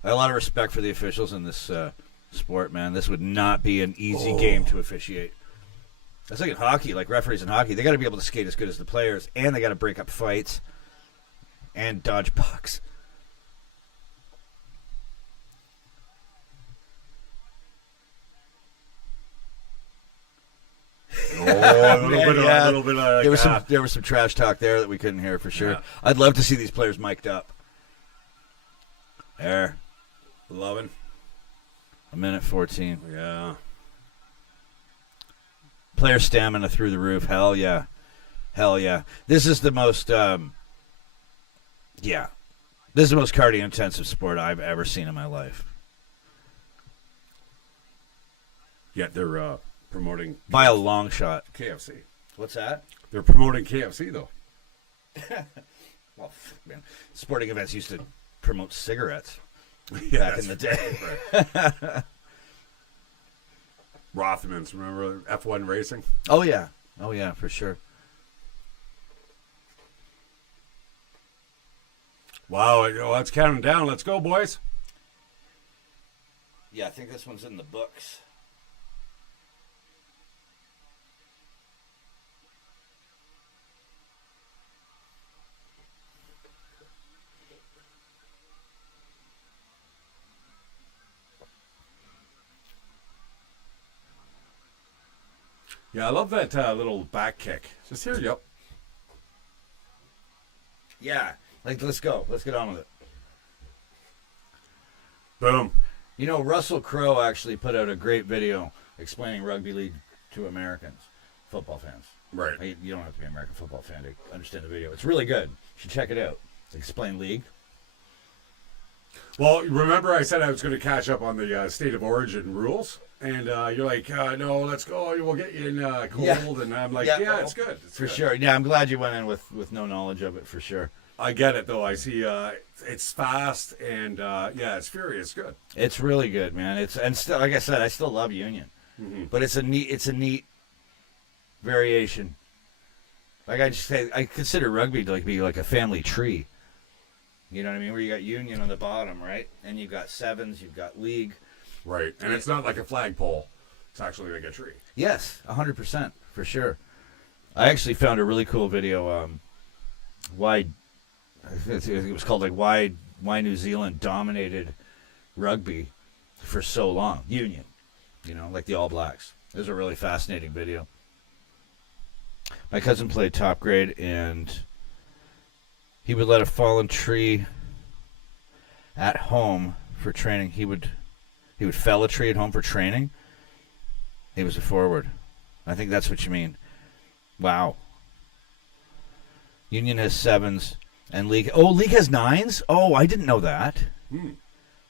I have a lot of respect for the officials in this sport, man. This would not be an easy game to officiate. That's like in hockey, like referees in hockey. They got to be able to skate as good as the players, and they got to break up fights and dodge pucks. A little bit of There was some trash talk there that we couldn't hear for sure. Yeah. I'd love to see these players mic'd up. There. 11. A minute 14. Yeah. Player stamina through the roof. Hell yeah. Hell yeah. This is the most, this is the most cardio-intensive sport I've ever seen in my life. Yet they're promoting By a long shot. KFC. What's that? They're promoting KFC, though. Well, man, sporting events used to promote cigarettes Yeah, back in the day. Right. Rothmans, remember F1 racing? Oh, yeah. Oh, yeah, for sure. Wow, let's count them down. Let's go, boys. Yeah, I think this one's in the books. Yeah, I love that little back kick. Just here, yep. Yeah. Like, let's go. Let's get on with it. Boom. You know, Russell Crowe actually put out a great video explaining rugby league to Americans, football fans. Right. You don't have to be an American football fan to understand the video. It's really good. You should check it out. Explain league. Well, remember I said I was going to catch up on the state of origin rules? And you're like, no, let's go. We'll get you in cold. Yeah. And I'm like, Yeah, it's good. It's For good. sure. Yeah, I'm glad you went in with no knowledge of it, for sure. I get it, though. I see it's fast and, it's furious. Good. It's really good, man. And still, like I said, I still love Union. Mm-hmm. But it's a neat variation. Like I just say, I consider rugby to be like a family tree. You know what I mean? Where you got Union on the bottom, right? And you've got sevens, you've got league. Right. And it's not like a flagpole. It's actually like a tree. Yes, 100%, for sure. I actually found a really cool video. Why it was called like why New Zealand dominated rugby for so long. Union, like the All Blacks. It was a really fascinating video. My cousin played top grade, and he would let a fallen tree at home for training. He would fell a tree at home for training. He was a forward. I think that's what you mean. Wow. Union has sevens and league. Oh, league has nines? Oh, I didn't know that.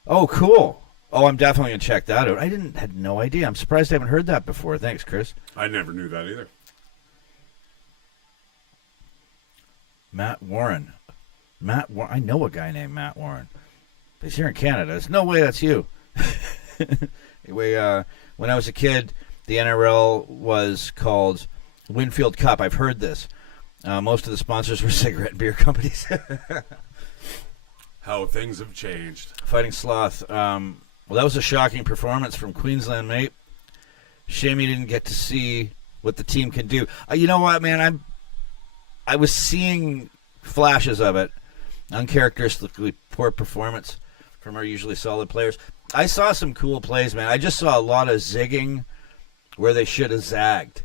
Oh, cool. Oh, I'm definitely going to check that out. Had no idea. I'm surprised I haven't heard that before. Thanks, Chris. I never knew that either. Matt Warren. I know a guy named Matt Warren. He's here in Canada. There's no way that's you. Anyway, when I was a kid, the NRL was called Winfield Cup. I've heard this. Most of the sponsors were cigarette and beer companies. How things have changed. Fighting Sloth. Well, that was a shocking performance from Queensland, mate. Shame you didn't get to see what the team can do. You know what, man? I was seeing flashes of it. Uncharacteristically poor performance from our usually solid players. I saw some cool plays, man. I just saw a lot of zigging where they should have zagged.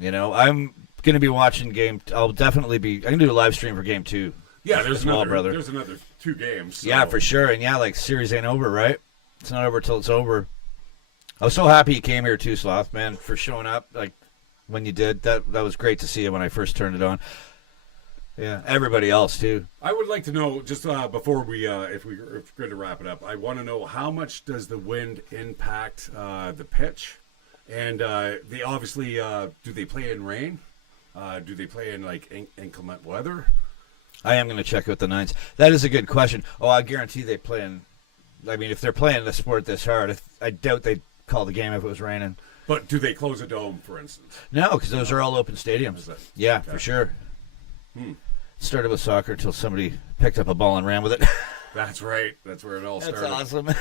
I'm going to be watching I'm going to do a live stream for game 2. Yeah, there's brother. There's another 2 games. So. Yeah, for sure. And yeah, series ain't over, right? It's not over till it's over. I was so happy you came here too, Sloth, man, for showing up when you did. That was great to see you when I first turned it on. Yeah, everybody else too. I would like to know, just before we, if we're going to wrap it up, I want to know how much does the wind impact the pitch? And they obviously, do they play in rain? Do they play in inclement weather? I am going to check out the nines. That is a good question. Oh, I guarantee they play in. I mean, if they're playing the sport this hard, I doubt they'd call the game if it was raining. But do they close a dome, for instance? No, because those are all open stadiums. Yeah, okay. For sure. Started with soccer until somebody picked up a ball and ran with it. That's right. That's where it all started. That's awesome.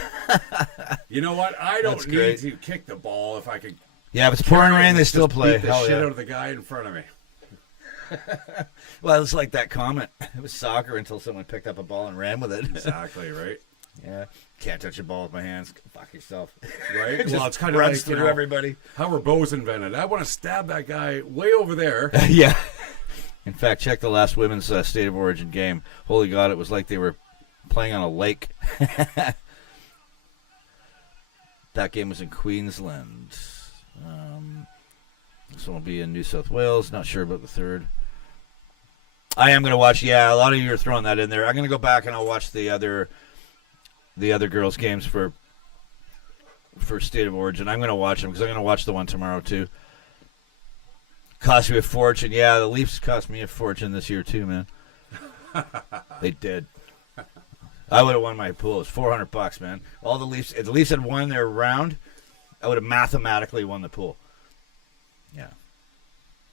You know what? I don't need to kick the ball if I could. Yeah, if it's pouring rain, they still play. Beat the shit out of the guy in front of me. Well, it's like that comment. It was soccer until someone picked up a ball and ran with it. Exactly, right? Yeah. Can't touch a ball with my hands. Fuck yourself. Right? Well, it's kind of runs through everybody. How were bows invented? I want to stab that guy way over there. Yeah. In fact, check the last women's State of Origin game. Holy God, it was like they were playing on a lake. That game was in Queensland. next one will be in New South Wales. Not sure about the third. I am going to watch. Yeah, a lot of you are throwing that in there. I'm going to go back and I'll watch the other girls' games for State of Origin. I'm going to watch them because I'm going to watch the one tomorrow too. Cost me a fortune. Yeah, the Leafs cost me a fortune this year too, man. They did. I would have won my pool. It's $400, man. All the Leafs. If the Leafs had won their round, I would have mathematically won the pool. Yeah,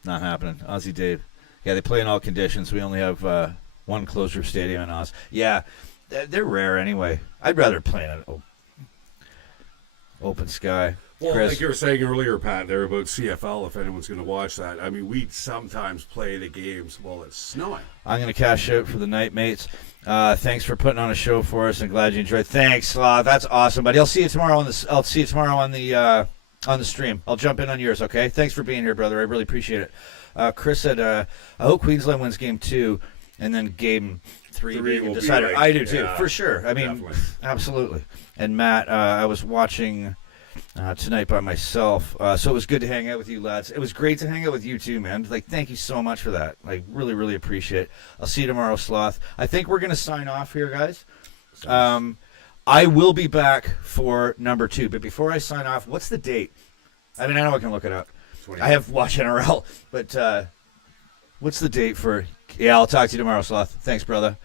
not happening. Aussie Dave. Yeah, they play in all conditions. We only have one closure stadium in Oz. Yeah, they're rare anyway. I'd rather play in an open sky. Well, Chris. like you were saying earlier, Pat, there about CFL, if anyone's going to watch that. I mean, we sometimes play the games while it's snowing. I'm going to cash out for the night, mates. Thanks for putting on a show for us, and glad you enjoyed. Thanks, that's awesome, buddy. I'll see you tomorrow on this. I'll see you tomorrow on the stream. I'll jump in on yours. Okay. Thanks for being here, brother. I really appreciate it. Chris said, I hope Queensland wins game 2, and then game 3 will decided. be I do too, yeah, for sure. I mean, definitely. Absolutely. And Matt, I was watching tonight by myself, so it was good to hang out with you, lads. It was great to hang out with you too, man. Like, thank you so much for that. Like, really, really appreciate it. I'll see you tomorrow, Sloth. I think we're gonna sign off here, guys. I will be back for number 2, but before I sign off, what's the date? I mean, I know I can look it up. 20. I have watched NRL, but what's the date for? Yeah, I'll talk to you tomorrow, Sloth. Thanks, brother,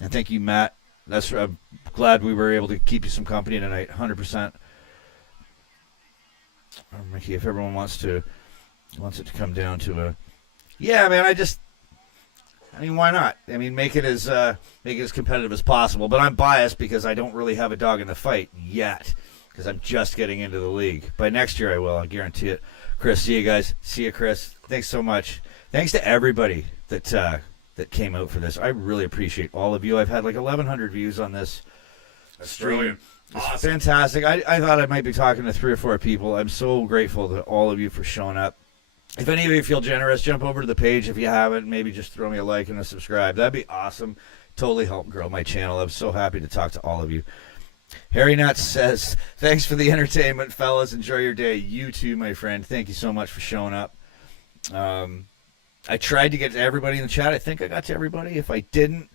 and thank you, Matt. I'm glad we were able to keep you some company tonight. 100%. Mickey, if everyone wants it to come down to a, yeah, man. I mean, why not? I mean, make it as competitive as possible. But I'm biased because I don't really have a dog in the fight yet, because I'm just getting into the league. By next year, I will. I guarantee it. Chris, see you guys. See you, Chris. Thanks so much. Thanks to everybody that came out for this. I really appreciate all of you. I've had like 1,100 views on this. That's stream. brilliant. It's Awesome. fantastic. I thought I might be talking to 3 or 4 people. I'm so grateful to all of you for showing up. If any of you feel generous, jump over to the page. If you haven't, maybe just throw me a like and a subscribe. That'd be awesome. Totally help grow my channel. I'm so happy to talk to all of you. Harry Nuts says, thanks for the entertainment, fellas. Enjoy your day. You too, my friend. Thank you so much for showing up. I tried to get to everybody in the chat. I think I got to everybody. If I didn't,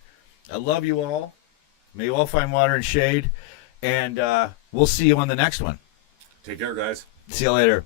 I love you all. May you all find water and shade. And we'll see you on the next one. Take care, guys. See you later.